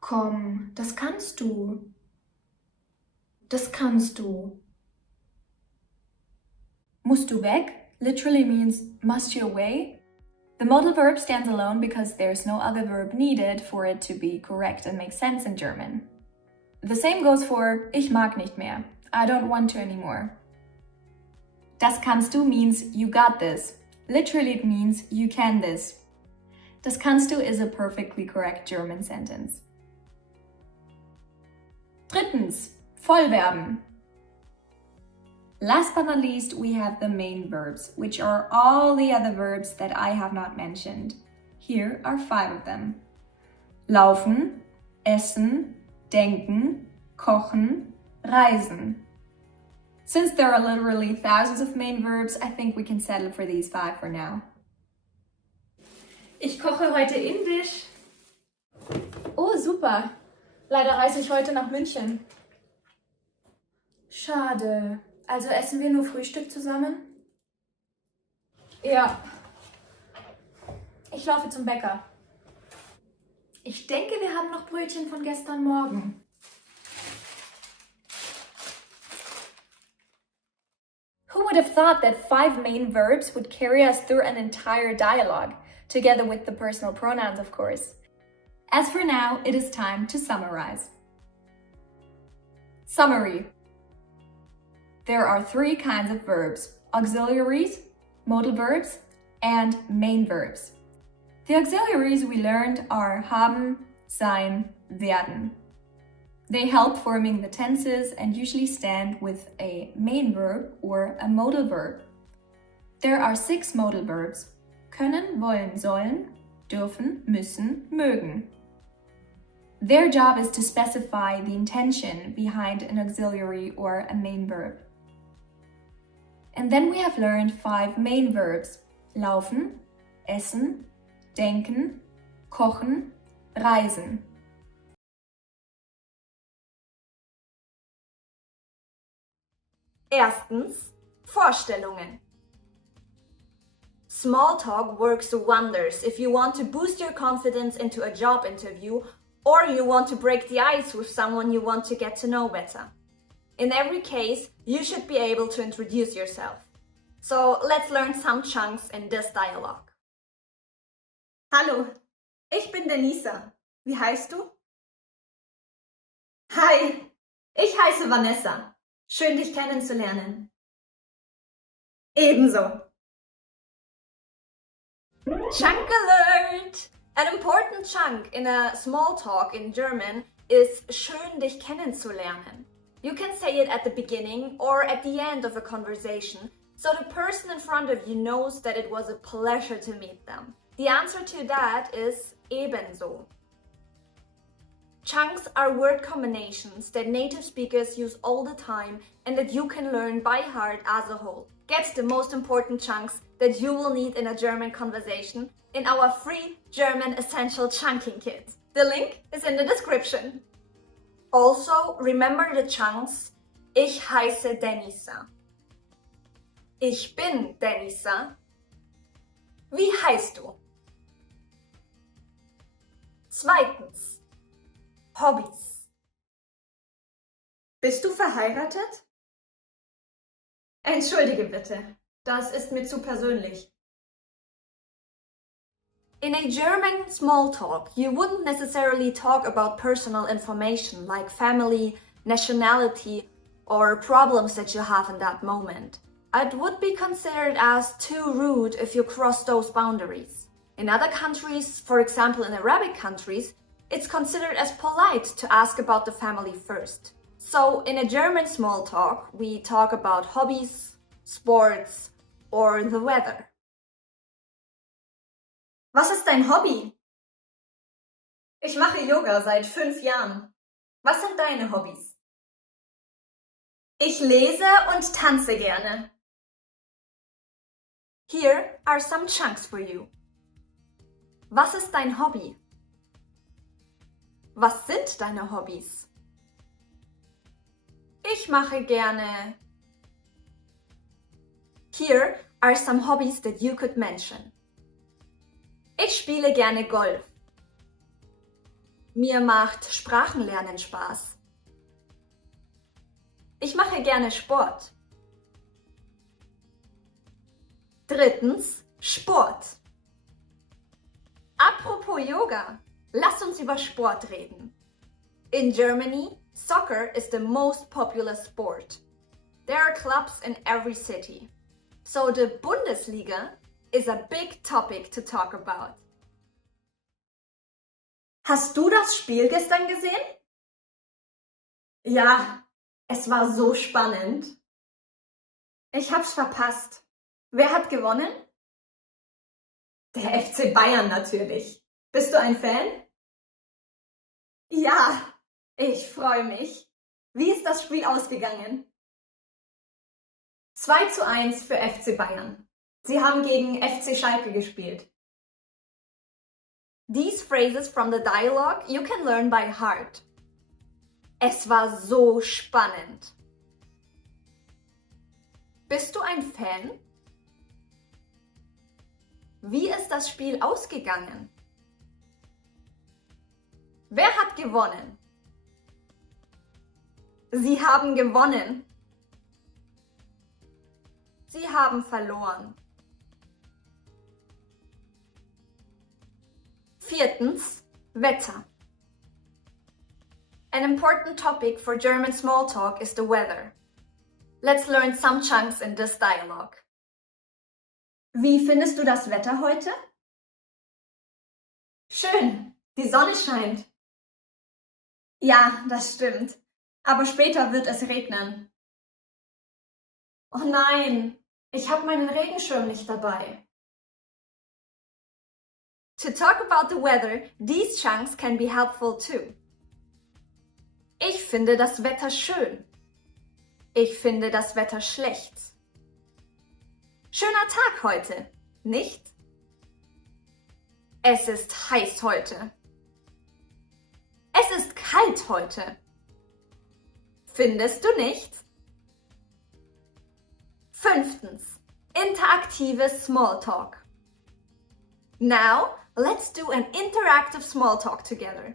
Komm, das kannst du. Das kannst du. Musst du weg literally means must you away. The modal verb stands alone because there's no other verb needed for it to be correct and make sense in German. The same goes for ich mag nicht mehr. I don't want to anymore. Das kannst du means you got this. Literally it means you can this. Das kannst du is a perfectly correct German sentence. Drittens, Vollverben. Last but not least, we have the main verbs, which are all the other verbs that I have not mentioned. Here are 5 of them. Laufen, essen, denken, kochen, reisen. Since there are literally thousands of main verbs, I think we can settle for these 5 for now. Ich koche heute Indisch. Oh, super. Leider reise ich heute nach München. Schade. Also essen wir nur Frühstück zusammen? Ja. Ich laufe zum Bäcker. Ich denke, wir haben noch Brötchen von gestern Morgen. Who would have thought that 5 main verbs would carry us through an entire dialogue, together with the personal pronouns, of course. As for now, it is time to summarize. Summary. There are 3 kinds of verbs: auxiliaries, modal verbs, and main verbs. The auxiliaries we learned are haben, sein, werden. They help forming the tenses and usually stand with a main verb or a modal verb. There are 6 modal verbs: können, wollen, sollen, dürfen, müssen, mögen. Their job is to specify the intention behind an auxiliary or a main verb. And then we have learned 5 main verbs: laufen, essen, denken, kochen, reisen. Erstens, Vorstellungen. Small talk works wonders if you want to boost your confidence into a job interview or you want to break the ice with someone you want to get to know better. In every case, you should be able to introduce yourself. So let's learn some chunks in this dialogue. Hallo, ich bin Denisa. Wie heißt du? Hi, ich heiße Vanessa. Schön, dich kennenzulernen. Ebenso. Chunk alert! An important chunk in a small talk in German is schön, dich kennenzulernen. You can say it at the beginning or at the end of a conversation, so the person in front of you knows that it was a pleasure to meet them. The answer to that is ebenso. Chunks are word combinations that native speakers use all the time and that you can learn by heart as a whole. Get the most important chunks that you will need in a German conversation in our free German Essential Chunking Kit. The link is in the description. Also, remember the chunks: Ich heiße Denisa. Ich bin Denisa. Wie heißt du? Zweitens, Hobbies. Bist du verheiratet? Entschuldige bitte, das ist mir zu persönlich. In a German small talk, you wouldn't necessarily talk about personal information like family, nationality, or problems that you have in that moment. It would be considered as too rude if you cross those boundaries. In other countries, for example in Arabic countries, it's considered as polite to ask about the family first. So in a German small talk, we talk about hobbies, sports, or the weather. Was ist dein Hobby? Ich mache Yoga seit 5 Jahren. Was sind deine Hobbys? Ich lese und tanze gerne. Here are some chunks for you. Was ist dein Hobby? Was sind deine Hobbys? Ich mache gerne. Here are some hobbies that you could mention. Ich spiele gerne Golf. Mir macht Sprachenlernen Spaß. Ich mache gerne Sport. Drittens, Sport. Apropos Yoga, lasst uns über Sport reden. In Germany, soccer is the most popular sport. There are clubs in every city. So the Bundesliga is a big topic to talk about. Hast du das Spiel gestern gesehen? Ja, es war so spannend. Ich hab's verpasst. Wer hat gewonnen? Der FC Bayern natürlich. Bist du ein Fan? Ja, ich freue mich. Wie ist das Spiel ausgegangen? 2:1 für FC Bayern. Sie haben gegen FC Schalke gespielt. These phrases from the dialogue you can learn by heart. Es war so spannend. Bist du ein Fan? Wie ist das Spiel ausgegangen? Wer hat gewonnen? Sie haben gewonnen. Sie haben verloren. Viertens, Wetter. An important topic for German small talk is the weather. Let's learn some chunks in this dialogue. Wie findest du das Wetter heute? Schön, die Sonne scheint. Ja, das stimmt. Aber später wird es regnen. Oh nein, ich habe meinen Regenschirm nicht dabei. To talk about the weather, these chunks can be helpful too. Ich finde das Wetter schön. Ich finde das Wetter schlecht. Schöner Tag heute, nicht? Es ist heiß heute. Es ist kalt heute. Findest du nicht? 5. Interaktives Smalltalk. Now, let's do an interactive small talk together.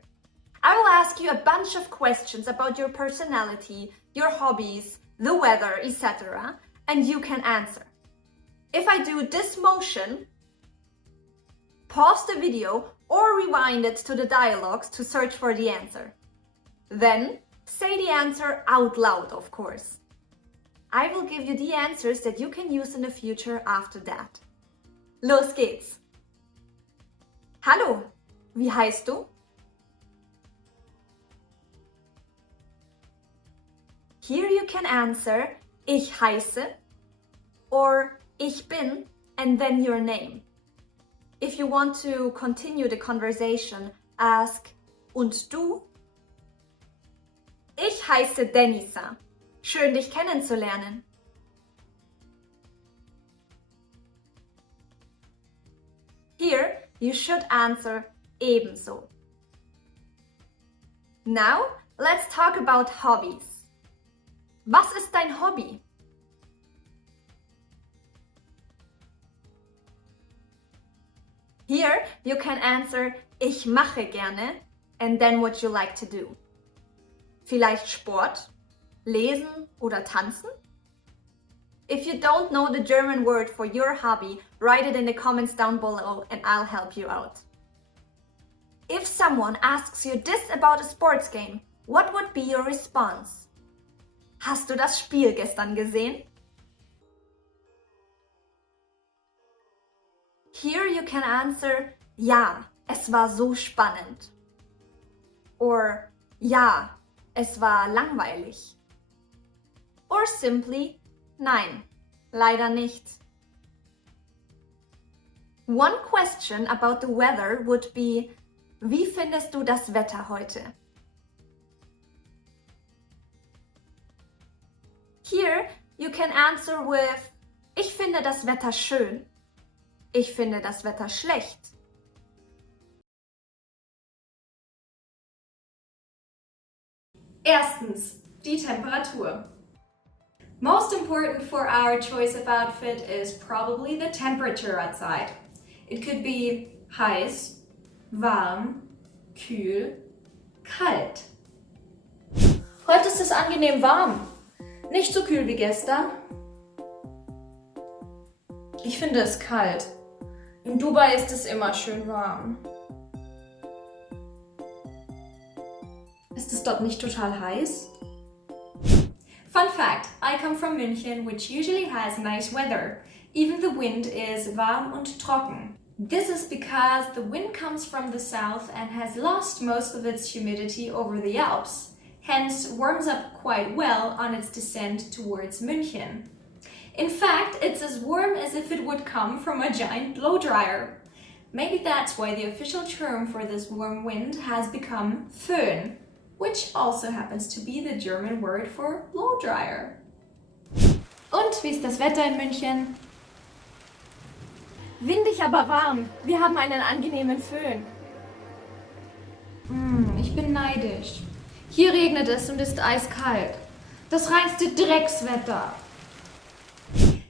I will ask you a bunch of questions about your personality, your hobbies, the weather, etc., and you can answer. If I do this motion, pause the video or rewind it to the dialogues to search for the answer. Then, say the answer out loud, of course. I will give you the answers that you can use in the future after that. Los geht's! Hallo, wie heißt du? Here you can answer ich heiße or ich bin and then your name. If you want to continue the conversation, ask und du? Ich heiße Denisa. Schön, dich kennenzulernen. Here, you should answer ebenso. Now, let's talk about hobbies. Was ist dein Hobby? Here, you can answer ich mache gerne and then what you like to do. Vielleicht Sport, lesen oder tanzen? If you don't know the German word for your hobby, write it in the comments down below and I'll help you out. If someone asks you this about a sports game, what would be your response? Hast du das Spiel gestern gesehen? Here you can answer ja, es war so spannend. Or ja, es war langweilig. Or simply, nein, leider nicht. One question about the weather would be, wie findest du das Wetter heute? Here you can answer with, ich finde das Wetter schön. Ich finde das Wetter schlecht. Erstens, die Temperatur. Most important for our choice of outfit is probably the temperature outside. It could be heiß, warm, kühl, kalt. Heute ist es angenehm warm. Nicht so kühl wie gestern. Ich finde es kalt. In Dubai ist es immer schön warm. Ist es dort nicht total heiß? Fun fact, I come from München, which usually has nice weather. Even the wind is warm und trocken. This is because the wind comes from the south and has lost most of its humidity over the Alps. Hence, warms up quite well on its descent towards München. In fact, it's as warm as if it would come from a giant blow dryer. Maybe that's why the official term for this warm wind has become Föhn, which also happens to be the German word for blow dryer. Und wie ist das Wetter in München? Windig, aber warm. Wir haben einen angenehmen Föhn. Ich bin neidisch. Hier regnet es und ist eiskalt. Das reinste Dreckswetter.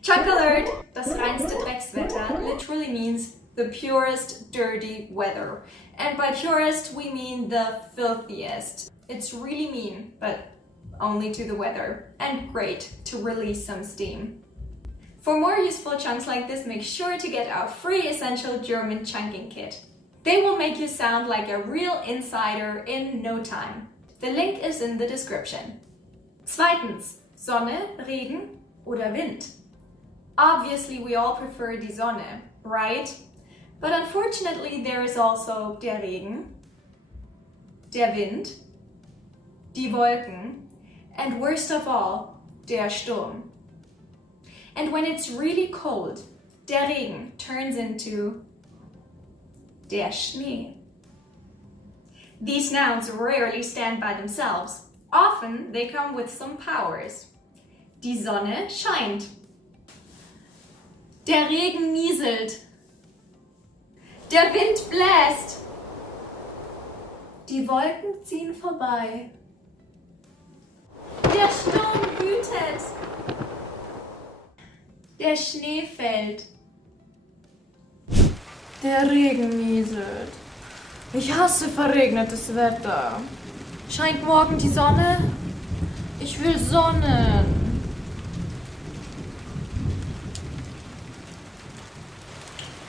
Chunk alert! Das reinste Dreckswetter literally means the purest dirty weather. And by purest we mean the filthiest. It's really mean, but only to the weather. And great to release some steam. For more useful chunks like this, make sure to get our free essential German chunking kit. They will make you sound like a real insider in no time. The link is in the description. Zweitens, Sonne, Regen oder Wind. Obviously we all prefer die Sonne, right? But unfortunately there is also der Regen, der Wind, die Wolken, and worst of all, der Sturm. And when it's really cold, der Regen turns into der Schnee. These nouns rarely stand by themselves. Often they come with some powers. Die Sonne scheint. Der Regen nieselt. Der Wind bläst. Die Wolken ziehen vorbei. Der Sturm wütet. Der Schnee fällt. Der Regen nieselt. Ich hasse verregnetes Wetter. Scheint morgen die Sonne? Ich will Sonnen.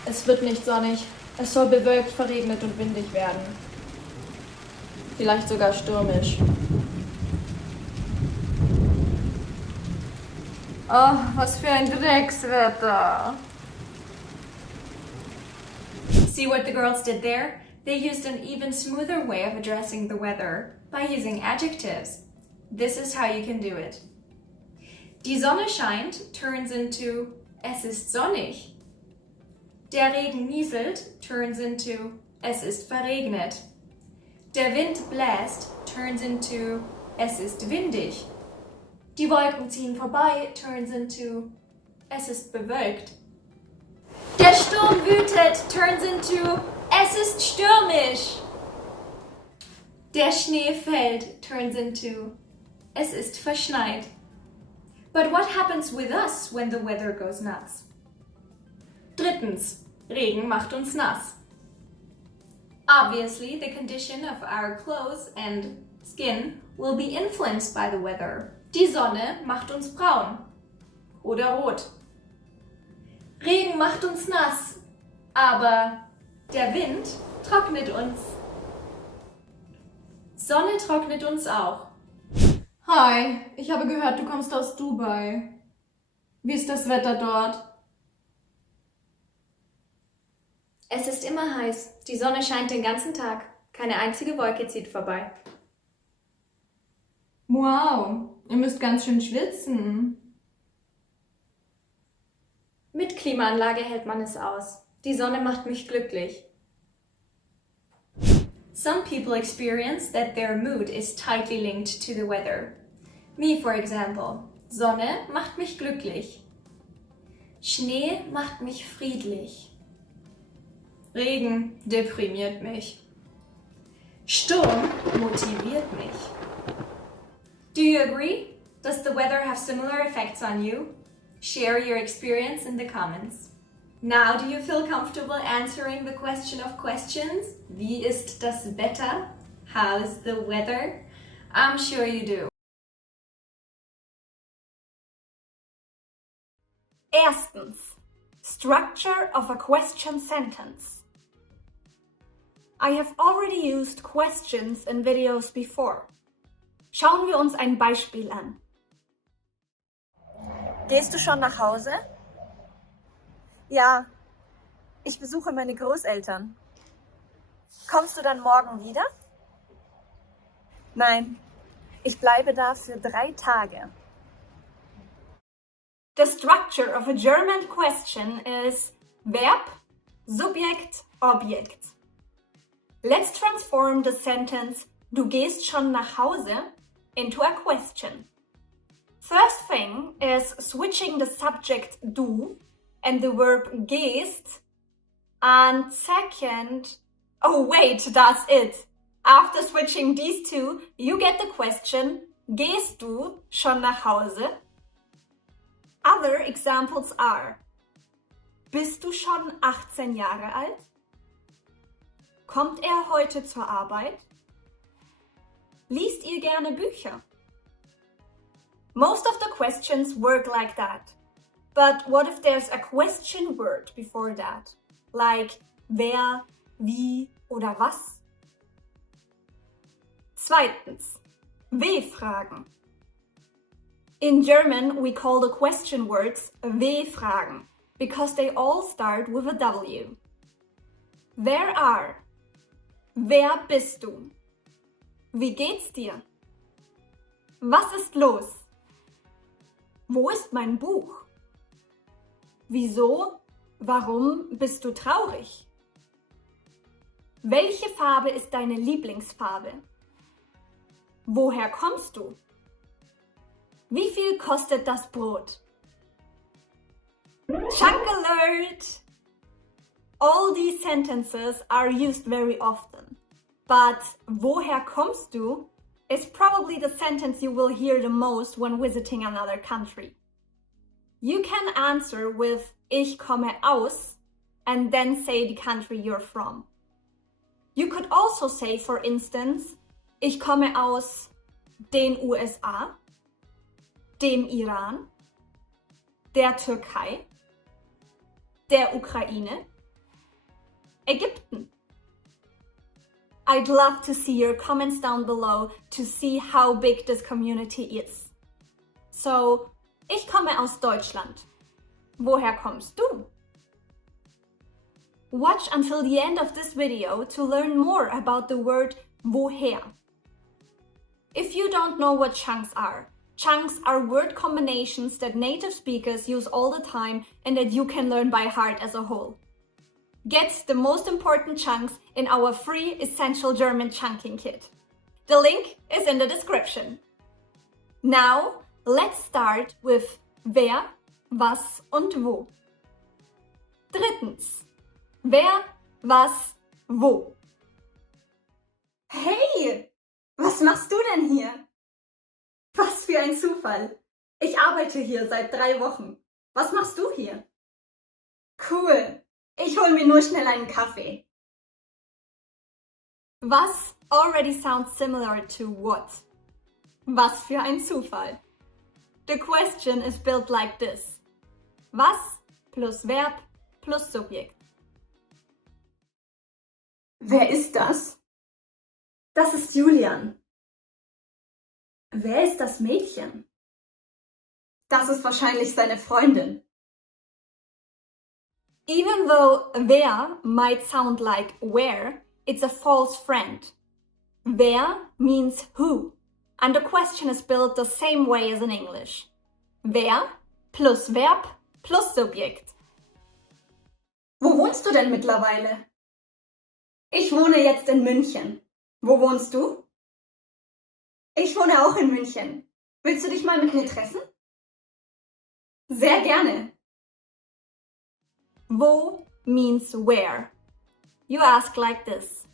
Es wird nicht sonnig. Es soll bewölkt, verregnet und windig werden. Vielleicht sogar stürmisch. Oh, was für ein Dreckswetter. See what the girls did there? They used an even smoother way of addressing the weather by using adjectives. This is how you can do it. Die Sonne scheint turns into es ist sonnig. Der Regen nieselt turns into es ist verregnet. Der Wind bläst turns into es ist windig. Die Wolken ziehen vorbei turns into es ist bewölkt. Der Sturm wütet turns into es ist stürmisch. Der Schnee fällt turns into es ist verschneit. But what happens with us when the weather goes nuts? Drittens, Regen macht uns nass. Obviously, the condition of our clothes and skin will be influenced by the weather. Die Sonne macht uns braun oder rot. Regen macht uns nass, aber der Wind trocknet uns. Sonne trocknet uns auch. Hi, ich habe gehört, du kommst aus Dubai. Wie ist das Wetter dort? Es ist immer heiß. Die Sonne scheint den ganzen Tag. Keine einzige Wolke zieht vorbei. Wow, ihr müsst ganz schön schwitzen. Mit Klimaanlage hält man es aus. Die Sonne macht mich glücklich. Some people experience that their mood is tightly linked to the weather. Me, for example. Sonne macht mich glücklich. Schnee macht mich friedlich. Regen deprimiert mich. Sturm motiviert mich. Do you agree? Does the weather have similar effects on you? Share your experience in the comments. Now do you feel comfortable answering the question of questions? Wie ist das Wetter? How's the weather? I'm sure you do. Erstens. Structure of a question sentence. I have already used questions in videos before. Schauen wir uns ein Beispiel an. Gehst du schon nach Hause? Ja, ich besuche meine Großeltern. Kommst du dann morgen wieder? Nein, ich bleibe da für 3 Tage. The structure of a German question is Verb, Subjekt, Objekt. Let's transform the sentence Du gehst schon nach Hause into a question. First thing is switching the subject du and the verb gehst. And second, oh wait, that's it. After switching these two, you get the question Gehst du schon nach Hause? Other examples are Bist du schon 18 Jahre alt? Kommt er heute zur Arbeit? Liest ihr gerne Bücher? Most of the questions work like that. But what if there's a question word before that? Like wer, wie oder was? Zweitens, W-Fragen. In German, we call the question words W-Fragen because they all start with a W. Wer are? Wer bist du? Wie geht's dir? Was ist los? Wo ist mein Buch? Wieso? Warum bist du traurig? Welche Farbe ist deine Lieblingsfarbe? Woher kommst du? Wie viel kostet das Brot? Chunk alert! All these sentences are used very often, but woher kommst du is probably the sentence you will hear the most when visiting another country. You can answer with Ich komme aus and then say the country you're from. You could also say, for instance, Ich komme aus den USA, dem Iran, der Türkei, der Ukraine, Ägypten. I'd love to see your comments down below to see how big this community is. So, ich komme aus Deutschland. Woher kommst du? Watch until the end of this video to learn more about the word woher. If you don't know what chunks are word combinations that native speakers use all the time and that you can learn by heart as a whole. Get the most important chunks in our free Essential German Chunking Kit. The link is in the description. Now, let's start with wer, was und wo. Drittens, wer, was, wo. Hey, was machst du denn hier? Was für ein Zufall. Ich arbeite hier seit 3 Wochen. Was machst du hier? Cool. Ich hol mir nur schnell einen Kaffee. Was already sounds similar to what. Was für ein Zufall. The question is built like this. Was plus Verb plus Subjekt. Wer ist das? Das ist Julian. Wer ist das Mädchen? Das ist wahrscheinlich seine Freundin. Even though wer might sound like where, it's a false friend. Wer means who, and the question is built the same way as in English. Wer plus Verb plus Subjekt. Wo wohnst du denn mittlerweile? Ich wohne jetzt in München. Wo wohnst du? Ich wohne auch in München. Willst du dich mal mit mir treffen? Sehr gerne. Wo means where. You ask like this.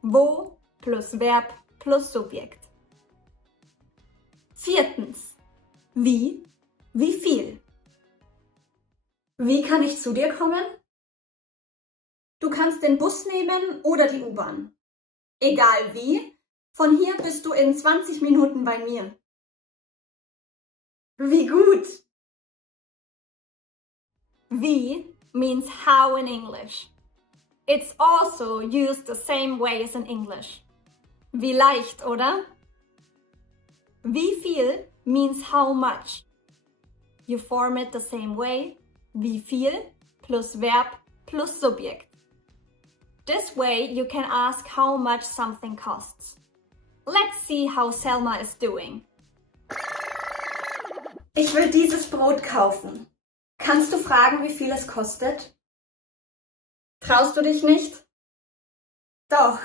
Wo plus Verb plus Subjekt. Viertens. Wie viel. Wie kann ich zu dir kommen? Du kannst den Bus nehmen oder die U-Bahn. Egal wie, von hier bist du in 20 Minuten bei mir. Wie gut! Wie means how in English. It's also used the same way as in English. Wie leicht, oder? Wie viel means how much. You form it the same way. Wie viel plus Verb plus Subjekt. This way you can ask how much something costs. Let's see how Selma is doing. Ich will dieses Brot kaufen. Kannst du fragen, wie viel es kostet? Traust du dich nicht? Doch.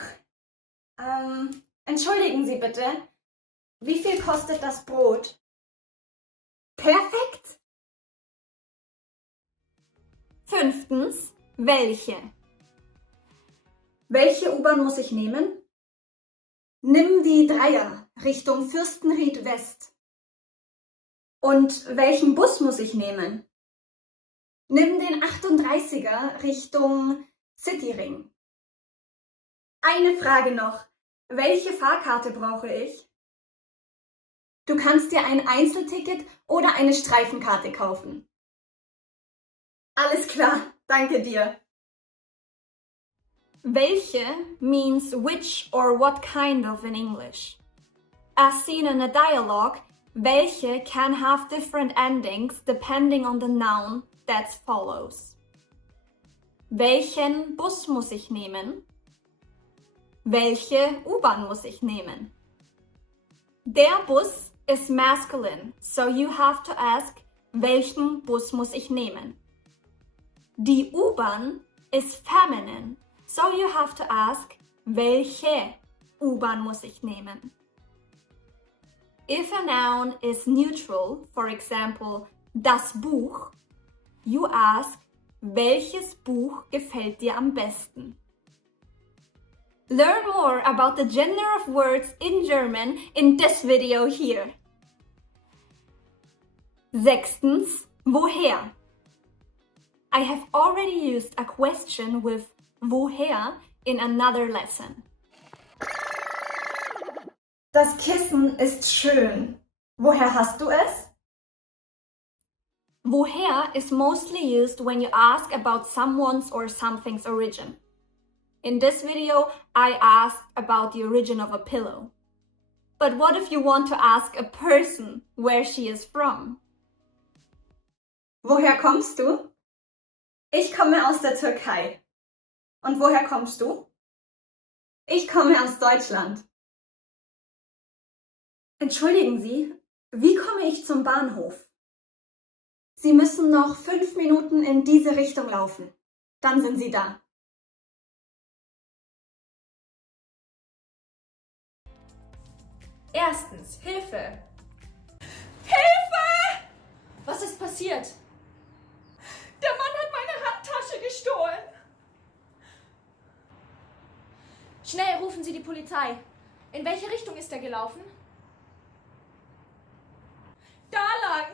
Entschuldigen Sie bitte. Wie viel kostet das Brot? Perfekt! Fünftens, welche? Welche U-Bahn muss ich nehmen? Nimm die 3er Richtung Fürstenried West. Und welchen Bus muss ich nehmen? Nimm den 38er Richtung Cityring. Eine Frage noch. Welche Fahrkarte brauche ich? Du kannst dir ein Einzelticket oder eine Streifenkarte kaufen. Alles klar, danke dir. Welche means which or what kind of in English. As seen in a dialogue, welche can have different endings depending on the noun that follows. Welchen Bus muss ich nehmen? Welche U-Bahn muss ich nehmen? Der Bus is masculine, so you have to ask, welchen Bus muss ich nehmen? Die U-Bahn is feminine, so you have to ask, welche U-Bahn muss ich nehmen? If a noun is neutral, for example, das Buch, you ask, welches Buch gefällt dir am besten? Learn more about the gender of words in German in this video here. 6. Woher? I have already used a question with woher in another lesson. Das Kissen ist schön. Woher hast du es? Woher is mostly used when you ask about someone's or something's origin. In this video, I asked about the origin of a pillow. But what if you want to ask a person where she is from? Woher kommst du? Ich komme aus der Türkei. Und woher kommst du? Ich komme aus Deutschland. Entschuldigen Sie, wie komme ich zum Bahnhof? Sie müssen noch 5 Minuten in diese Richtung laufen. Dann sind Sie da. Erstens, Hilfe! Hilfe! Was ist passiert? Der Mann hat meine Handtasche gestohlen. Schnell, rufen Sie die Polizei. In welche Richtung ist er gelaufen? Da lang.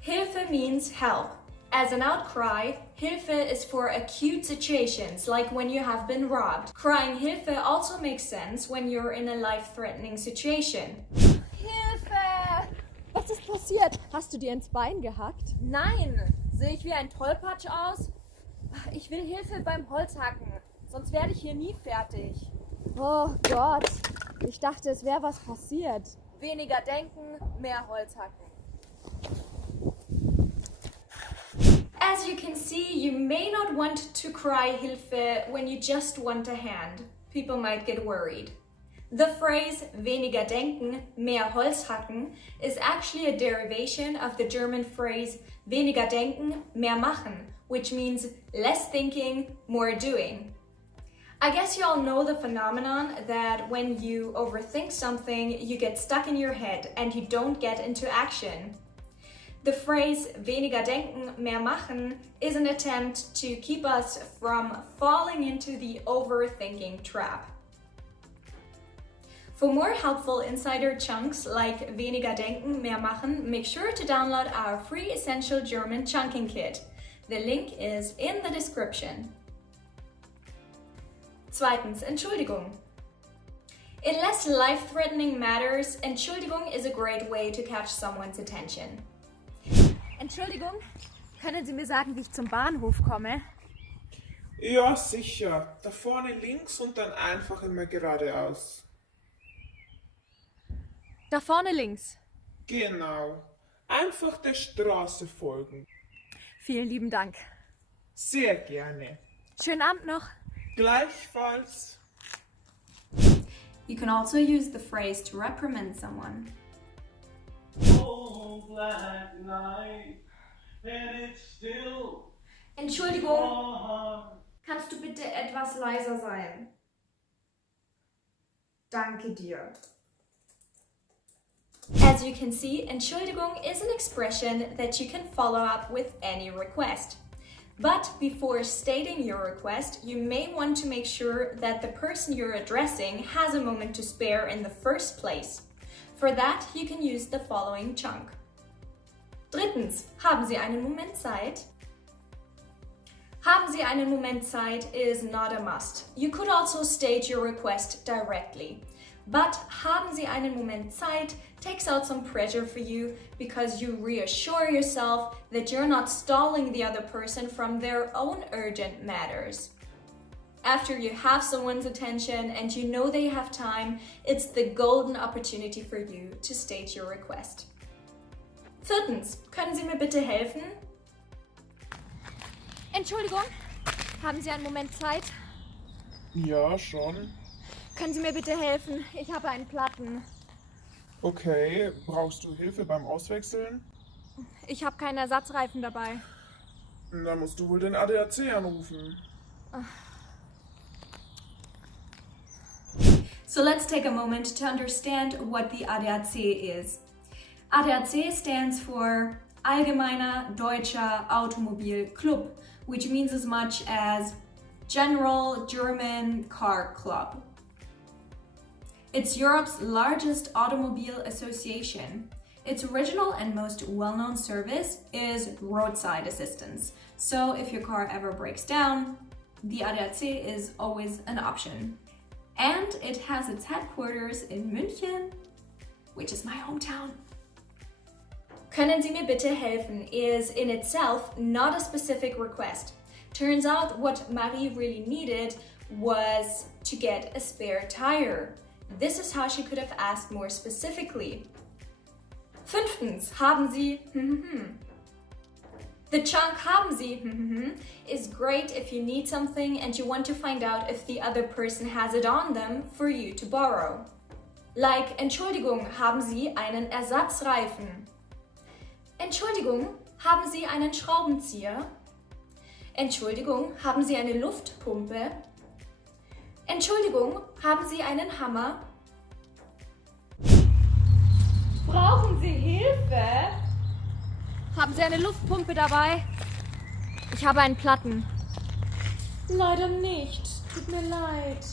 Hilfe means help. As an outcry, Hilfe is for acute situations, like when you have been robbed. Crying Hilfe also makes sense when you're in a life-threatening situation. Hilfe! Was ist passiert? Hast du dir ins Bein gehackt? Nein! Sehe ich wie ein Tollpatsch aus? Ich will Hilfe beim Holzhacken, sonst werde ich hier nie fertig. Oh Gott, ich dachte, es wäre was passiert. Weniger denken, mehr Holzhacken. As you can see, you may not want to cry Hilfe when you just want a hand. People might get worried. The phrase weniger denken, mehr Holz hacken is actually a derivation of the German phrase weniger denken, mehr machen, which means less thinking, more doing. I guess you all know the phenomenon that when you overthink something, you get stuck in your head and you don't get into action. The phrase weniger denken, mehr machen is an attempt to keep us from falling into the overthinking trap. For more helpful insider chunks like weniger denken, mehr machen, make sure to download our free essential German chunking kit. The link is in the description. Zweitens, Entschuldigung. In less life-threatening matters, Entschuldigung is a great way to catch someone's attention. Entschuldigung, können Sie mir sagen, wie ich zum Bahnhof komme? Ja, sicher. Da vorne links und dann einfach immer geradeaus. Da vorne links. Genau. Einfach der Straße folgen. Vielen lieben Dank. Sehr gerne. Schönen Abend noch. Gleichfalls. You can also use the phrase to reprimand someone. Oh, black night, and it's still Entschuldigung, kannst du bitte etwas leiser sein? Danke dir. As you can see, Entschuldigung is an expression that you can follow up with any request. But before stating your request, you may want to make sure that the person you're addressing has a moment to spare in the first place. For that, you can use the following chunk. Drittens, haben Sie einen Moment Zeit? Haben Sie einen Moment Zeit is not a must. You could also state your request directly. But haben Sie einen Moment Zeit takes out some pressure for you because you reassure yourself that you're not stalling the other person from their own urgent matters. After you have someone's attention and you know they have time, it's the golden opportunity for you to state your request. Viertens, können Sie mir bitte helfen? Entschuldigung, haben Sie einen Moment Zeit? Ja, schon. Können Sie mir bitte helfen? Ich habe einen Platten. Okay, brauchst du Hilfe beim Auswechseln? Ich habe keinen Ersatzreifen dabei. Dann musst du wohl den ADAC anrufen. So let's take a moment to understand what the ADAC is. ADAC stands for Allgemeiner Deutscher Automobilclub, which means as much as General German Car Club. It's Europe's largest automobile association. Its original and most well-known service is roadside assistance. So if your car ever breaks down, the ADAC is always an option. And it has its headquarters in München, which is my hometown. Können Sie mir bitte helfen is in itself not a specific request. Turns out what Marie really needed was to get a spare tire. This is how she could have asked more specifically. Fünftens, haben Sie The chunk haben Sie is great if you need something and you want to find out if the other person has it on them for you to borrow. Like, Entschuldigung, haben Sie einen Ersatzreifen? Entschuldigung, haben Sie einen Schraubenzieher? Entschuldigung, haben Sie eine Luftpumpe? Entschuldigung, haben Sie einen Hammer? Brauchen Sie Hilfe? Haben Sie eine Luftpumpe dabei? Ich habe einen Platten. Leider nicht. Tut mir leid.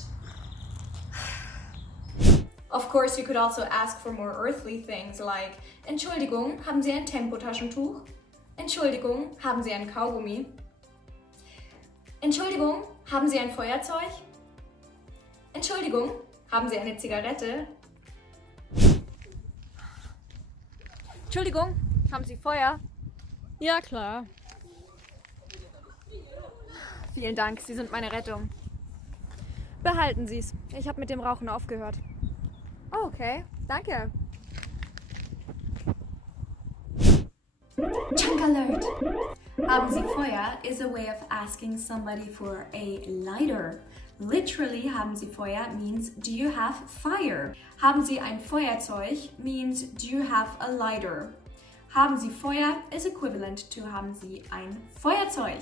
Of course, you could also ask for more earthly things like Entschuldigung, haben Sie ein Tempotaschentuch? Entschuldigung, haben Sie einen Kaugummi? Entschuldigung, haben Sie ein Feuerzeug? Entschuldigung, haben Sie eine Zigarette? Entschuldigung, haben Sie Feuer? Ja, klar. Vielen Dank, Sie sind meine Rettung. Behalten Sie es. Ich habe mit dem Rauchen aufgehört. Oh, okay, danke. Chunk alert! Haben Sie Feuer is a way of asking somebody for a lighter. Literally, haben Sie Feuer means do you have fire? Haben Sie ein Feuerzeug means do you have a lighter? Haben Sie Feuer is equivalent to haben Sie ein Feuerzeug.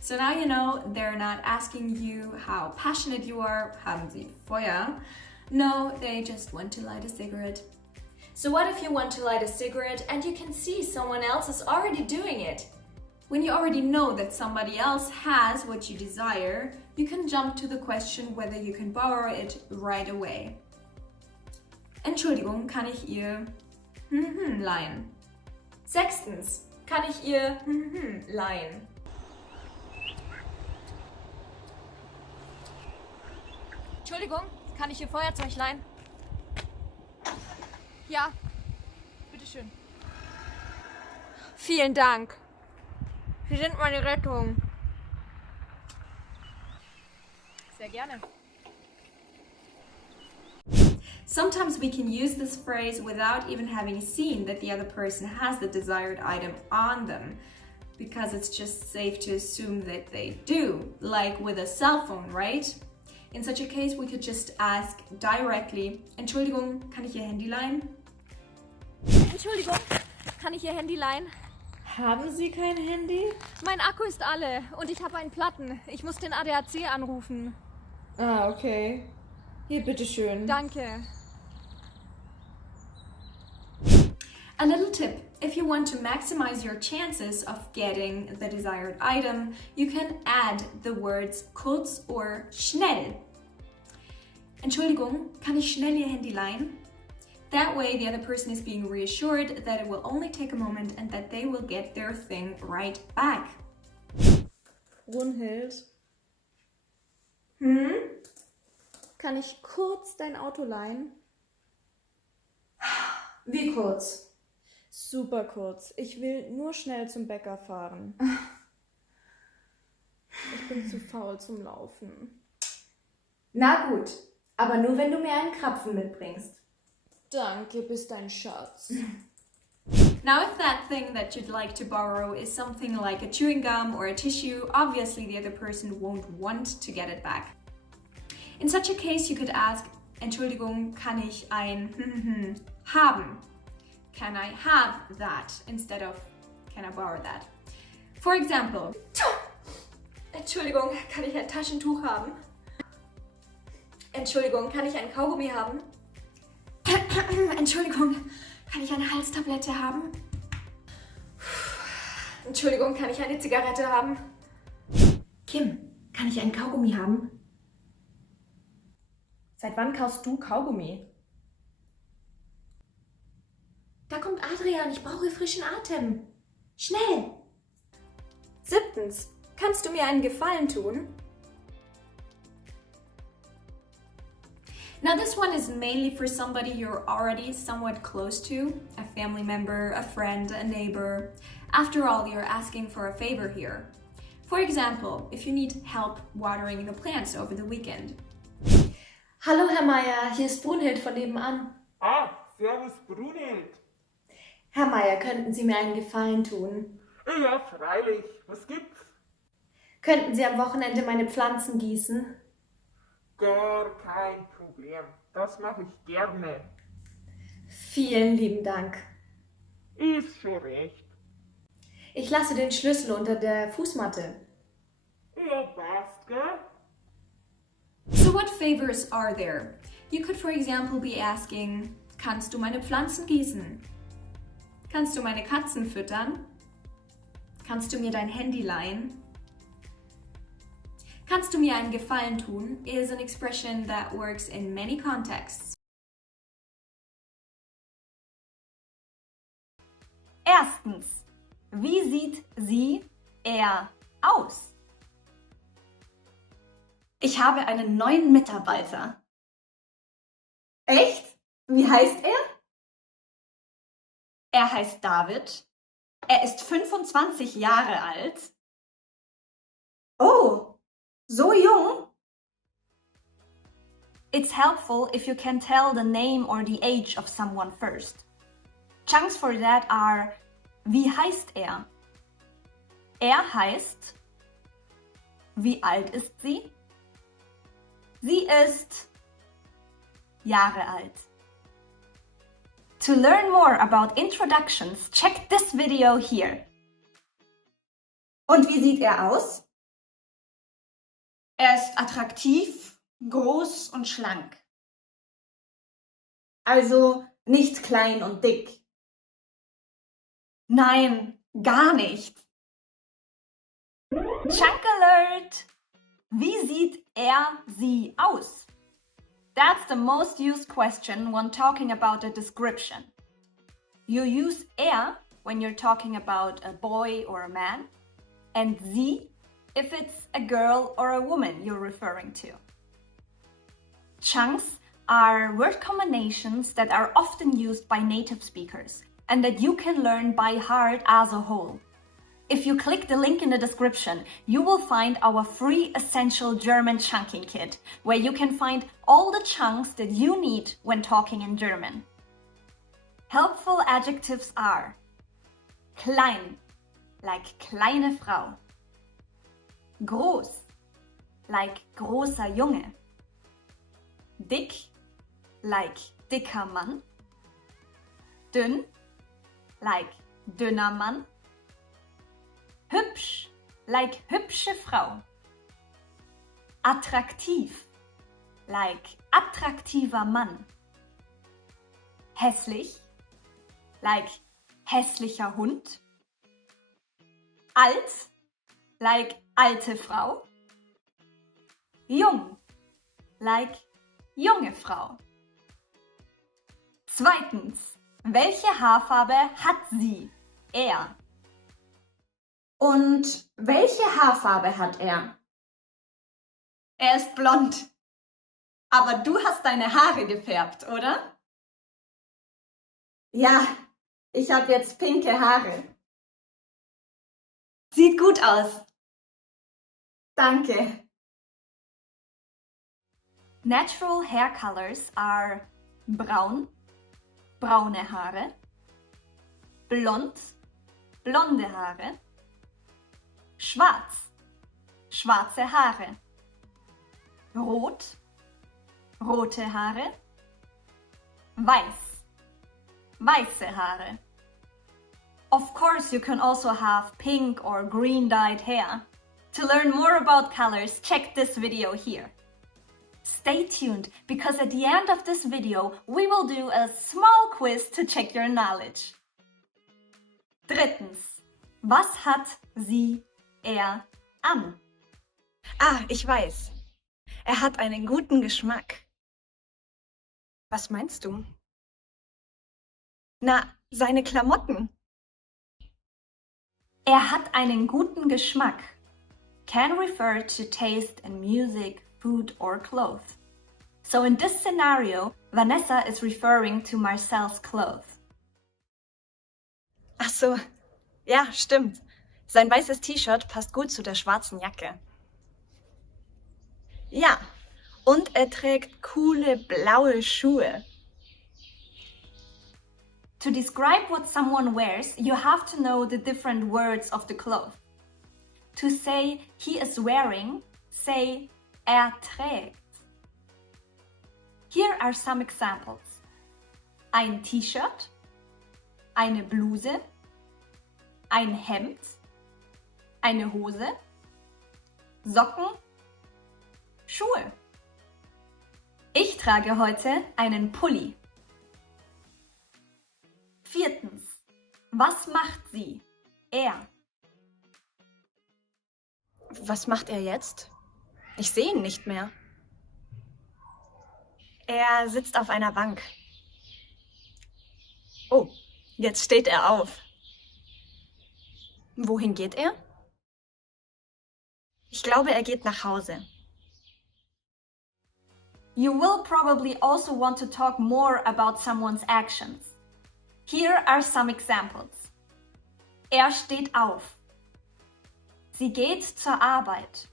So now you know they're not asking you how passionate you are, haben Sie Feuer? No, they just want to light a cigarette. So what if you want to light a cigarette and you can see someone else is already doing it? When you already know that somebody else has what you desire, you can jump to the question whether you can borrow it right away. Entschuldigung, kann ich Ihr leihen? Sechstens, kann ich Ihr leihen? Entschuldigung, kann ich Ihr Feuerzeug leihen? Ja, bitteschön. Vielen Dank. Sie sind meine Rettung. Sehr gerne. Sometimes we can use this phrase without even having seen that the other person has the desired item on them, because it's just safe to assume that they do, like with a cell phone, right? In such a case, we could just ask directly, Entschuldigung, kann ich Ihr Handy leihen? Entschuldigung, kann ich Ihr Handy leihen? Haben Sie kein Handy? Mein Akku ist alle und ich habe einen Platten. Ich muss den ADAC anrufen. Ah, okay. Hier, bitteschön. Danke. A little tip, if you want to maximize your chances of getting the desired item, you can add the words kurz or schnell. Entschuldigung, kann ich schnell Ihr Handy leihen? That way the other person is being reassured that it will only take a moment and that they will get their thing right back. Brunhild? Kann ich kurz dein Auto leihen? Wie kurz? Super kurz. Ich will nur schnell zum Bäcker fahren. Ich bin zu faul zum Laufen. Na gut, aber nur wenn du mir einen Krapfen mitbringst. Danke, bist ein Schatz. Now, if that thing that you'd like to borrow is something like a chewing gum or a tissue, obviously the other person won't want to get it back. In such a case, you could ask, Entschuldigung, kann ich ein haben? Can I have that instead of can I borrow that? For example, Entschuldigung, kann ich ein Taschentuch haben? Entschuldigung, kann ich ein Kaugummi haben? Entschuldigung, kann ich eine Halstablette haben? Entschuldigung, kann ich eine Zigarette haben? Kim, kann ich einen Kaugummi haben? Seit wann kaufst du Kaugummi? Da kommt Adrian, ich brauche frischen Atem. Schnell! 7. Kannst du mir einen Gefallen tun? Now this one is mainly for somebody you're already somewhat close to, a family member, a friend, a neighbor. After all, you're asking for a favor here. For example, if you need help watering the plants over the weekend. Hallo Herr Meier, hier ist Brunhild von nebenan. Ah, servus Brunhild. Herr Meier, könnten Sie mir einen Gefallen tun? Ja, freilich. Was gibt's? Könnten Sie am Wochenende meine Pflanzen gießen? Gar kein Problem. Das mache ich gerne. Vielen lieben Dank. Ist schon recht. Ich lasse den Schlüssel unter der Fußmatte. Ja, passt, gell? So what favors are there? You could for example be asking, kannst du meine Pflanzen gießen? Kannst du meine Katzen füttern? Kannst du mir dein Handy leihen? Kannst du mir einen Gefallen tun is an expression that works in many contexts. Erstens, wie sieht sie, er aus? Ich habe einen neuen Mitarbeiter. Echt? Wie heißt er? Er heißt David. Er ist 25 Jahre alt. Oh, so jung? It's helpful if you can tell the name or the age of someone first. Chunks for that are, wie heißt er? Er heißt, wie alt ist sie? Sie ist Jahre alt. To learn more about introductions, check this video here. Und wie sieht er aus? Er ist attraktiv, groß und schlank. Also nicht klein und dick. Nein, gar nicht. Chunk Alert! Wie sieht er, sie aus? That's the most used question when talking about a description. You use er when you're talking about a boy or a man, and sie if it's a girl or a woman you're referring to. Chunks are word combinations that are often used by native speakers and that you can learn by heart as a whole. If you click the link in the description, you will find our free essential German chunking kit, where you can find all the chunks that you need when talking in German. Helpful adjectives are klein, like kleine Frau. Groß, like großer Junge. Dick, like dicker Mann. Dünn, like dünner Mann. Hübsch, like hübsche Frau. Attraktiv, like attraktiver Mann. Hässlich, like hässlicher Hund. Alt, like alte Frau. Jung, like junge Frau. Zweitens, welche Haarfarbe hat sie, er? Und welche Haarfarbe hat er? Er ist blond. Aber du hast deine Haare gefärbt, oder? Ja, ich habe jetzt pinke Haare. Sieht gut aus. Danke. Natural hair colors are braun, braune Haare, blond, blonde Haare, schwarz, schwarze Haare, rot, rote Haare, weiß, weiße Haare. Of course, you can also have pink or green dyed hair. To learn more about colors, check this video here. Stay tuned, because at the end of this video, we will do a small quiz to check your knowledge. Drittens. Was hat sie, an? Ah, ich weiß. Er hat einen guten Geschmack. Was meinst du? Na, seine Klamotten. Er hat einen guten Geschmack. Can refer to taste in music, food or clothes. So in this scenario, Vanessa is referring to Marcel's clothes. Ach so, ja, stimmt. Sein weißes T-Shirt passt gut zu der schwarzen Jacke. Ja, und er trägt coole blaue Schuhe. To describe what someone wears, you have to know the different words of the cloth. To say he is wearing, say trägt. Here are some examples. Ein T-Shirt, eine Bluse, ein Hemd, eine Hose, Socken, Schuhe. Ich trage heute einen Pulli. Viertens. Was macht sie? Was macht er jetzt? Ich sehe ihn nicht mehr. Er sitzt auf einer Bank. Oh, jetzt steht er auf. Wohin geht er? Ich glaube, er geht nach Hause. You will probably also want to talk more about someone's actions. Here are some examples. Er steht auf. Sie geht zur Arbeit.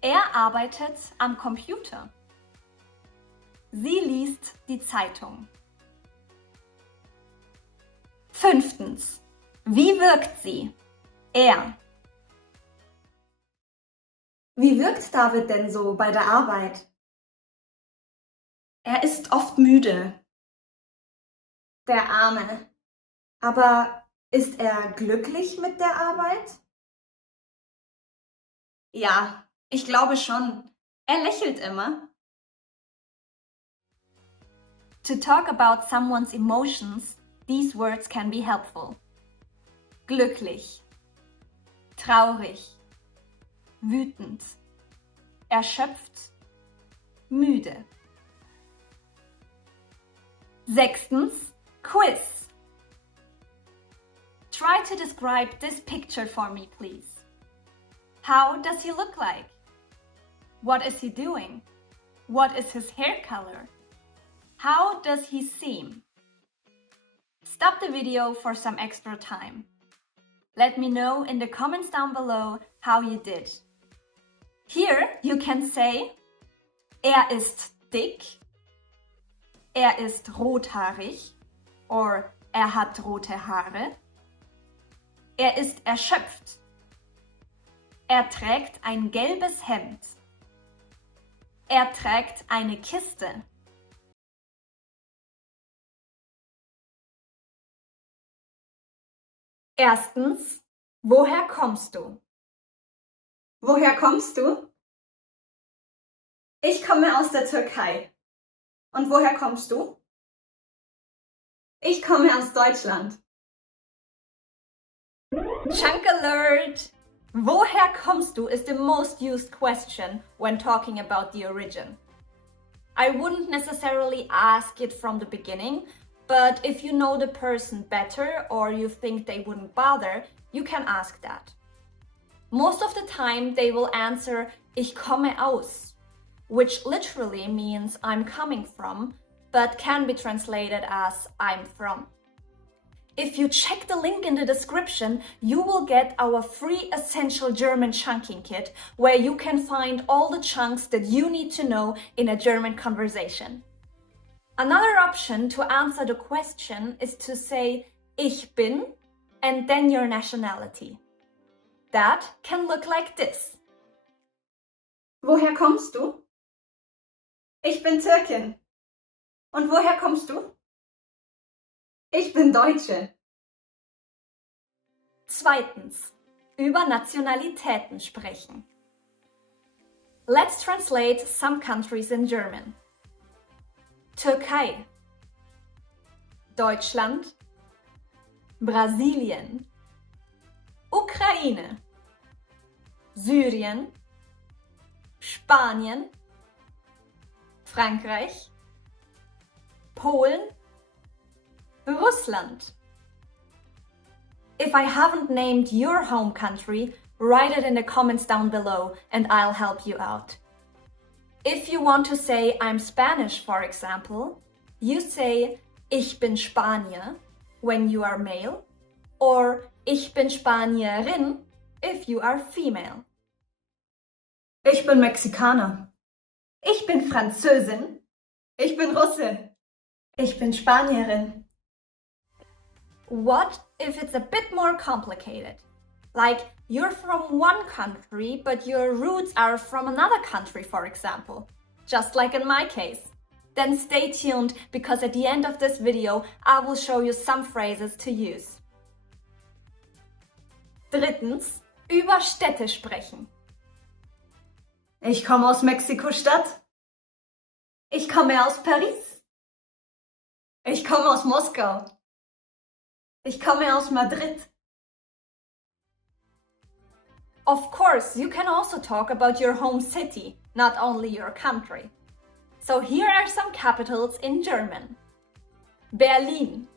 Er arbeitet am Computer. Sie liest die Zeitung. Fünftens. Wie wirkt sie? Wie wirkt David denn so bei der Arbeit? Er ist oft müde. Der Arme. Aber ist er glücklich mit der Arbeit? Ja, ich glaube schon. Er lächelt immer. To talk about someone's emotions, these words can be helpful. Glücklich, traurig, wütend, erschöpft, müde. Sechstens, Quiz. Try to describe this picture for me, please. How does he look like? What is he doing? What is his hair color? How does he seem? Stop the video for some extra time. Let me know in the comments down below how you did. Here you can say, er ist dick, er ist rothaarig, or er hat rote Haare. Er ist erschöpft. Er trägt ein gelbes Hemd. Er trägt eine Kiste. Erstens, woher kommst du? Woher kommst du? Ich komme aus der Türkei. Und woher kommst du? Ich komme aus Deutschland. Chunk alert! Woher kommst du is the most used question when talking about the origin. I wouldn't necessarily ask it from the beginning, but if you know the person better or you think they wouldn't bother, you can ask that. Most of the time they will answer, ich komme aus, which literally means I'm coming from, but can be translated as I'm from. If you check the link in the description, you will get our free essential German chunking kit, where you can find all the chunks that you need to know in a German conversation. Another option to answer the question is to say ich bin and then your nationality. That can look like this. Woher kommst du? Ich bin Türkin. Und woher kommst du? Ich bin Deutsche. Zweitens, über Nationalitäten sprechen. Let's translate some countries in German. Türkei, Deutschland, Brasilien, Ukraine, Syrien, Spanien, Frankreich, Polen, Russland. If I haven't named your home country, write it in the comments down below and I'll help you out. If you want to say I'm Spanish, for example, you say Ich bin Spanier when you are male, or Ich bin Spanierin if you are female. Ich bin Mexikaner. Ich bin Französin. Ich bin Russe. Ich bin Spanierin. What if it's a bit more complicated? Like you're from one country, but your roots are from another country, for example. Just like in my case. Then stay tuned, because at the end of this video, I will show you some phrases to use. Drittens, über Städte sprechen. Ich komme aus Mexiko-Stadt. Ich komme aus Paris. Ich komme aus Moskau. Ich komme aus Madrid. Of course, you can also talk about your home city, not only your country. So here are some capitals in German. Berlin,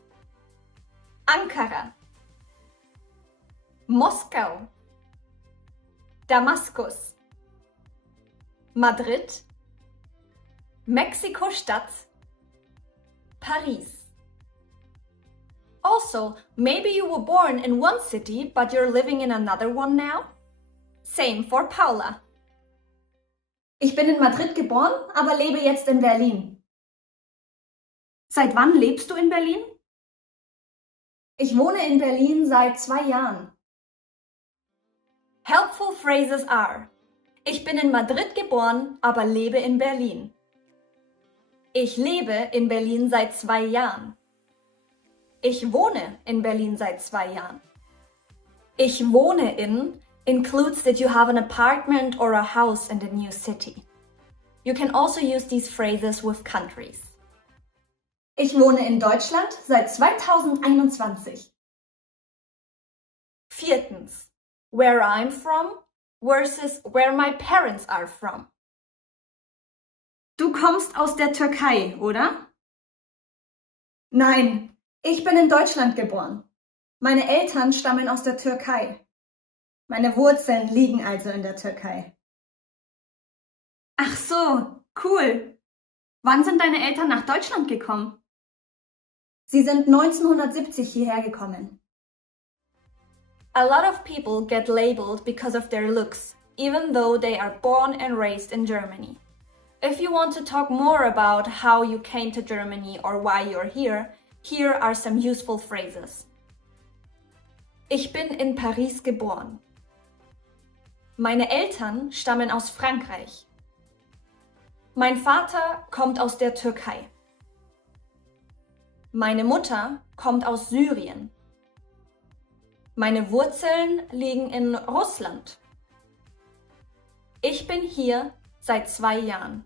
Ankara, Moskau, Damaskus, Madrid, Mexiko-Stadt, Paris. Also, maybe you were born in one city, but you're living in another one now? Same for Paula. Ich bin in Madrid geboren, aber lebe jetzt in Berlin. Seit wann lebst du in Berlin? Ich wohne in Berlin seit 2 Jahren. Helpful phrases are: Ich bin in Madrid geboren, aber lebe in Berlin. Ich lebe in Berlin seit 2 Jahren. Ich wohne in Berlin seit 2 Jahren. Ich wohne in includes that you have an apartment or a house in the new city. You can also use these phrases with countries. Ich wohne in Deutschland seit 2021. Viertens, where I'm from versus where my parents are from. Du kommst aus der Türkei, oder? Nein, ich bin in Deutschland geboren. Meine Eltern stammen aus der Türkei. Meine Wurzeln liegen also in der Türkei. Ach so, cool. Wann sind deine Eltern nach Deutschland gekommen? Sie sind 1970 hierher gekommen. A lot of people get labeled because of their looks, even though they are born and raised in Germany. If you want to talk more about how you came to Germany or why you're here, here are some useful phrases. Ich bin in Paris geboren. Meine Eltern stammen aus Frankreich. Mein Vater kommt aus der Türkei. Meine Mutter kommt aus Syrien. Meine Wurzeln liegen in Russland. Ich bin hier seit 2 Jahren.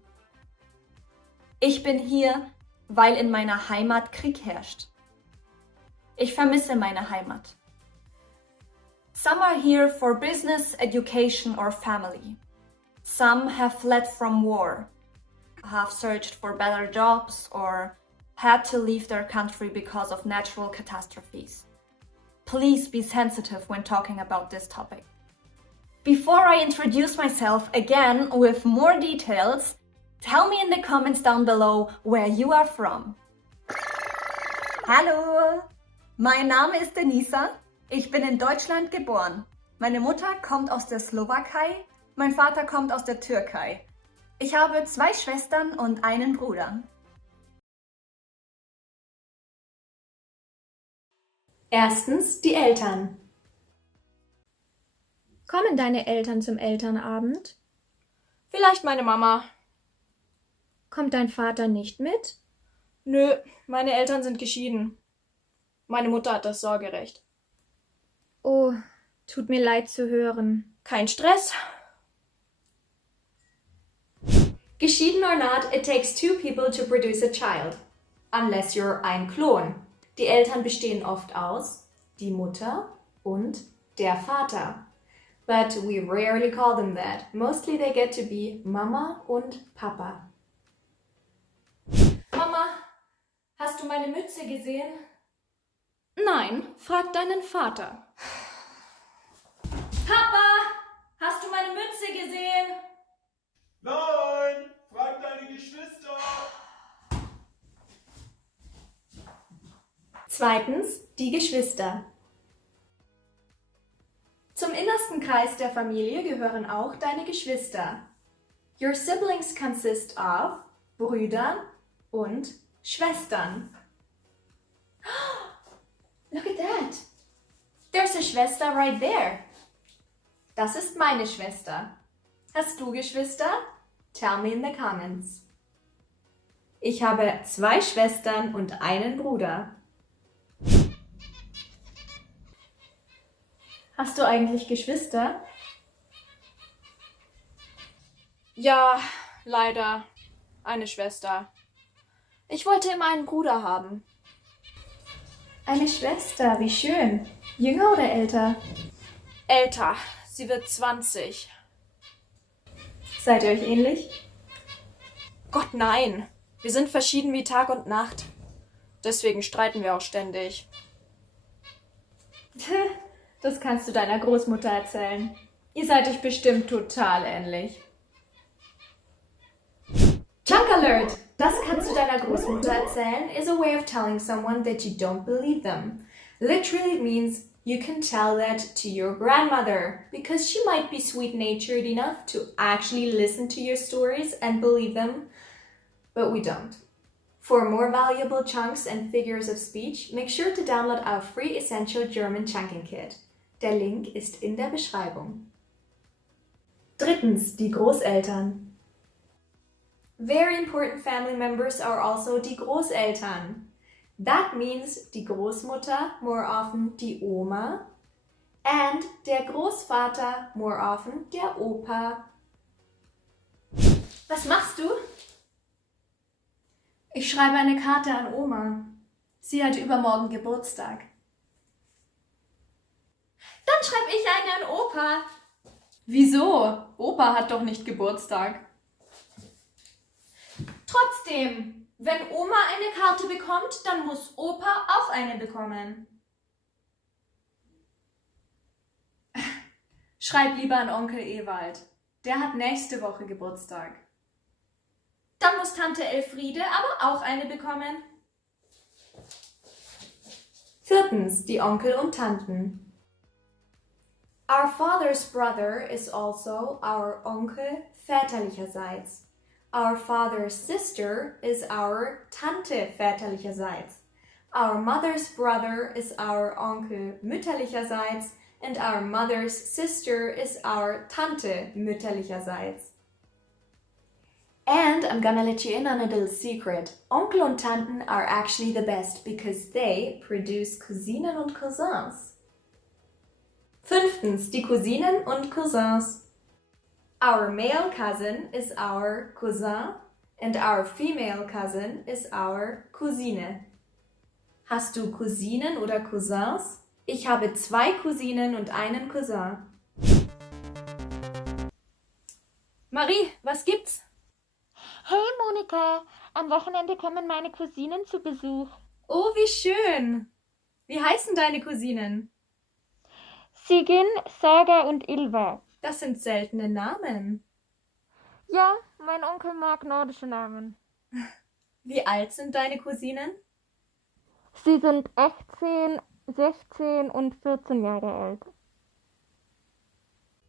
Ich bin hier, weil in meiner Heimat Krieg herrscht. Ich vermisse meine Heimat. Some are here for business, education or family. Some have fled from war, have searched for better jobs or had to leave their country because of natural catastrophes. Please be sensitive when talking about this topic. Before I introduce myself again with more details, tell me in the comments down below where you are from. Hallo, mein Name ist Denisa. Ich bin in Deutschland geboren. Meine Mutter kommt aus der Slowakei, mein Vater kommt aus der Türkei. Ich habe 2 Schwestern und einen Bruder. Erstens die Eltern. Kommen deine Eltern zum Elternabend? Vielleicht meine Mama. Kommt dein Vater nicht mit? Nö, meine Eltern sind geschieden. Meine Mutter hat das Sorgerecht. Oh, tut mir leid zu hören. Kein Stress. Geschieden or not, it takes two people to produce a child. Unless you're ein Klon. Die Eltern bestehen oft aus die Mutter und der Vater. But we rarely call them that. Mostly they get to be Mama und Papa. Mama, hast du meine Mütze gesehen? Nein, frag deinen Vater. Papa, hast du meine Mütze gesehen? Nein, frag deine Geschwister. Zweitens, die Geschwister. Zum innersten Kreis der Familie gehören auch deine Geschwister. Your siblings consist of Brüdern und Schwestern. Look at that. There's a Schwester right there. Das ist meine Schwester. Hast du Geschwister? Tell me in the comments. Ich habe 2 Schwestern und einen Bruder. Hast du eigentlich Geschwister? Ja, leider. Eine Schwester. Ich wollte immer einen Bruder haben. Eine Schwester, wie schön. Jünger oder älter? Älter. Sie wird 20. Seid ihr euch ähnlich? Gott, nein. Wir sind verschieden wie Tag und Nacht. Deswegen streiten wir auch ständig. Das kannst du deiner Großmutter erzählen. Ihr seid euch bestimmt total ähnlich. Chunk Alert! Das kannst du deiner Großmutter erzählen is a way of telling someone that you don't believe them. Literally it means you can tell that to your grandmother because she might be sweet-natured enough to actually listen to your stories and believe them, but we don't. For more valuable chunks and figures of speech, make sure to download our free Essential German Chunking Kit. Der Link ist in der Beschreibung. Drittens, die Großeltern. Very important family members are also die Großeltern. That means die Großmutter, more often die Oma, and der Großvater, more often der Opa. Was machst du? Ich schreibe eine Karte an Oma. Sie hat übermorgen Geburtstag. Dann schreibe ich eine an Opa. Wieso? Opa hat doch nicht Geburtstag. Trotzdem, wenn Oma eine Karte bekommt, dann muss Opa auch eine bekommen. Schreib lieber an Onkel Ewald. Der hat nächste Woche Geburtstag. Dann muss Tante Elfriede aber auch eine bekommen. Viertens, die Onkel und Tanten. Our father's brother is also our Onkel väterlicherseits. Our father's sister is our Tante väterlicherseits. Our mother's brother is our Onkel mütterlicherseits, and our mother's sister is our Tante mütterlicherseits. And I'm gonna let you in on a little secret. Onkel und Tanten are actually the best because they produce Cousinen und Cousins. Fünftens, die Cousinen und Cousins. Our male cousin is our cousin and our female cousin is our Cousine. Hast du Cousinen oder Cousins? Ich habe 2 Cousinen und einen Cousin. Marie, was gibt's? Hey Monika, am Wochenende kommen meine Cousinen zu Besuch. Oh, wie schön! Wie heißen deine Cousinen? Sigyn, Saga und Ilva. Das sind seltene Namen. Ja, mein Onkel mag nordische Namen. Wie alt sind deine Cousinen? Sie sind 18, 16 und 14 Jahre alt.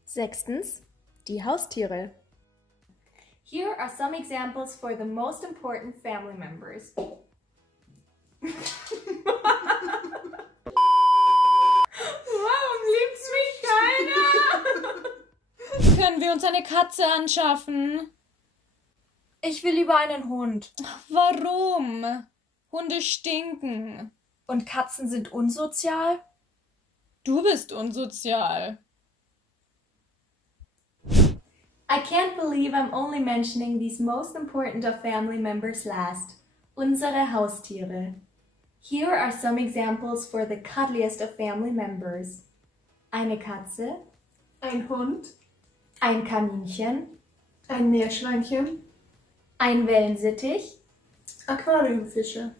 Sechstens, die Haustiere. Here are some examples for the most important family members. Warum liebt's mich keiner? Können wir uns eine Katze anschaffen? Ich will lieber einen Hund. Warum? Hunde stinken. Und Katzen sind unsozial? Du bist unsozial. I can't believe I'm only mentioning these most important of family members last. Unsere Haustiere. Here are some examples for the cuddliest of family members. Eine Katze, Ein Hund, ein Kaninchen, ein Meerschweinchen, ein Wellensittich. Aquariumfische.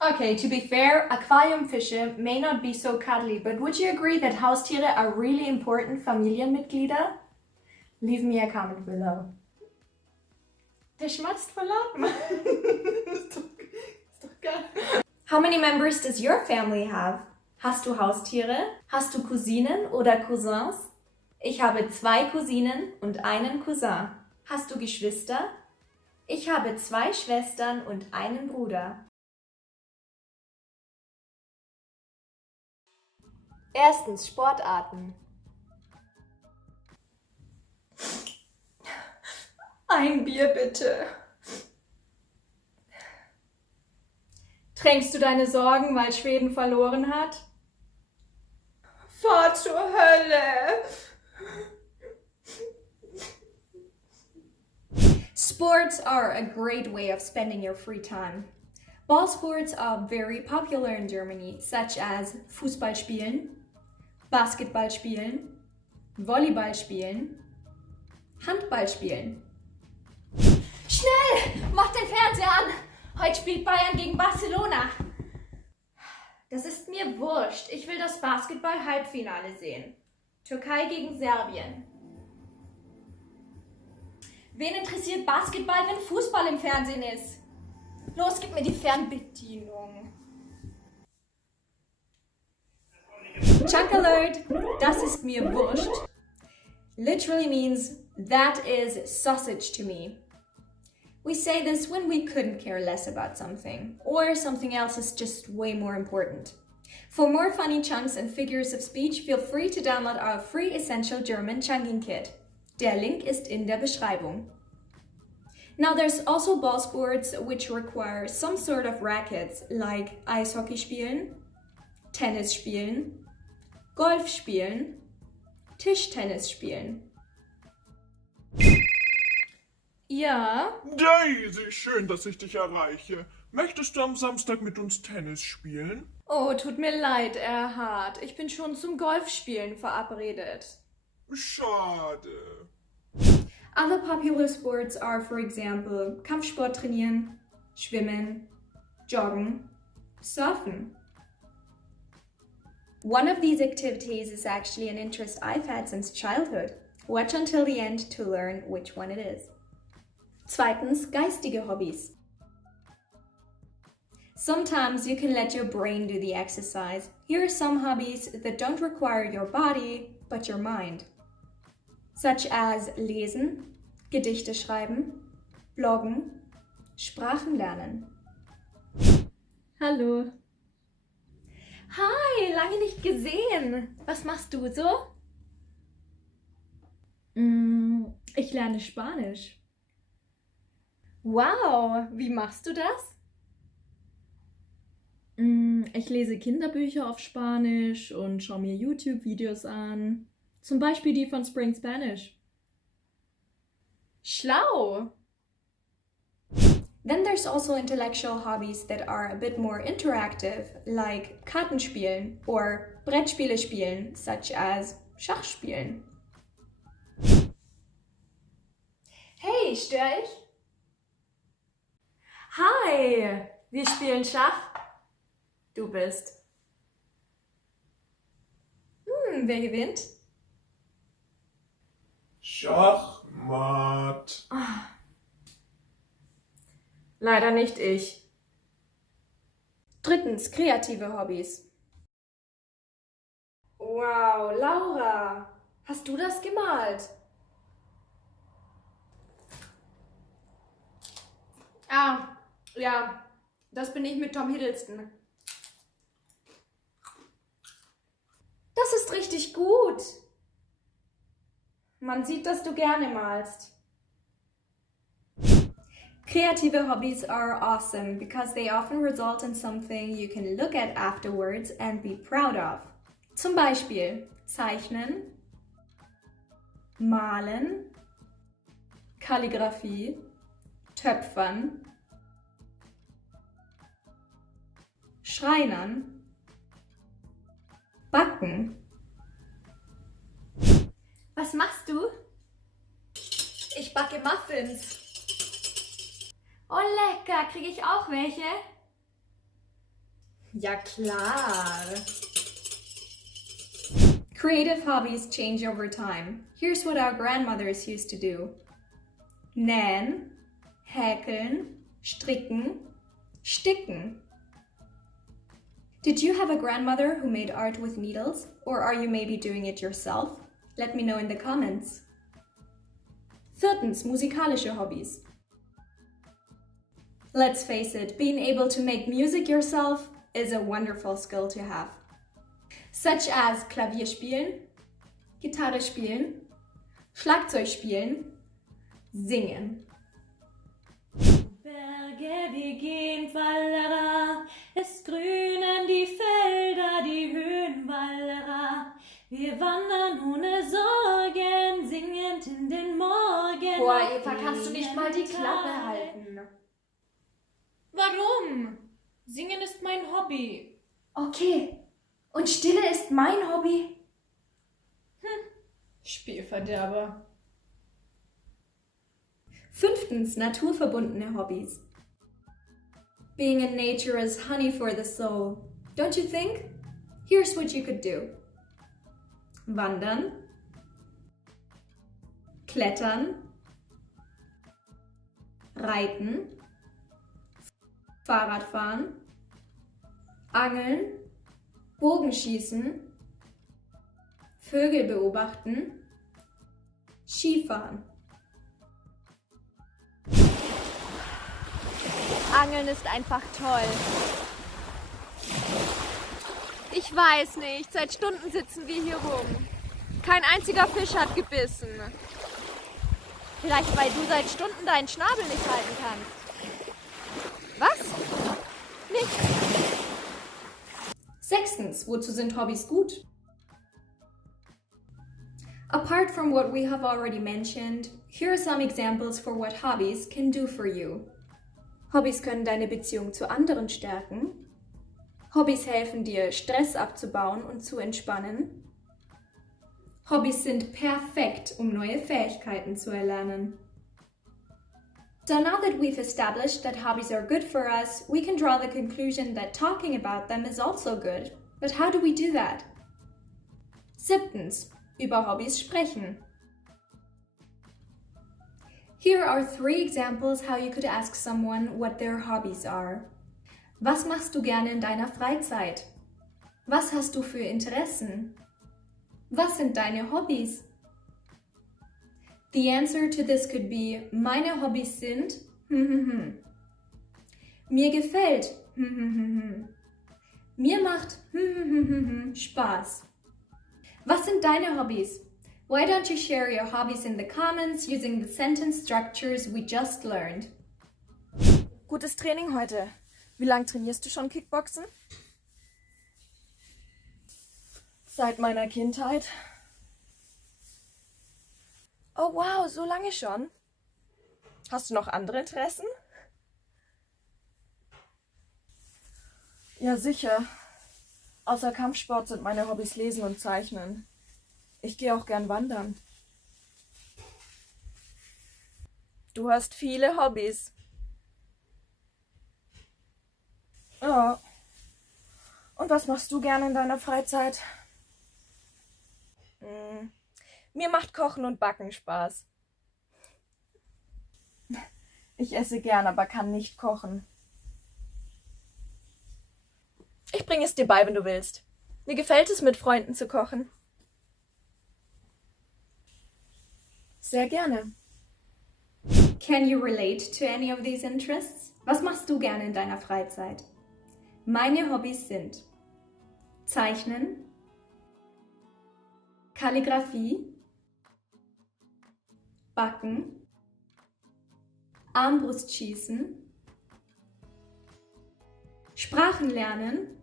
Okay, to be fair, Aquariumfische may not be so cuddly, but would you agree that Haustiere are really important Familienmitglieder? Leave me a comment below. Der schmatzt voll laut. Ist doch geil. How many members does your family have? Hast du Haustiere? Hast du Cousinen oder Cousins? Ich habe 2 Cousinen und einen Cousin. Hast du Geschwister? Ich habe 2 Schwestern und einen Bruder. Erstens Sportarten. Ein Bier bitte. Tränkst du deine Sorgen, weil Schweden verloren hat? Fahr zur Hölle! Sports are a great way of spending your free time. Ball sports are very popular in Germany, such as Fußball spielen, Basketball spielen, Volleyball spielen, Handball spielen. Schnell! Mach den Fernseher an! Heute spielt Bayern gegen Barcelona. Das ist mir wurscht. Ich will das Basketball-Halbfinale sehen. Türkei gegen Serbien. Wen interessiert Basketball, wenn Fußball im Fernsehen ist? Los, gib mir die Fernbedienung. Chunk alert! Das ist mir wurscht. Literally means that is sausage to me. We say this when we couldn't care less about something, or something else is just way more important. For more funny chunks and figures of speech, feel free to download our free Essential German Chunking Kit. Der Link ist in der Beschreibung. Now there's also ball sports which require some sort of rackets, like Eishockey spielen, Tennis spielen, Golf spielen, Tischtennis spielen. Ja? Daisy, schön, dass ich dich erreiche. Möchtest du am Samstag mit uns Tennis spielen? Oh, tut mir leid, Erhard. Ich bin schon zum Golfspielen verabredet. Schade. Other popular sports are, for example, Kampfsport trainieren, Schwimmen, Joggen, Surfen. One of these activities is actually an interest I've had since childhood. Watch until the end to learn which one it is. Zweitens, geistige Hobbys. Sometimes you can let your brain do the exercise. Here are some hobbies that don't require your body, but your mind. Such as lesen, Gedichte schreiben, bloggen, Sprachen lernen. Hallo. Hi, lange nicht gesehen. Was machst du so? Ich lerne Spanisch. Wow, wie machst du das? Ich lese Kinderbücher auf Spanisch und schaue mir YouTube-Videos an. Zum Beispiel die von Spring Spanish. Schlau! Then there's also intellectual hobbies that are a bit more interactive, like Kartenspielen or Brettspiele spielen, such as Schachspielen. Hey, stör ich? Hi, wir spielen Schach. Du bist. Wer gewinnt? Schachmatt. Leider nicht ich. Drittens, kreative Hobbys. Wow, Laura, hast du das gemalt? Ah, ja, das bin ich mit Tom Hiddleston. Das ist richtig gut. Man sieht, dass du gerne malst. Creative hobbies are awesome because they often result in something you can look at afterwards and be proud of. Zum Beispiel Zeichnen, Malen, Kalligraphie, Töpfern, Schreinern, Backen. Was machst du? Ich backe Muffins. Oh, lecker. Kriege ich auch welche? Ja, klar. Creative hobbies change over time. Here's what our grandmothers used to do. Nähen, häkeln, stricken, sticken. Did you have a grandmother who made art with needles, or are you maybe doing it yourself? Let me know in the comments. 4. Musikalische Hobbys. Let's face it, being able to make music yourself is a wonderful skill to have. Such as Klavier spielen, Gitarre spielen, Schlagzeug spielen, singen. Berge, wir gehen Wallera, es grünen die Felder, die Höhen Wallera. Wir wandern ohne Sorgen, singend in den Morgen. Boah, Eva, kannst du nicht mal die Klappe halten? Warum? Singen ist mein Hobby. Okay, und Stille ist mein Hobby? Spielverderber. 5. Naturverbundene Hobbys. Being in nature is honey for the soul, don't you think? Here's what you could do. Wandern, klettern, reiten, Fahrradfahren, angeln, Bogenschießen, Vögel beobachten, Skifahren. Angeln ist einfach toll. Ich weiß nicht, seit Stunden sitzen wir hier rum. Kein einziger Fisch hat gebissen. Vielleicht, weil du seit Stunden deinen Schnabel nicht halten kannst. Was? Nichts. 6. Wozu sind Hobbys gut? Apart from what we have already mentioned, here are some examples for what hobbies can do for you. Hobbys können deine Beziehung zu anderen stärken. Hobbys helfen dir, Stress abzubauen und zu entspannen. Hobbys sind perfekt, um neue Fähigkeiten zu erlernen. So now that we've established that hobbies are good for us, we can draw the conclusion that talking about them is also good. But how do we do that? 7. Über Hobbys sprechen. Here are 3 examples how you could ask someone what their hobbies are. Was machst du gerne in deiner Freizeit? Was hast du für Interessen? Was sind deine Hobbys? The answer to this could be, meine Hobbys sind mir gefällt mir macht Spaß. Was sind deine Hobbys? Why don't you share your hobbies in the comments using the sentence structures we just learned? Gutes Training heute. Wie lange trainierst du schon Kickboxen? Seit meiner Kindheit. Oh wow, so lange schon? Hast du noch andere Interessen? Ja, sicher. Außer Kampfsport sind meine Hobbys Lesen und Zeichnen. Ich gehe auch gern wandern. Du hast viele Hobbys. Ja. Und was machst du gerne in deiner Freizeit? Mir macht Kochen und Backen Spaß. Ich esse gern, aber kann nicht kochen. Ich bringe es dir bei, wenn du willst. Mir gefällt es, mit Freunden zu kochen. Sehr gerne. Can you relate to any of these interests? Was machst du gerne in deiner Freizeit? Meine Hobbys sind Zeichnen, Kalligraphie, Backen, Armbrustschießen, Sprachen lernen,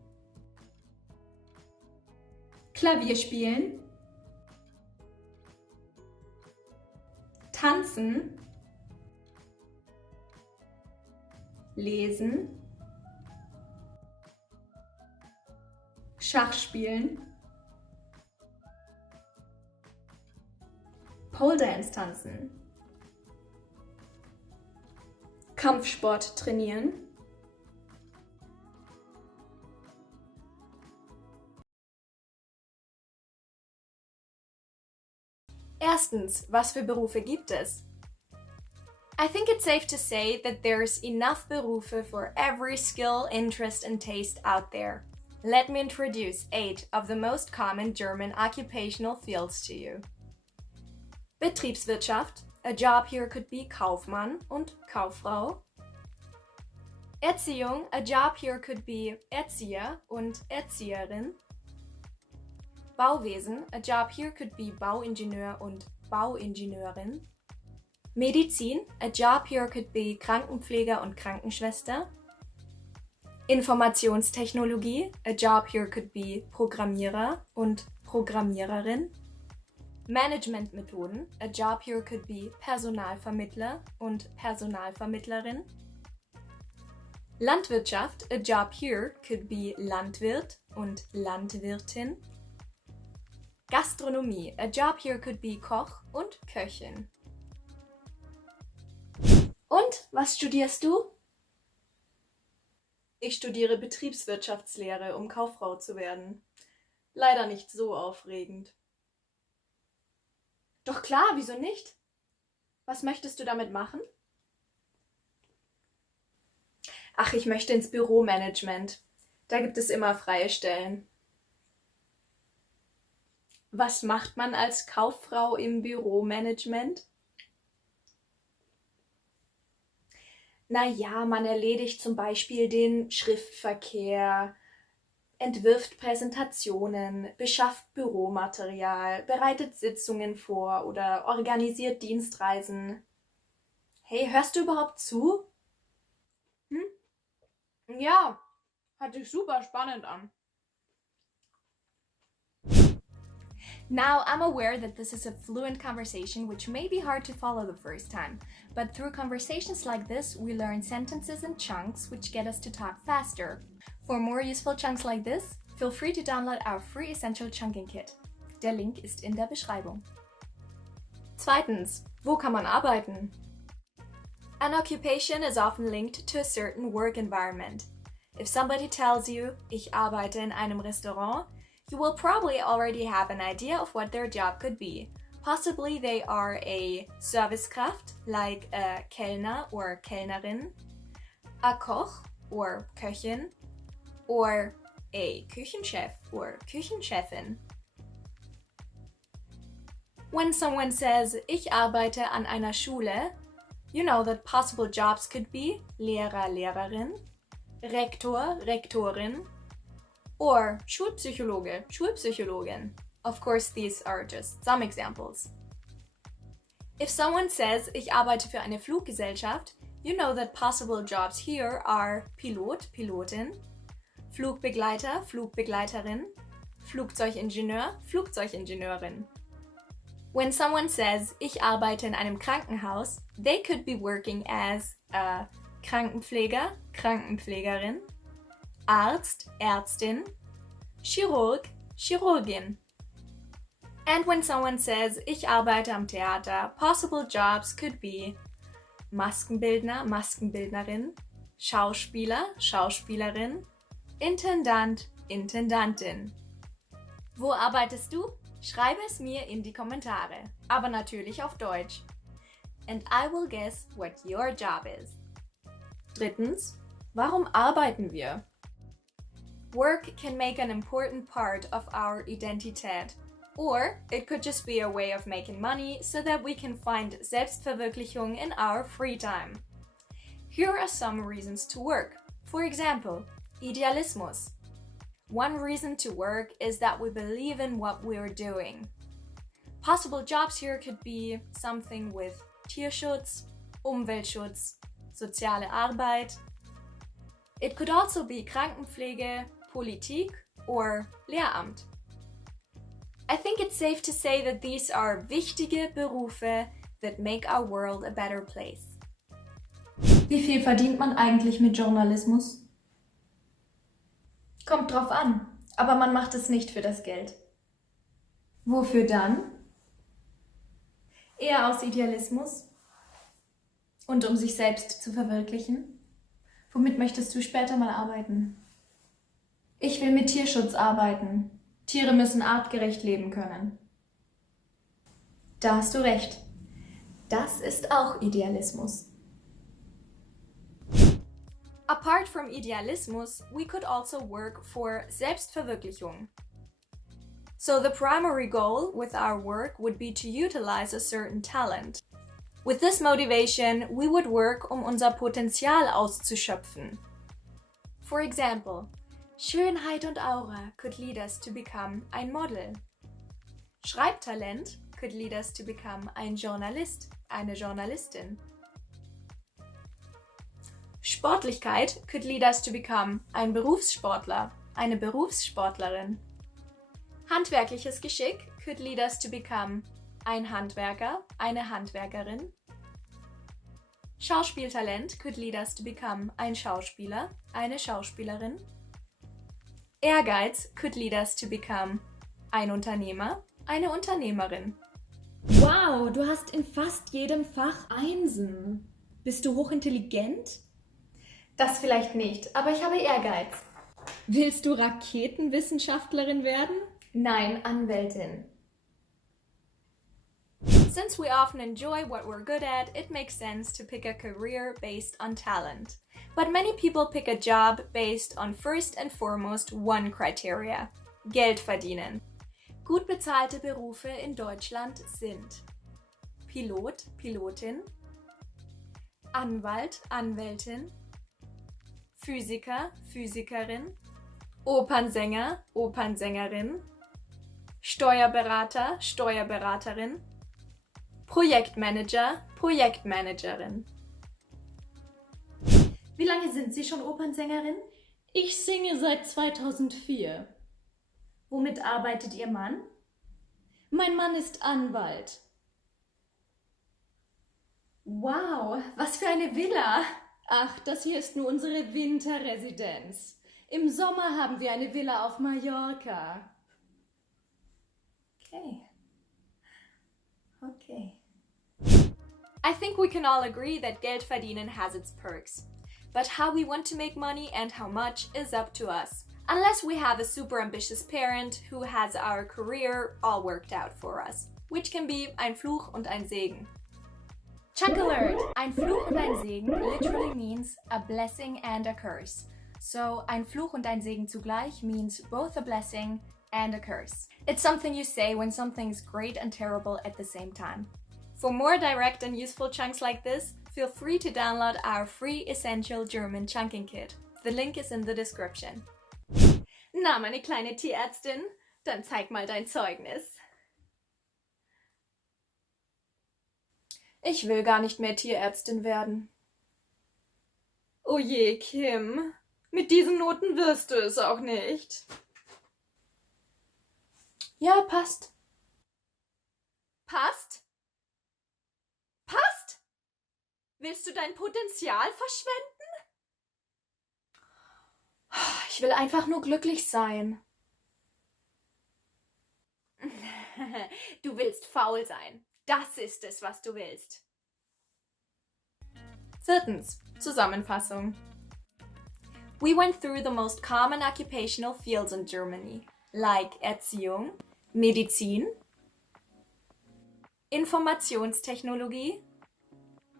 Klavier spielen, tanzen, lesen, Schach spielen, Pole Dance tanzen, Kampfsport trainieren, Erstens, was für Berufe gibt es? I think it's safe to say that there's enough Berufe for every skill, interest and taste out there. Let me introduce 8 of the most common German occupational fields to you. Betriebswirtschaft. A job here could be Kaufmann und Kauffrau. Erziehung. A job here could be Erzieher und Erzieherin. Bauwesen. A job here could be Bauingenieur und Bauingenieurin. Medizin. A job here could be Krankenpfleger und Krankenschwester. Informationstechnologie. A job here could be Programmierer und Programmiererin. Managementmethoden. A job here could be Personalvermittler und Personalvermittlerin. Landwirtschaft. A job here could be Landwirt und Landwirtin. Gastronomie. A job here could be Koch und Köchin. Und, was studierst du? Ich studiere Betriebswirtschaftslehre, um Kauffrau zu werden. Leider nicht so aufregend. Doch klar, wieso nicht? Was möchtest du damit machen? Ach, ich möchte ins Büromanagement. Da gibt es immer freie Stellen. Was macht man als Kauffrau im Büromanagement? Naja, man erledigt zum Beispiel den Schriftverkehr, entwirft Präsentationen, beschafft Büromaterial, bereitet Sitzungen vor oder organisiert Dienstreisen. Hey, hörst du überhaupt zu? Ja, hört sich super spannend an. Now, I'm aware that this is a fluent conversation which may be hard to follow the first time, but through conversations like this, we learn sentences and chunks which get us to talk faster. For more useful chunks like this, feel free to download our free Essential Chunking Kit. Der Link ist in der Beschreibung. Zweitens, wo kann man arbeiten? An occupation is often linked to a certain work environment. If somebody tells you, ich arbeite in einem Restaurant, you will probably already have an idea of what their job could be. Possibly they are a Servicekraft, like a Kellner or Kellnerin, a Koch or Köchin, or a Küchenchef or Küchenchefin. When someone says, ich arbeite an einer Schule, you know that possible jobs could be Lehrer, Lehrerin, Rektor, Rektorin, or Schulpsychologe, Schulpsychologin. Of course, these are just some examples. If someone says, ich arbeite für eine Fluggesellschaft, you know that possible jobs here are Pilot, Pilotin, Flugbegleiter, Flugbegleiterin, Flugzeugingenieur, Flugzeugingenieurin. When someone says, ich arbeite in einem Krankenhaus, they could be working as a Krankenpfleger, Krankenpflegerin, Arzt, Ärztin, Chirurg, Chirurgin. And when someone says, ich arbeite am Theater, possible jobs could be Maskenbildner, Maskenbildnerin, Schauspieler, Schauspielerin, Intendant, Intendantin. Wo arbeitest du? Schreibe es mir in die Kommentare, aber natürlich auf Deutsch. And I will guess what your job is. Drittens, warum arbeiten wir? Work can make an important part of our Identität. Or it could just be a way of making money so that we can find Selbstverwirklichung in our free time. Here are some reasons to work. For example, Idealismus. One reason to work is that we believe in what we're doing. Possible jobs here could be something with Tierschutz, Umweltschutz, soziale Arbeit. It could also be Krankenpflege, Politik, or Lehramt. I think it's safe to say that these are wichtige Berufe that make our world a better place. Wie viel verdient man eigentlich mit Journalismus? Kommt drauf an, aber man macht es nicht für das Geld. Wofür dann? Eher aus Idealismus und um sich selbst zu verwirklichen. Womit möchtest du später mal arbeiten? Ich will mit Tierschutz arbeiten. Tiere müssen artgerecht leben können. Da hast du recht. Das ist auch Idealismus. Apart from Idealismus, we could also work for Selbstverwirklichung. So the primary goal with our work would be to utilize a certain talent. With this motivation, we would work, um unser Potenzial auszuschöpfen. For example, Schönheit und Aura could lead us to become ein Model. Schreibtalent could lead us to become ein Journalist, eine Journalistin. Sportlichkeit could lead us to become ein Berufssportler, eine Berufssportlerin. Handwerkliches Geschick could lead us to become ein Handwerker, eine Handwerkerin. Schauspieltalent could lead us to become ein Schauspieler, eine Schauspielerin. Ehrgeiz could lead us to become ein Unternehmer, eine Unternehmerin. Wow, du hast in fast jedem Fach Einsen. Bist du hochintelligent? Das vielleicht nicht, aber ich habe Ehrgeiz. Willst du Raketenwissenschaftlerin werden? Nein, Anwältin. Since we often enjoy what we're good at, it makes sense to pick a career based on talent. But many people pick a job based on first and foremost one criteria: Geld verdienen. Gut bezahlte Berufe in Deutschland sind Pilot, Pilotin, Anwalt, Anwältin, Physiker, Physikerin, Opernsänger, Opernsängerin, Steuerberater, Steuerberaterin, Projektmanager, Projektmanagerin. Wie lange sind Sie schon Opernsängerin? Ich singe seit 2004. Womit arbeitet Ihr Mann? Mein Mann ist Anwalt. Wow, was für eine Villa! Ach, das hier ist nur unsere Winterresidenz. Im Sommer haben wir eine Villa auf Mallorca. Okay. I think we can all agree that Geld verdienen has its perks. But how we want to make money and how much is up to us. Unless we have a super ambitious parent who has our career all worked out for us. Which can be ein Fluch und ein Segen. Chunk alert! Ein Fluch und ein Segen literally means a blessing and a curse. So, ein Fluch und ein Segen zugleich means both a blessing and a curse. It's something you say when something's great and terrible at the same time. For more direct and useful chunks like this, feel free to download our free Essential German Chunking Kit. The link is in the description. Na, meine kleine Tierärztin, dann zeig mal dein Zeugnis. Ich will gar nicht mehr Tierärztin werden. Oh je, Kim. Mit diesen Noten wirst du es auch nicht. Ja, passt. Passt? Passt? Willst du dein Potenzial verschwenden? Ich will einfach nur glücklich sein. Du willst faul sein. Das ist es, was du willst. Viertens, Zusammenfassung. We went through the most common occupational fields in Germany, like Erziehung, Medizin, Informationstechnologie,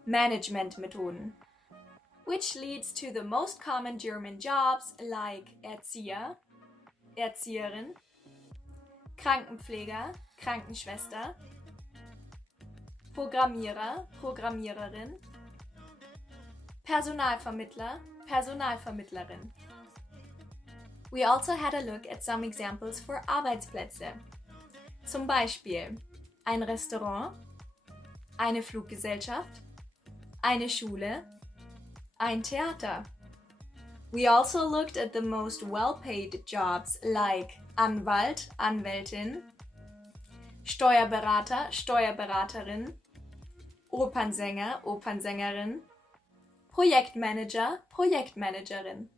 Managementmethoden, which leads to the most common German jobs like Erzieher, Erzieherin, Krankenpfleger, Krankenschwester, Programmierer, Programmiererin, Personalvermittler, Personalvermittlerin. We also had a look at some examples for Arbeitsplätze. Zum Beispiel ein Restaurant, eine Fluggesellschaft, eine Schule, ein Theater. We also looked at the most well-paid jobs like Anwalt, Anwältin, Steuerberater, Steuerberaterin, Opernsänger, Opernsängerin, Projektmanager, Projektmanagerin.